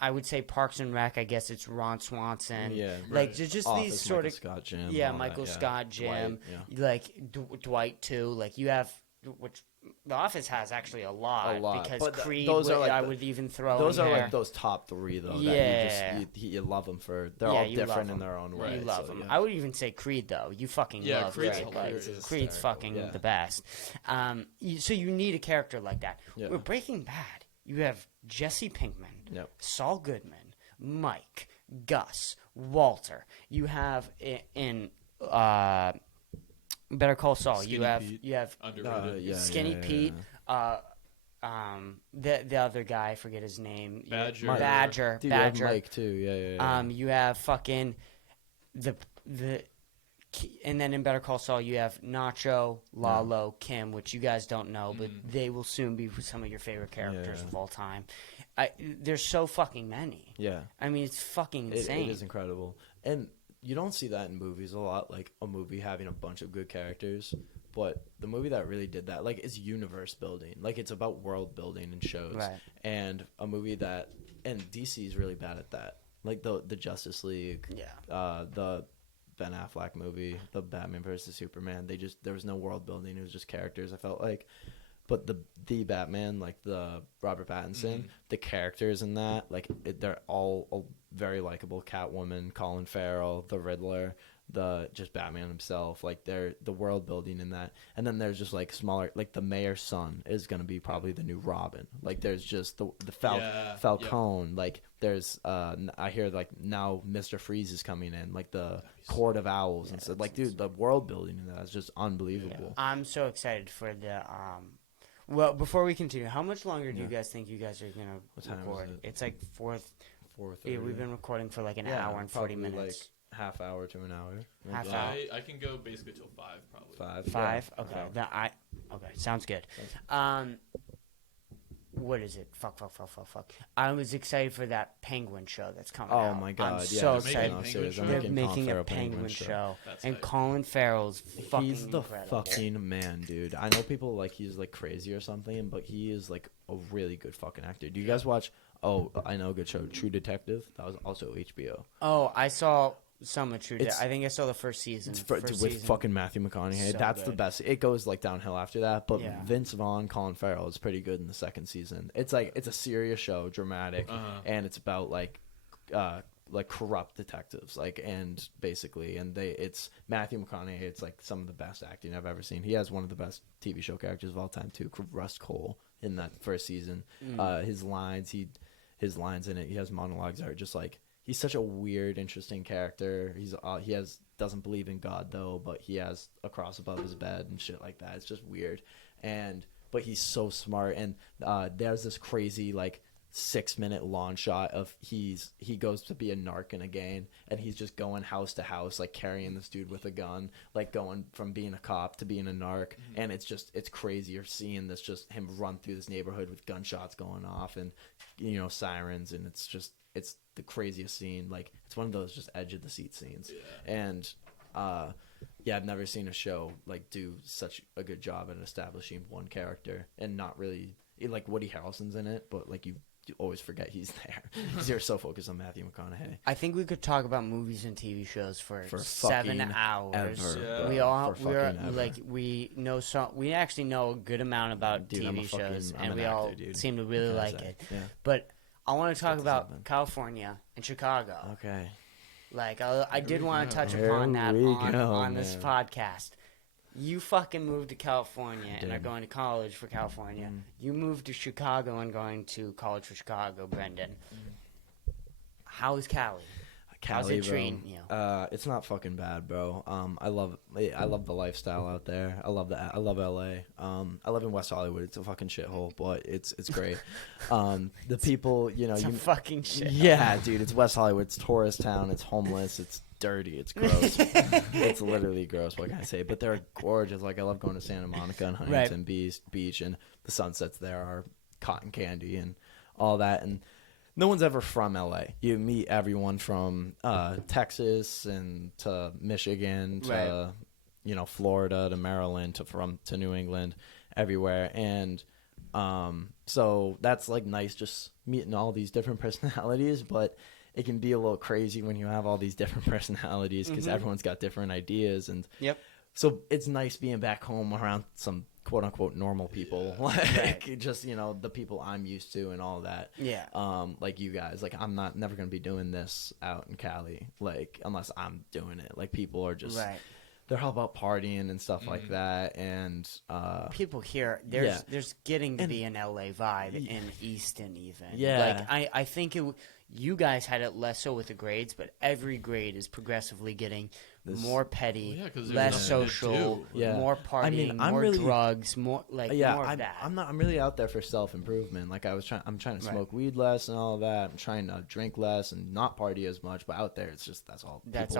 I would say Parks and Rec. I guess it's Ron Swanson. Yeah, like right. they're just Office, these sort Michael of Scott, Jim. yeah, all Michael that, yeah. Scott, Jim, Dwight, like Dwight too. Like you have which The Office has actually a lot, because But Creed. those are like I the- would even throw. Those in are there. like those top 3 though. Yeah. That you love them for. They're Yeah, all you love different in them. their own way. You love so, them. yeah. I would even say Creed though. You fucking Yeah, love Creed's Creed. hilarious. Like, It's Creed's fucking Yeah. the best. So you need a character like that. Yeah. With Breaking Bad, you have Jesse Pinkman, Yep. Saul Goodman, Mike, Gus, Walter. You have in Better Call Saul. Skinny Pete. You have Underrated. Yeah, Skinny yeah, yeah, Pete. yeah. The other guy, I forget his name. Badger. Mike. Badger. Dude, you have Badger. Mike too. Yeah. You have fucking the and then in Better Call Saul you have Nacho, Lalo, Kim, which you guys don't know, but they will soon be some of your favorite characters Yeah. of all time. There's so fucking many. Yeah. I mean, it's fucking insane. It is incredible. And you don't see that in movies a lot, like a movie having a bunch of good characters. But the movie that really did that, like, is universe building. Like, it's about world building and shows. Right. And a movie that, and DC is really bad at that. Like the Justice League, Yeah. the Ben Affleck movie, the Batman versus Superman. There was no world building. It was just characters. I felt like, but the Batman, like the Robert Pattinson, the characters in that, like they're all very likable. Catwoman, Colin Farrell, the Riddler, just Batman himself. Like they're the world building in that, and then there's just like smaller, like the mayor's son is gonna be probably the new Robin. Like there's just the Falcone. Yeah. Like there's I hear like now Mr. Freeze is coming in, like the Court of Owls and stuff. Like dude, the world building in that is just unbelievable. Yeah. I'm so excited for the Well, before we continue, how much longer do you guys think you guys are gonna record? It's like 4:30. Yeah, we've been recording for like an hour and 40 minutes. Like half hour to an hour. Half hour. I can go basically till 5 probably. 5. Yeah. Okay. Okay. Sounds good. What is it? Fuck. I was excited for that Penguin show that's coming out. Oh my god! I'm yeah, so excited. They're making a Penguin show. And hype. Colin Farrell's fucking He's the incredible. fucking man, dude. I know people like he's like crazy or something, but he is like a really good fucking actor. Do you guys watch? Oh, I know a good show, True Detective. That was also HBO. Oh, I saw some of True Detective. I think I saw the first season. With fucking Matthew McConaughey. So That's good. the best. It goes like downhill after that, but Yeah. Vince Vaughn, Colin Farrell is pretty good in the second season. It's like it's a serious show, dramatic, and it's about like corrupt detectives, and it's Matthew McConaughey. It's like some of the best acting I've ever seen. He has one of the best TV show characters of all time too, Russ Cole in that first season. His lines in it. He has monologues that are just like. He's such a weird, interesting character. Doesn't believe in God though, but he has a cross above his bed and shit like that. It's just weird, but he's so smart. And there's this crazy like 6-minute long shot of he goes to be a narc in a gang, and he's just going house to house, like carrying this dude with a gun, like going from being a cop to being a narc. And it's crazy. You're seeing this just him run through this neighborhood with gunshots going off and sirens, and it's the craziest scene. Like it's one of those just edge of the seat scenes. And I've never seen a show like do such a good job at establishing one character, and not really like Woody Harrelson's in it, but like you always forget he's there because you're so focused on Matthew McConaughey. I think we could talk about movies and TV shows for 7 hours. Ever, We actually know a good amount about TV shows, and we all seem to really like it. Yeah. But I want to talk about California and Chicago. Okay. Like I did want to touch upon that on this podcast. You fucking moved to California and are going to college for California. You moved to Chicago and going to college for Chicago, Brendan. How is Cali? How's it treating you? It's not fucking bad, bro. I love the lifestyle out there. I love LA. I live in West Hollywood. It's a fucking shithole, but it's great. The people, It's a fucking shithole. Yeah, dude, it's West Hollywood. It's tourist town. It's homeless. It's dirty. It's gross. It's literally gross. What can I say? But they're gorgeous. Like I love going to Santa Monica and Huntington Beach, and the sunsets there are cotton candy and all that. And no one's ever from LA. You meet everyone from Texas and to Michigan to Florida to Maryland to New England, everywhere. And so that's like nice, just meeting all these different personalities, but it can be a little crazy when you have all these different personalities because everyone's got different ideas. And so it's nice being back home around some quote unquote normal people, just the people I'm used to and all that. Like you guys, like I'm never gonna be doing this out in Cali, like unless I'm doing it. Like people are just they're all about partying and stuff like that. And people here, there's getting to be an LA vibe in Easton even. Like I think you guys had it less so with the grades, but every grade is progressively getting more petty, less social, more partying, more drugs, more more of that. I'm really out there for self-improvement. Like I'm trying to smoke weed less and all that. I'm trying to drink less and not party as much, but out there it's just that's all people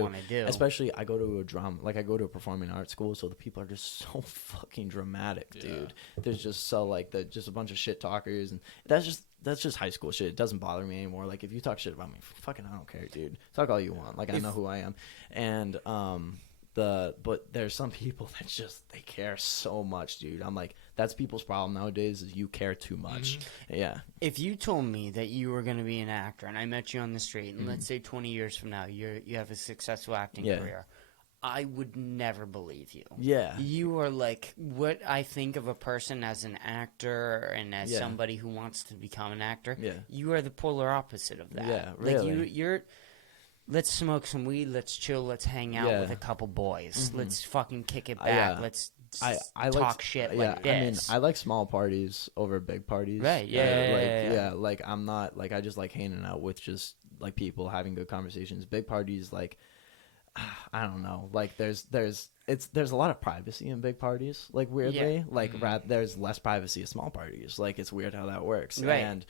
want to do. Especially I go to I go to a performing arts school, so the people are just so fucking dramatic, dude. There's just just a bunch of shit talkers, and that's just high school shit. It doesn't bother me anymore. Like if you talk shit about me, fucking I don't care, dude. Talk all you want. Like I know who I am. And but there's some people that just they care so much, dude. I'm like, that's people's problem nowadays is you care too much. Yeah. If you told me that you were going to be an actor and I met you on the street, and let's say 20 years from now you have a successful acting career, I would never believe you. Yeah. You are like what I think of a person as an actor and as somebody who wants to become an actor. Yeah. You are the polar opposite of that. Yeah, really. Like you're let's smoke some weed, let's chill, let's hang out with a couple boys. Let's fucking kick it back. Let's I talk like, shit like this. I mean, I like small parties over big parties. Right, Like, I'm not, like, I just like hanging out with just, like, people having good conversations. Big parties, like, I don't know. Like, there's a lot of privacy in big parties, like, weirdly. Yeah. Like, there's less privacy at small parties. Like, it's weird how that works. Right. And,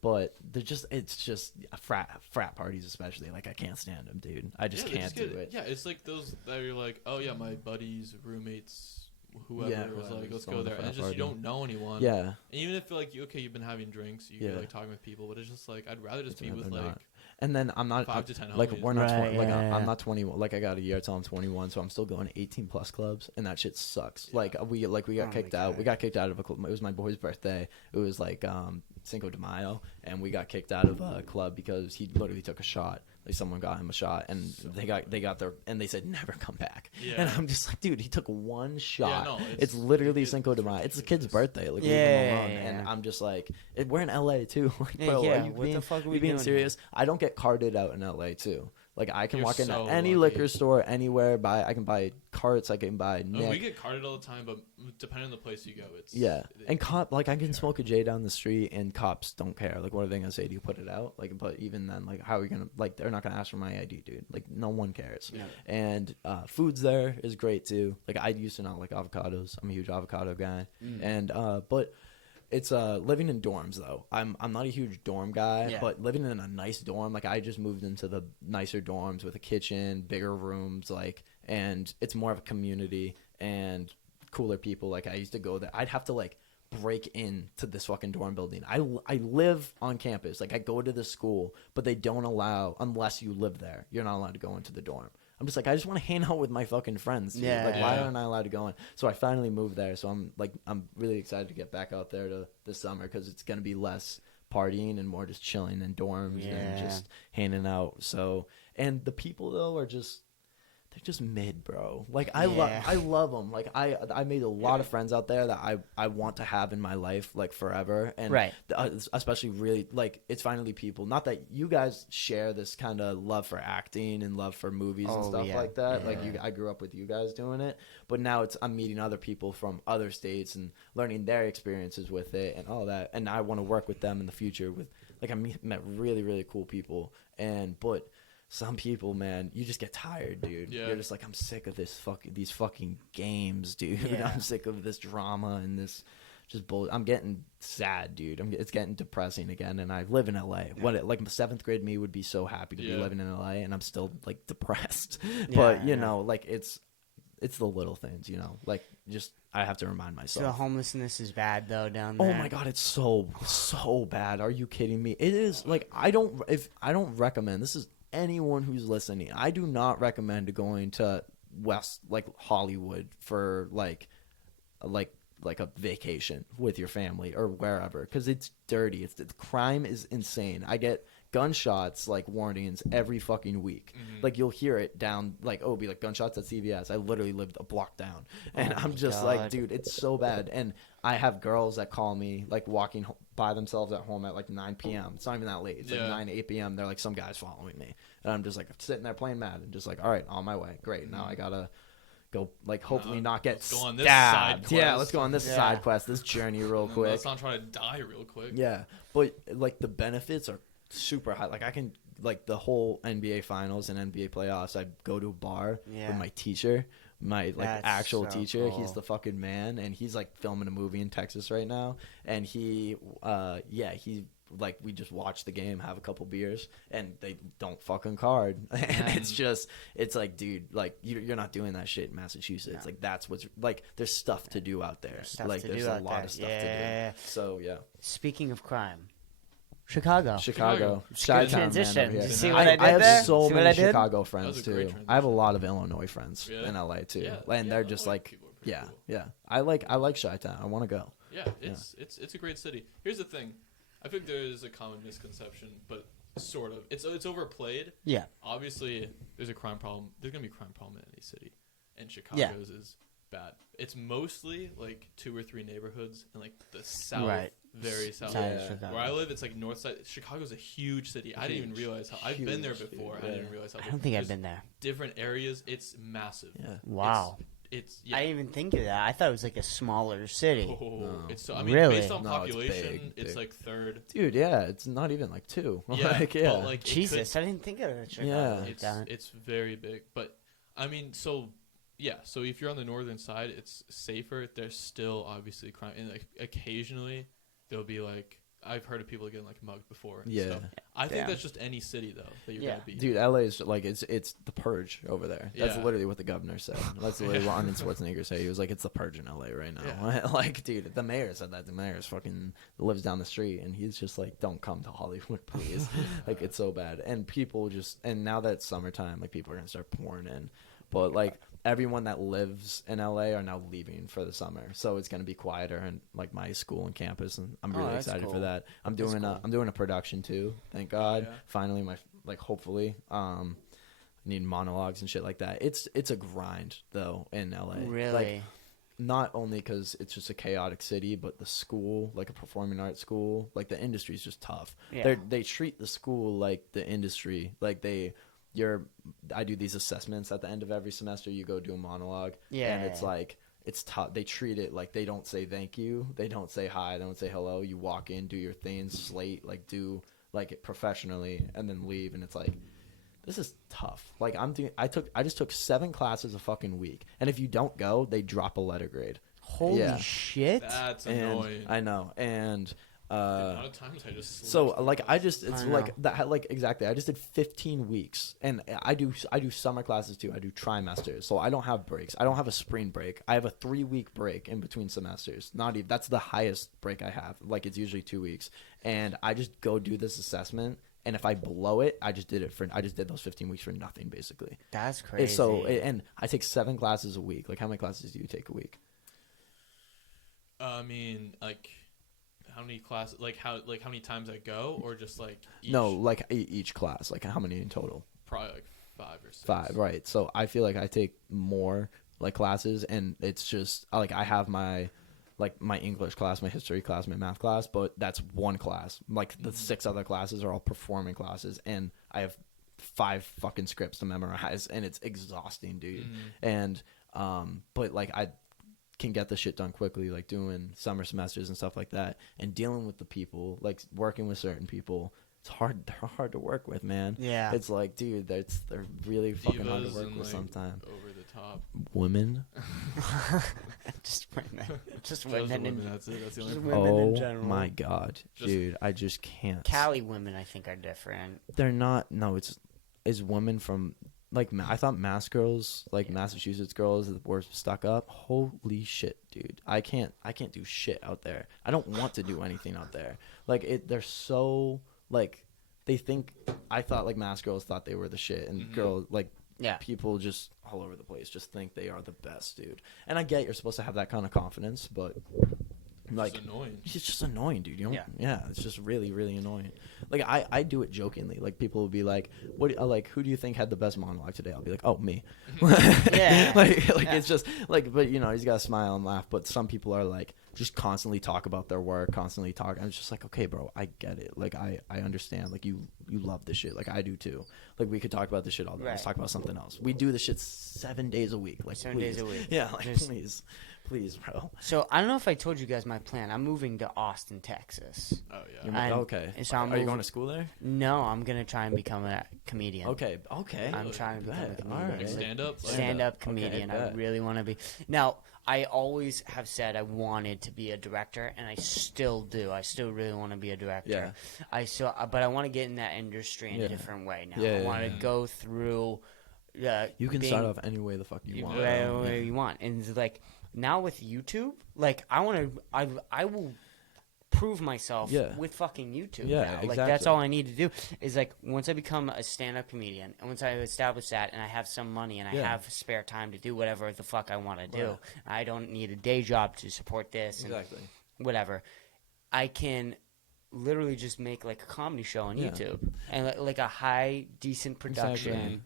but it's just frat parties especially. Like, I can't stand them, dude. I just can't do it. Yeah, it's like those that you're like, oh yeah, my buddies, roommates, whoever was like, let's go there, and it's just you don't know anyone. Yeah. And even if like you've been having drinks, you're like talking with people, but it's just like I'd rather just be with like. Not. And then I'm not 5 to 10 like homies. we're not I'm not 21. Like I got a year till I'm 21, so I'm still going to 18 plus clubs, and that shit sucks. Yeah. We got kicked out. We got kicked out of a club. It was my boy's birthday. It was like Cinco de Mayo, and we got kicked out of a club because he literally took a shot. Like someone got him a shot, and they got their and they said never come back. Yeah. And I'm just like, dude, he took one shot. Yeah, no, it's literally Cinco de Mayo. It's the kid's birthday. Like leave him alone. And I'm just like, we're in LA too. Like, bro, are you what the fuck are we being serious? Here? I don't get carded out in LA too. Like I can walk into any liquor store anywhere, I can buy carts, I can buy Nick. We get carded all the time, but depending on the place you go, it's and I can smoke a J down the street and cops don't care. Like what are they gonna say? Do you put it out? Like, but even then, like how are you gonna like they're not gonna ask for my ID, dude. Like no one cares. Yeah. And foods there is great too. Like I used to not like avocados. I'm a huge avocado guy, and but. It's living in dorms though. I'm not a huge dorm guy, but living in a nice dorm, like I just moved into the nicer dorms with a kitchen, bigger rooms, like, and it's more of a community and cooler people. Like I used to go there. I'd have to like break into this fucking dorm building. I live on campus. Like I go to the school, but they don't allow unless you live there. You're not allowed to go into the dorm. I'm just like, I just want to hang out with my fucking friends. Dude. Yeah. Like, why aren't I allowed to go in? So I finally moved there. So I'm really excited to get back out there this summer because it's going to be less partying and more just chilling in dorms and just hanging out. So, and the people though are just, they're just mid, bro. Like I love them. Like I made a lot of friends out there that I want to have in my life like forever. And especially really like it's finally people. Not that you guys share this kind of love for acting and love for movies and stuff like that. Like I grew up with you guys doing it, but now I'm meeting other people from other states and learning their experiences with it and all that. And I want to work with them in the future. With like I met really really cool people but. Some people, man, you just get tired, dude. Yeah. You're just like, I'm sick of these fucking games, dude. Yeah. I'm sick of this drama and this just bull. I'm getting sad, dude. It's getting depressing again. And I live in LA. Yeah. Like 7th grade me would be so happy to be living in LA, and I'm still like depressed. But you know, like it's the little things, you know. Like just I have to remind myself. So homelessness is bad though down there. Oh my god, it's so bad. Are you kidding me? It is like I don't recommend this is. Anyone who's listening, I do not recommend going to West like Hollywood for like a vacation with your family or wherever because it's dirty. The crime is insane. I get gunshots like warnings every fucking week. Like you'll hear it down like it'll be like gunshots at CVS. I literally lived a block down, and I'm just like, dude, it's so bad. And I have girls that call me like walking by themselves at home at like 9 p.m. It's not even that late. It's like 9 8 p.m. They're like, some guy's following me, and I'm just like sitting there playing Madden, just like, all right, on my way. Great, now I gotta go like hopefully not get stabbed. Go on this side quest. Yeah, let's go on this side quest, this journey real quick. Let's not try to die real quick. Yeah, but like the benefits are super high. Like I can like the whole NBA finals and NBA playoffs. I go to a bar with my teacher. My like actual teacher, cool. He's the fucking man, and he's like filming a movie in Texas right now. And he like we just watch the game, have a couple beers, and they don't fucking card. And it's like, dude, like you're not doing that shit in Massachusetts. No. Like that's what's like. There's stuff to do out there. There's a lot of stuff to do. So yeah. Speaking of crime, Chicago. Chicago. Good Chi-town, transition. man, over Did here. you see what I did I have there? so See what many I did? Chicago That friends was a great too. I have a transition. lot of Illinois friends Yeah. in LA too, Yeah, and they're just Illinois like, people are pretty cool. yeah. I like Chi-town. I want to go. Yeah, it's a great city. Here's the thing, I think there is a common misconception, but sort of, it's overplayed. Yeah. Obviously, there's a crime problem. There's gonna be a crime problem in any city, and Chicago's is bad. It's mostly like 2 or 3 neighborhoods in like the south, Right. very south. Side of Yeah. Chicago. Where I live, it's like north side. Chicago's a huge city. I didn't even realize how. I've been there Huge, before. yeah. I didn't realize how. I don't think I've there's been there. different areas. It's massive. Yeah. Wow. It's I didn't even think of that. I thought it was like a smaller city. Oh, No. it's so. I mean, Really? based on No, it's population, big, it's big. like third. Dude, yeah, it's not even like 2. Yeah, like, yeah. but like it Jesus, I didn't think of it. Yeah. Like that. it's very big. But I mean, so yeah. So if you're on the northern side, it's safer. There's still obviously crime, and like occasionally there'll be like I've heard of people getting like mugged before. And Yeah. stuff. I think Damn. that's just any city though that you're Yeah. gonna be. Dude, LA is like it's the purge over there. That's Yeah. literally what the governor said. That's literally what Arnold Schwarzenegger said. He was like, "It's the purge in LA right now." Yeah. Like, dude, the mayor said that. The mayor's fucking lives down the street, and he's just like, "Don't come to Hollywood, please." Like, it's so bad. And people just now that it's summertime, like people are gonna start pouring in. But like everyone that lives in LA are now leaving for the summer, so it's gonna be quieter and like my school and campus, and I'm really that's excited for cool. that. I'm That's doing cool. I'm doing a production too. Thank God. Yeah. Finally, my hopefully need monologues and shit like that. It's a grind though in LA. Really? Like, not only because it's just a chaotic city, but the school, like a performing arts school, like the industry is just tough. Yeah. They treat the school like the industry, like I do these assessments at the end of every semester. You go do a monologue, Yeah. and it's like it's tough. They treat it like they don't say thank you, they don't say hi, they don't say hello. You walk in, do your thing, slate, like do like it professionally, and then leave. And it's like, this is tough. Like I just took 7 classes a fucking week, and if you don't go, they drop a letter grade. Holy Yeah. shit. That's And annoying. I know, and the amount of times I just so slipped like through I those. just it's I like know. that like exactly. I just did 15 weeks, and I do summer classes too. I do trimesters, so I don't have breaks. I don't have a spring break. I have a 3-week break in between semesters. Not even that's the highest break I have. Like it's usually 2 weeks, and I just go do this assessment. And if I blow it, I just did those 15 weeks for nothing basically. That's crazy. And I take 7 classes a week. Like how many classes do you take a week? I mean, like, how many classes? Like how many times I go, or just like each? No, like each class. Like how many in total? Probably like 5 or 6. 5, right. So I feel like I take more like classes, and it's just like I have my English class, my history class, my math class, but that's one class. Like the 6 other classes are all performing classes, and I have 5 fucking scripts to memorize, and it's exhausting, dude. And but like I can get the shit done quickly, like doing summer semesters and stuff like that, and dealing with the people, like working with certain people. It's hard. They're hard to work with, man. Yeah. It's like, dude, they're really fucking hard to Divas work and, with like, sometimes. Over the top. Women. just women. Just Just women. women, in, that's it. That's the only just problem. women in Oh general. my god, Just- dude, I just can't. Cali women, I think, are different. They're not. No, it's women from like I thought Mass girls, like Massachusetts girls, were stuck up. Holy shit, dude! I can't do shit out there. I don't want to do anything out there. Like they're so like they think. I thought like Mass girls thought they were the shit, and girls like. Yeah. People just all over the place just think they are the best, dude. And I get you're supposed to have that kind of confidence, but like It's annoying. it's just annoying, dude. You know? Yeah. Yeah, it's just really, really annoying. Like I do it jokingly. Like people will be like, "What? Like who do you think had the best monologue today?" I'll be like, "Oh, me." Yeah. like Yeah. it's just like, but you know, he's got to smile and laugh. But some people are like, just constantly talk about their work, constantly talk. I'm just like, okay, bro, I get it. Like I understand. Like you love this shit. Like I do too. Like we could talk about this shit all day. Let's Right. talk about something else. We do this shit 7 days a week. Like 7 please. days a week. Yeah, like Just- please, bro. So I don't know if I told you guys my plan. I'm moving to Austin, Texas. Oh You're yeah. I'm- okay. so I'm Are you moving- going to school there? No, I'm gonna try and become a comedian. Okay. I'm trying to become a Bet. comedian. All right. Like stand up. Stand-up Okay, comedian. I bet. really want to be. Now, I always have said I wanted to be a director, and I still do. I still really want to be a director. But I want to get in that industry in Yeah. a different way now. Yeah, I yeah, want to yeah. go through. You can being- start off any way the fuck you You want. know. wherever you want, and it's like now with YouTube, like I want to, I will prove myself Yeah. with fucking YouTube Yeah, now. Like, exactly. that's all I need to do is, like, once I become a stand-up comedian and once I establish that and I have some money and I Yeah. have spare time to do whatever the fuck I want to do, Right. I don't need a day job to support this Exactly. and whatever. I can literally just make, like, a comedy show on Yeah. YouTube and, like, a high, decent production Exactly.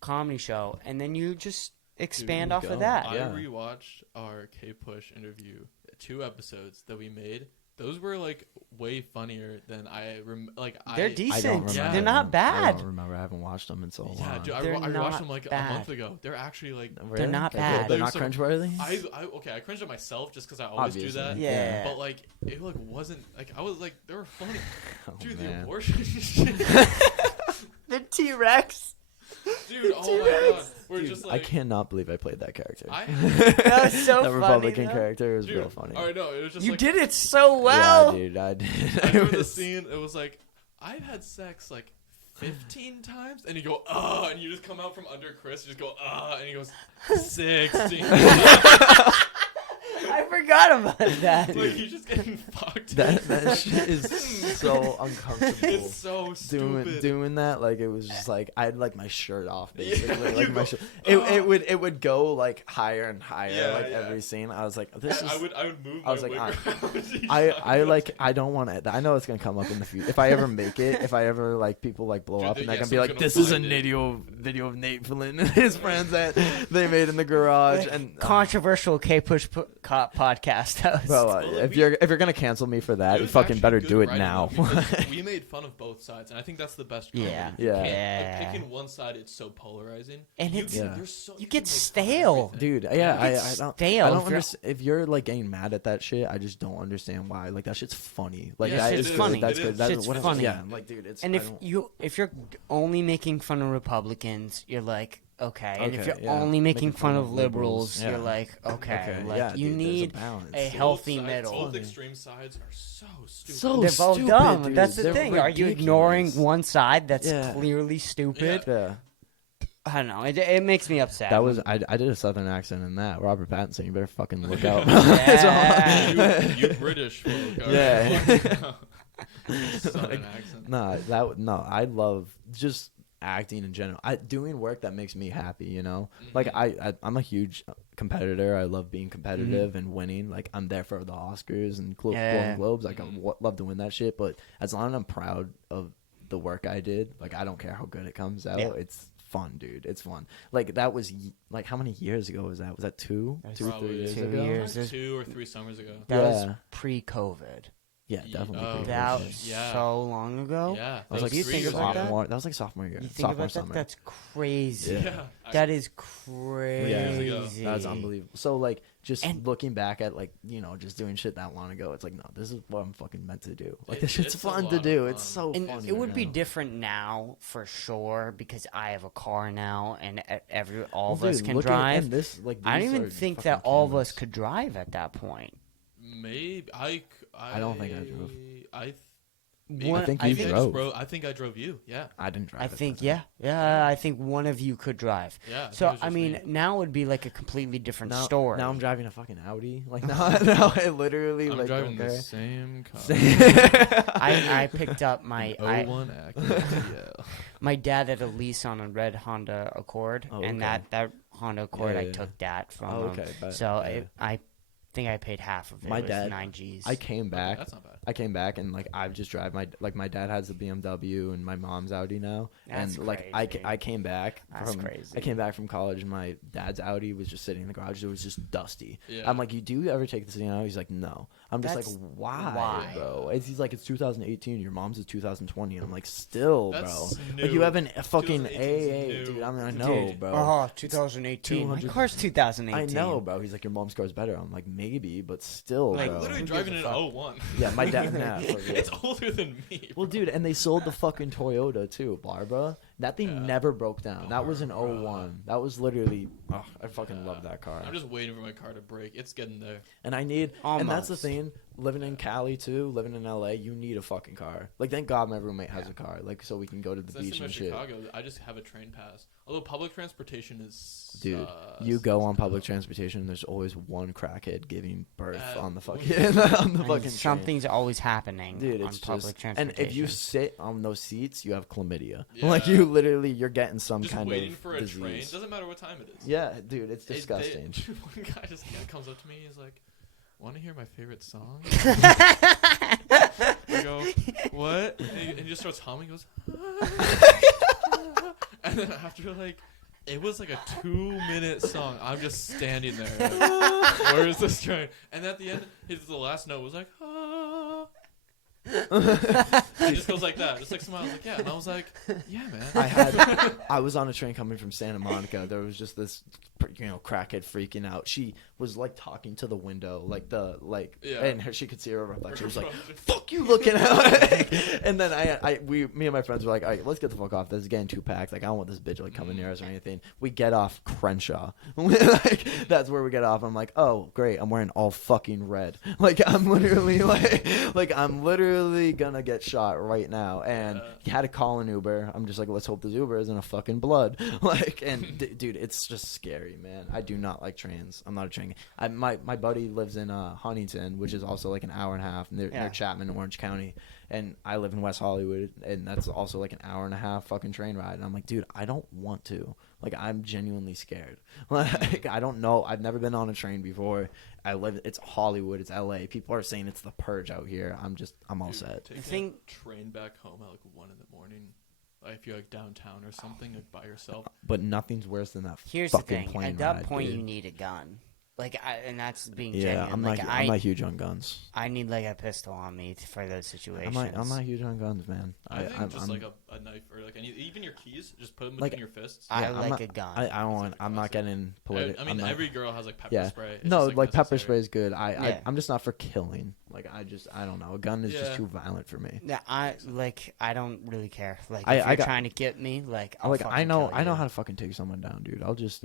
comedy show, and then you just expand off go. of that. I Yeah. rewatched our Kpush interview, 2 episodes that we made. Those were like way funnier than They're I decent. don't remember. They're not I bad. don't remember. I haven't watched them in so long. Yeah, dude, I They're watched not them like a bad. month ago. They're actually like Really? not They're bad. They're not They're so- cringeworthy. I cringed at myself just because I always do that. Obviously. Yeah. But like it like wasn't like I was like they were funny. Oh, Dude, the man. abortion shit. The T-Rex. Dude, oh my god. We're Dude, just I like cannot believe I played that character. That was so that funny, Republican though. character was dude, real funny. I know, it was just You like did it so well. Yeah, dude, I did. I It remember the was- scene, it was like I've had sex like 15 times and you go, and you just come out from under Chris, you just go, and he goes 16. I forgot about that. Like he's just getting fucked. that shit is so uncomfortable. It's so stupid. Doing that, like it was just like I had like my shirt off basically. Yeah, like you my go, shirt. It would go like higher and higher Yeah, like yeah. every scene. I was like, this is. I would move I was my like, wig around each I time. like I don't want to. I know it's gonna come up in the future. If I ever make it, if I ever like people like blow Dude, up and they're yeah, gonna be someone's like, gonna this is a find it. video of Nate Flynn and his friends that they made in the garage and Controversial Kpush podcast host. bro, Well, if we- you're gonna cancel me for that, It you was fucking actually better good do it writing, now. though, because we made fun of both sides, and I think that's the best. Comedy. Yeah. You Yeah. can't- Yeah. Like, picking one side, it's so polarizing, And you it's- can- Yeah. there's so, you can get make fun of stale. everything. Dude, yeah, I It's don't. stale I if don't you're- understand if you're like getting mad at that shit. I just don't understand why. Like that shit's funny. Like Yeah, that shit is is. funny. That's It good. is. That's Shit's what funny. Yeah, like dude, it's. And I don't- if you're only making fun of Republicans, you're like, okay. And if Okay, you're yeah. only making fun of liberals, yeah. you're like, okay. Like yeah, you dude, there's need balance. a Both healthy sides- middle. Both extreme sides are so stupid. So They're both stupid, dumb. dude. That's the They're thing. Are you ignoring ridiculous. one side that's Yeah. clearly stupid? Yeah. I don't know. It makes me upset. That was I did a southern accent in that. Robert Pattinson, you better fucking look out. Yeah. you British folk. Are Yeah. Southern accent. No, I love just acting in general. Doing work that makes me happy, you know. Mm-hmm. Like I'm a huge competitor. I love being competitive and winning. Like I'm there for the Oscars and Golden Globes. Like I love to win that shit. But as long as I'm proud of the work I did, like I don't care how good it comes out. Yeah. It's fun, dude. It's fun. Like that was like how many years ago was that? Was that two, That's 3 Probably years 2 ago? years. Like 2 or 3 summers ago. That was Yeah. pre-COVID. Yeah, definitely. Oh, pretty That close. was Yeah. so long ago. Yeah. That was like Do you think about that? sophomore. That was like sophomore year. You think sophomore about that? summer. That's crazy. Yeah. That is crazy. Yeah, that's unbelievable. So like, just And- looking back at like just doing shit that long ago, it's like no, this is what I'm fucking meant to do. Like It- this shit's it's a fun lot to of do. fun. It's so And fun. it would be now. different now for sure because I have a car now and all of Well, us dude, can look at- drive. and this, like, I don't these even are think fucking that all of cameras. us could drive at that point. Maybe I don't think I drove. One- I think I you think drove. I think I drove you. Yeah. I didn't drive. I at think that yeah, I think one of you could drive. Yeah. think So it was I just mean, me. now would be like a completely different time. story. Now I'm driving a fucking Audi. Like now I literally I'm like driving don't the care. same car. I picked up my An 01 Acura TL. my dad had a lease on a red Honda Accord, Oh, and okay. that Honda Accord Yeah, I yeah. took that from Oh, him. okay, bet, So yeah. I think I paid half of it. My It was dad- 9 G's. I came back. That's not bad. I came back and like I've just drive my dad has the BMW and my mom's Audi now. That's and like crazy. I came back That's from crazy. I came back from college and my dad's Audi was just sitting in the garage. It was just dusty. Yeah. I'm like, do you ever take this thing out? He's like, no. I'm just That's- like, why, why? bro? He's like, it's 2018. Your mom's is 2020. And I'm like, still, That's bro. new. Like you have a fucking 2018 's AA, new. dude. I know, Dude, bro. Oh, 2018. My 200 car's I 2018. know, bro. He's like, your mom's car's better. I'm like, maybe, but still, Like, bro. Literally Who driving gives an a fuck? 01. Yeah, my dad. Nah, for real. It's older than me. Well, dude, and they sold the fucking Toyota too, Barbara. That thing never broke down. That was an 01. That was literally, I fucking love that car. I'm just waiting for my car to break. It's getting there. And I need, Almost. and that's the thing, living in Cali too, living in LA, you need a fucking car. Like, thank God my roommate has a car, like, so we can go to the beach and shit. Chicago, I just have a train pass. Although public transportation is... Dude, you go on public transportation, there's always one crackhead giving birth on the fucking, on the fucking train. Something's always happening Dude, on it's public just, transportation. and if you sit on those seats, you have chlamydia. Yeah. Like, you literally, you're getting some just kind waiting of for a disease. train. Doesn't matter what time it is. Yeah, dude, it's disgusting. One guy just comes up to me. He's like, "Want to hear my favorite song?" I go, "What?" And he just starts humming. He goes, and then after like, it was like a 2-minute song. I'm just standing there. Like, where is this train? And at the end, the last note was like, "Ah." It just goes like that. Just like smiles, like, yeah. And I was like, yeah, man. I was on a train coming from Santa Monica. There was just this, crackhead freaking out. She was like talking to the window, and she could see her reflection. She was like, "Fuck you looking at?" And then me and my friends were like, "All right, let's get the fuck off. This is getting too packed. Like, I don't want this bitch like coming near us or anything." We get off Crenshaw. Like, that's where we get off. I'm like, "Oh, great. I'm wearing all fucking red. Like, I'm literally I'm literally gonna get shot right now." And he had to call an Uber. I'm just like, let's hope this Uber isn't a fucking blood. Like, and dude, it's just scary, man. I do not like trains. I'm not a train. My buddy lives in Huntington, which is also like an hour and a half near Chapman, Orange County, and I live in West Hollywood, and that's also like an hour and a half fucking train ride. And I'm like, dude, I don't want to. Like, I'm genuinely scared. Like, I don't know. I've never been on a train before. It's Hollywood. It's LA. People are saying it's the purge out here. I'm all set. Taking a train back home at like 1 in the morning. Like, if you're like downtown or something, like by yourself. But nothing's worse than that. Here's the fucking thing. plane At that ride, point, dude. you need a gun. Like, and that's being Yeah, genuine. I'm not huge on guns. I need like a pistol on me for those situations. I'm not huge on guns, man. I think just like a knife or like even your keys, just put them between your fists. I like a gun. I'm not getting political. I mean, every girl has like pepper spray. It's no, just, like pepper necessary. spray is good. I'm just not for killing. Like, I don't know. A gun is just too violent for me. Yeah, I don't really care. Like, if you're trying to get me, like, I know how to fucking take someone down, dude. I'll just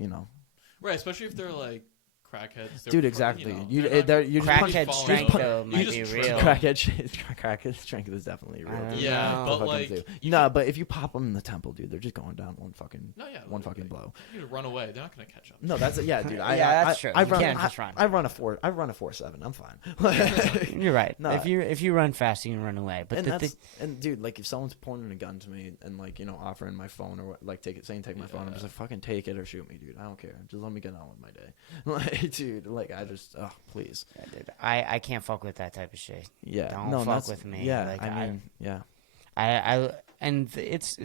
Right, especially if they're like crackheads. Dude, exactly. Crackhead strength though might be real. Crackhead strength is definitely real. Dude. Yeah, but like, but if you pop them in the temple, dude, they're just going down one fucking blow. You need to run away. They're not gonna catch up. No, that's dude. That's true. You can't just run. I run a 4.7. I'm fine. You're right. No, if you run fast, you can run away. But and dude, like, if someone's pointing a gun to me and like offering my phone or like take my phone, I'm just like, fucking take it or shoot me, dude. I don't care. Just let me get on with my day. Like, dude, like, I just please. Yeah, dude, I can't fuck with that type of shit. Yeah, don't fuck with me. Yeah, like, I mean, yeah. And it's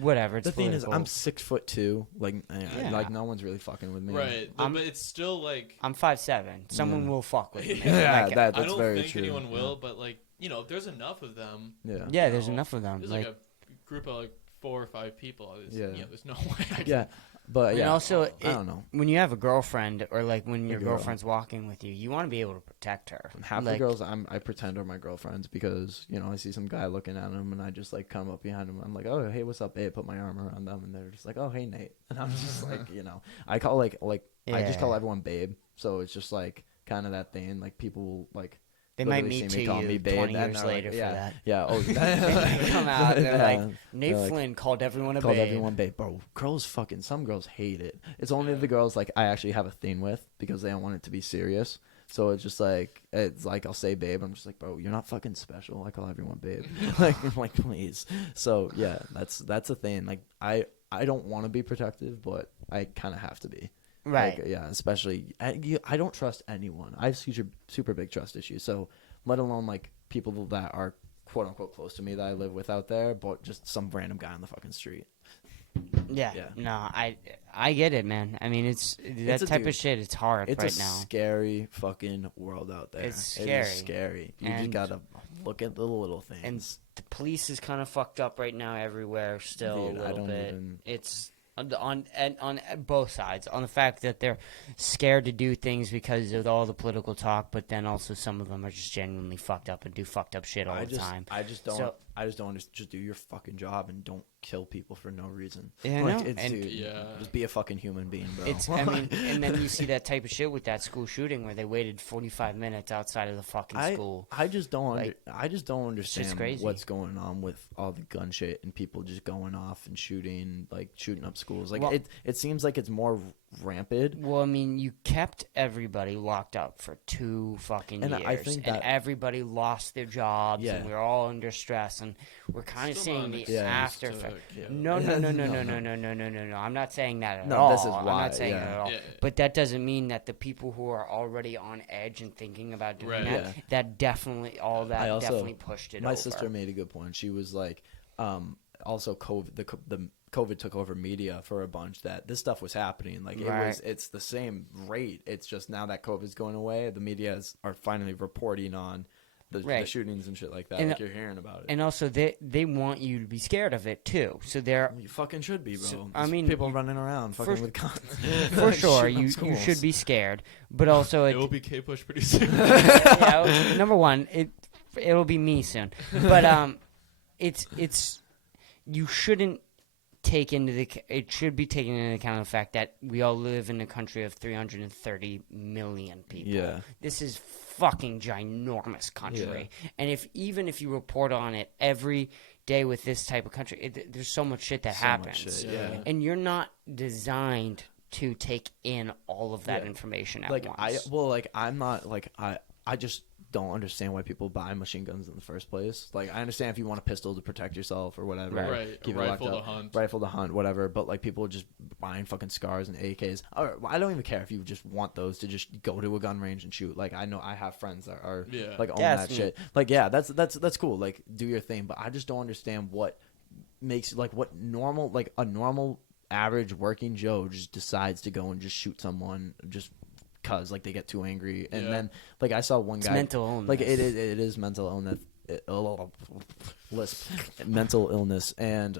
whatever. It's the thing political. is, I'm 6'2". Like no one's really fucking with me. Right, but it's still like I'm 5'7". Someone will fuck with me. Yeah, like, that's I don't very think true. anyone will, but like if there's enough of them. Yeah, there's enough of them. There's like a group of like 4 or 5 people. There's no way. I can, But and also, I don't know. When you have a girlfriend or like when your girlfriend's walking with you, you want to be able to protect her. Half the girls I pretend are my girlfriends because I see some guy looking at them and I just like come up behind them. I'm like, oh hey, what's up, babe? Put my arm around them and they're just like, oh hey Nate, and I'm just like, I call I just call everyone babe. So it's just like kind of that thing. Like, people will like. They might meet to you 20 years later for that. Yeah. Oh, they come out and they're like, Nate Flynn called everyone a babe. Called everyone babe. Bro, some girls hate it. It's only the girls like I actually have a thing with because they don't want it to be serious. So it's just like, I'll say babe. I'm just like, bro, you're not fucking special. I call everyone babe. like, please. So yeah, that's the thing. Like, I don't want to be protective, but I kind of have to be. Right. Like, yeah, especially I don't trust anyone. I have super big trust issues. So let alone like people that are quote unquote close to me that I live with out there, but just some random guy on the fucking street. Yeah. No, I get it, man. I mean, it's type of shit. It's hard right now. It's a scary fucking world out there. It's scary. It is scary. You just gotta look at the little things. And the police is kind of fucked up right now everywhere. Still, Dude, a little bit. It's on both sides, on the fact that they're scared to do things because of all the political talk, but then also some of them are just genuinely fucked up and do fucked up shit all the time. I just don't. So- I just don't understand. Just do your fucking job and don't kill people for no reason. Yeah, I like, know. it's, And- dude, Yeah. just be a fucking human being, bro. I mean, and then you see that type of shit with that school shooting where they waited 45 minutes outside of the fucking school. I just don't. Like, I just don't understand crazy. what's going on with all the gun shit and people just going off and shooting up schools. Like Well- it seems like it's more rampant. Well, I mean, you kept everybody locked up for 2 fucking And years, I think and that- everybody lost their jobs, Yeah. and we were all under stress, and we're kind of Still not seeing an the excuse after to- effect. yeah. No. I'm not saying that at No, all. this is I'm why, not saying that yeah. at all. Yeah. But that doesn't mean that the people who are already on edge and thinking about doing Right. that, Yeah. that definitely, all that I also- definitely pushed it My over. sister made a good point. She was like, also the COVID took over media for a bunch. That this stuff was happening. Like Right. it's the same rate. It's just now that COVID's going away, the media are finally reporting on the Right. shootings and shit like that. And- like you're hearing about it. And also, they want you to be scared of it too. So they're You fucking should be, bro. So, I There's mean, people running around fucking for- with guns. for sure Shooting up you schools. should be scared. But also, It will be Kpush pretty soon. yeah, number one, it'll be me soon. But it's you shouldn't take it should be taken into account the fact that we all live in a country of 330 million people. Yeah. This is fucking ginormous country. And if you report on it every day with this type of country, there's so much shit that So much happens. shit, Yeah. And you're not designed to take in all of that Yeah. information at Like once. I'm not like I just don't understand why people buy machine guns in the first place. Like I understand if you want a pistol to protect yourself or whatever, Right. keep A it locked rifle to up, hunt. rifle to hunt, whatever. But like people are just buying fucking scars and AKs. Or, I don't even care if you just want those to just go to a gun range and shoot. Like I know I have friends that are Yeah. like own Yeah, that it's shit. Like yeah, that's cool. Like do your thing. But I just don't understand what makes like what normal like a normal average working Joe just decides to go and just shoot someone just because like they get too angry and Yeah. then like I saw one It's guy mental illness. like it is mental illness lisp mental illness and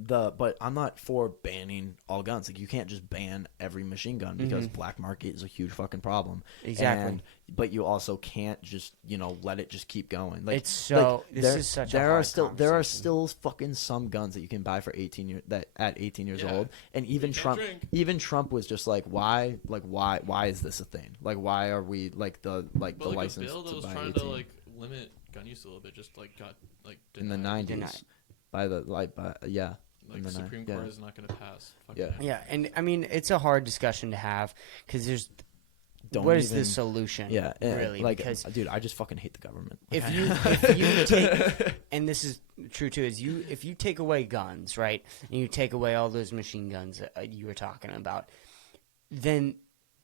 but I'm not for banning all guns. Like you can't just ban every machine gun because black market is a huge fucking problem. Exactly. But you also can't just let it just keep going. Like It's so- this there, is such a there are hard still conversation. fucking some guns that you can buy for 18 years Yeah. old, and even can't Trump drink. was just like why is this a thing? Like why are we like the But the like license a bill that to was buy trying 18 to like limit gun use a little bit just like got like in the denied. 90s Denied. by the yeah. Like in the the Supreme yeah. Court is not going to pass. Fucking Yeah. Yeah, and I mean it's a hard discussion to have because there's Don't what is even- the solution? Yeah, really? like Because dude, I just fucking hate the government. if you take, and this is true too, is if you take away guns, right, and you take away all those machine guns that you were talking about, then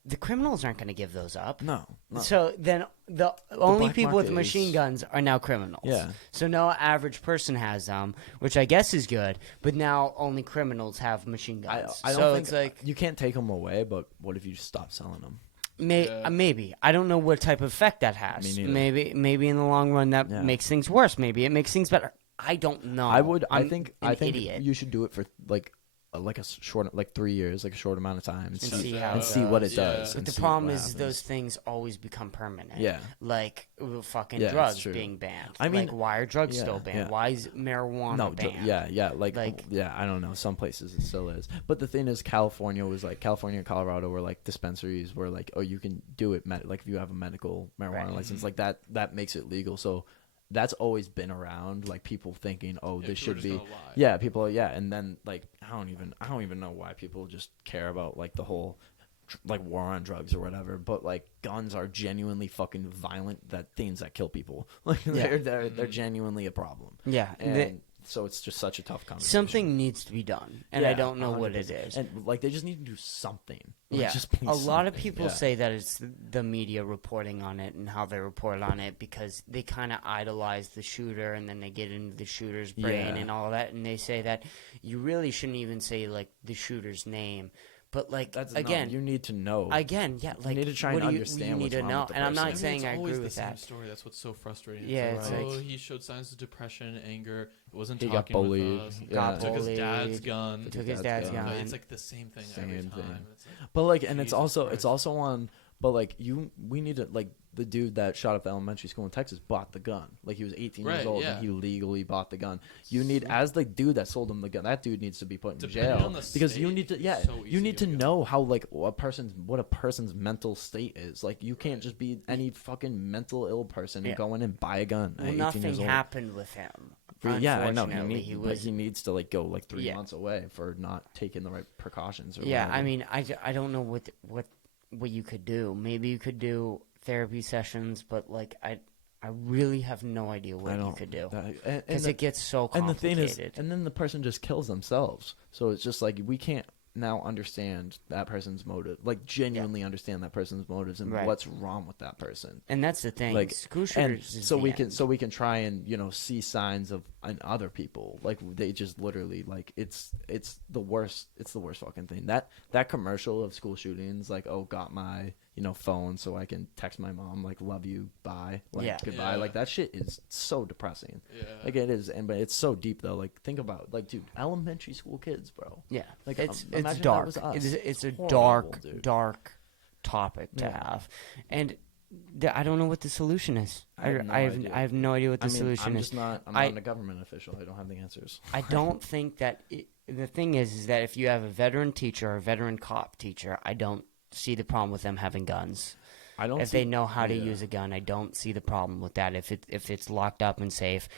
the criminals aren't going to give those up. no. So then the only black people with market machine is- guns are now criminals. Yeah. So no average person has them, which I guess is good. But now only criminals have machine guns. I don't so think it's like you can't take them away, but what if you just stop selling them? Yeah. maybe I don't know what type of effect that has. Me neither. Maybe in the long run that Yeah. makes things worse. Maybe it makes things better. I don't know. I I'm think an idiot. you should do it for like a short 3 years, like a short amount of time, and see how and it see what it goes. does. Yeah. and But the see problem what is happens. those things always become permanent. Yeah. Like fucking Yeah, it's drugs true. being banned. I mean, like why are drugs yeah, still banned? yeah. Why is marijuana banned? yeah, like Like- yeah, I don't know. Some places it still is, but the thing is, California and Colorado were like dispensaries where like, oh, you can do it, like if you have a medical marijuana Right. license, like that makes it legal. So that's always been around, like people thinking, oh, Yeah, this people are should just be, gonna lie. yeah, people, yeah, and then like I don't even know why people just care about like the whole like war on drugs or whatever, but like guns are genuinely fucking violent things that kill people. Like they're genuinely a problem. Yeah. And so it's just such a tough conversation. Something needs to be done, and I Yeah, don't know what it 100%. is. And like they just need to do something. Like, Yeah, just be a lot of something. people Yeah. say that it's the media reporting on it and how they report on it because they kind of idolize the shooter and then they get into the shooter's brain Yeah. and all that, and they say that you really shouldn't even say like the shooter's name, But like That's again, you need to know. Again, yeah, like need to try and what do understand you need what's to wrong know. with the And I'm person. not saying it's I always agree the with same that. story. That's what's so frustrating. Yeah, it's like, it's oh, like- he showed signs of depression, anger. Wasn't He talking got bullied. with us. Yeah. Got Took his dad's bullied. gun. Took his dad's gun. It's like the same thing every Same time. thing. It's like, But like, and it's Jesus also Christ. it's also on. But like we need to like the dude that shot up the elementary school in Texas bought the gun. Like he was 18 years Right, old yeah. and he legally bought the gun. You need as the dude that sold him the gun. That dude needs to be put in Depending jail on the because you state, need to. Yeah, it's so you easy need to to go. know how like what a person's mental state is. Like you can't just be any fucking mental ill person and go in and buy a gun at Well, 18 nothing years old. happened with him. Yeah, I know. Unfortunately, He needs to like go like 3 Yeah. months away for not taking the right precautions. Or Yeah, whatever. I mean, I don't know what you could do. Maybe you could do therapy sessions, but like I really have no idea what you could do because it gets so And complicated. the thing is, and then the person just kills themselves. So it's just like we can't now understand that person's motive, like genuinely understand that person's motives and Right. what's wrong with that person. And that's the thing. Like, School and shooters is so the we end. can try and see signs of in other people. Like they just literally like it's the worst. It's the worst fucking thing. That commercial of school shootings, like got my phone so I can text my mom like love you, bye, like goodbye. Yeah. Like that shit is so depressing. yeah. Like it is, but it's so deep though. Like think about like dude, elementary school kids, bro. Yeah, Like, it's imagine that dark. was us. It's a Horrible, dude. dark topic to Yeah. have, and I don't know what the solution is. I have no idea. I have no idea what the I mean, solution I'm is. just not. I'm I- not a government official. I don't have the answers. I don't think that the thing is that if you have a veteran teacher or a veteran cop teacher, I don't see the problem with them having guns. I don't. If they know how to use a gun, I don't see the problem with that. If it's locked up and safe,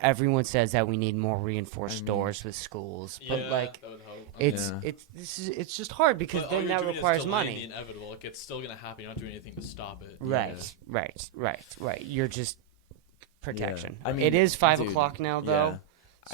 everyone says that we need more reinforced doors with schools, but Yeah, like that would help. it's just hard because But all then you're that doing is requires delaying money. The inevitable. Like it's still gonna happen. You're not doing anything to stop it. Right. You're just protection. I mean, it is 5 dude, o'clock now, though.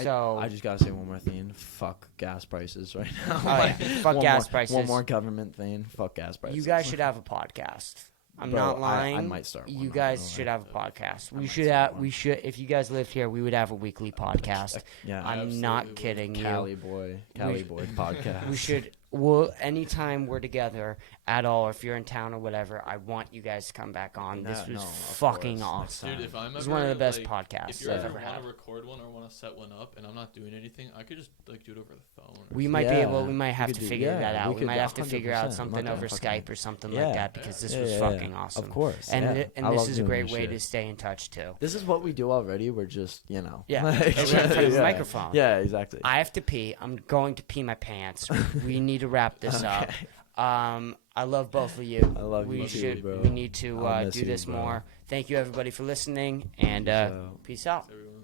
So I just gotta say one more thing. Fuck gas prices right now. Oh, yeah. Fuck One gas more- prices. One more government thing. Fuck gas prices. you guys should have a podcast. I'm Bro, not lying. I might start one, You not guys gonna should lie. have a podcast. We might should start have. one. We should. If you guys lived here, we would have a weekly podcast. Yeah. I'm absolutely not would. kidding you. Cali boy podcast. We should. Well, anytime we're together at all, or if you're in town or whatever, I want you guys to come back on. This was of fucking course. awesome. Dude, if I'm It's ever, one of the best like, podcasts if you I've ever ever want had. to record one or want to set one up, and I'm not doing anything, I could just like do it over the phone. Or We might be able. We Yeah, might have we to could do- figure yeah, that out. we We could might have to figure 100%. out I'm something not over gonna fucking- Skype or something Yeah. like that because this Yeah, was yeah, fucking yeah. awesome. Of course. And yeah. and I this love is a doing great this way shit. to stay in touch too. This is what we do already. We're just Yeah, like, we're in front of a yeah. microphone. Yeah, exactly. I have to pee. I'm going to pee my pants. We need to wrap this up. I love both of you. I love we you too, should. bro. We need to I'll miss do you, this bro. more. Thank you everybody for listening, and Peace out. peace out. everyone.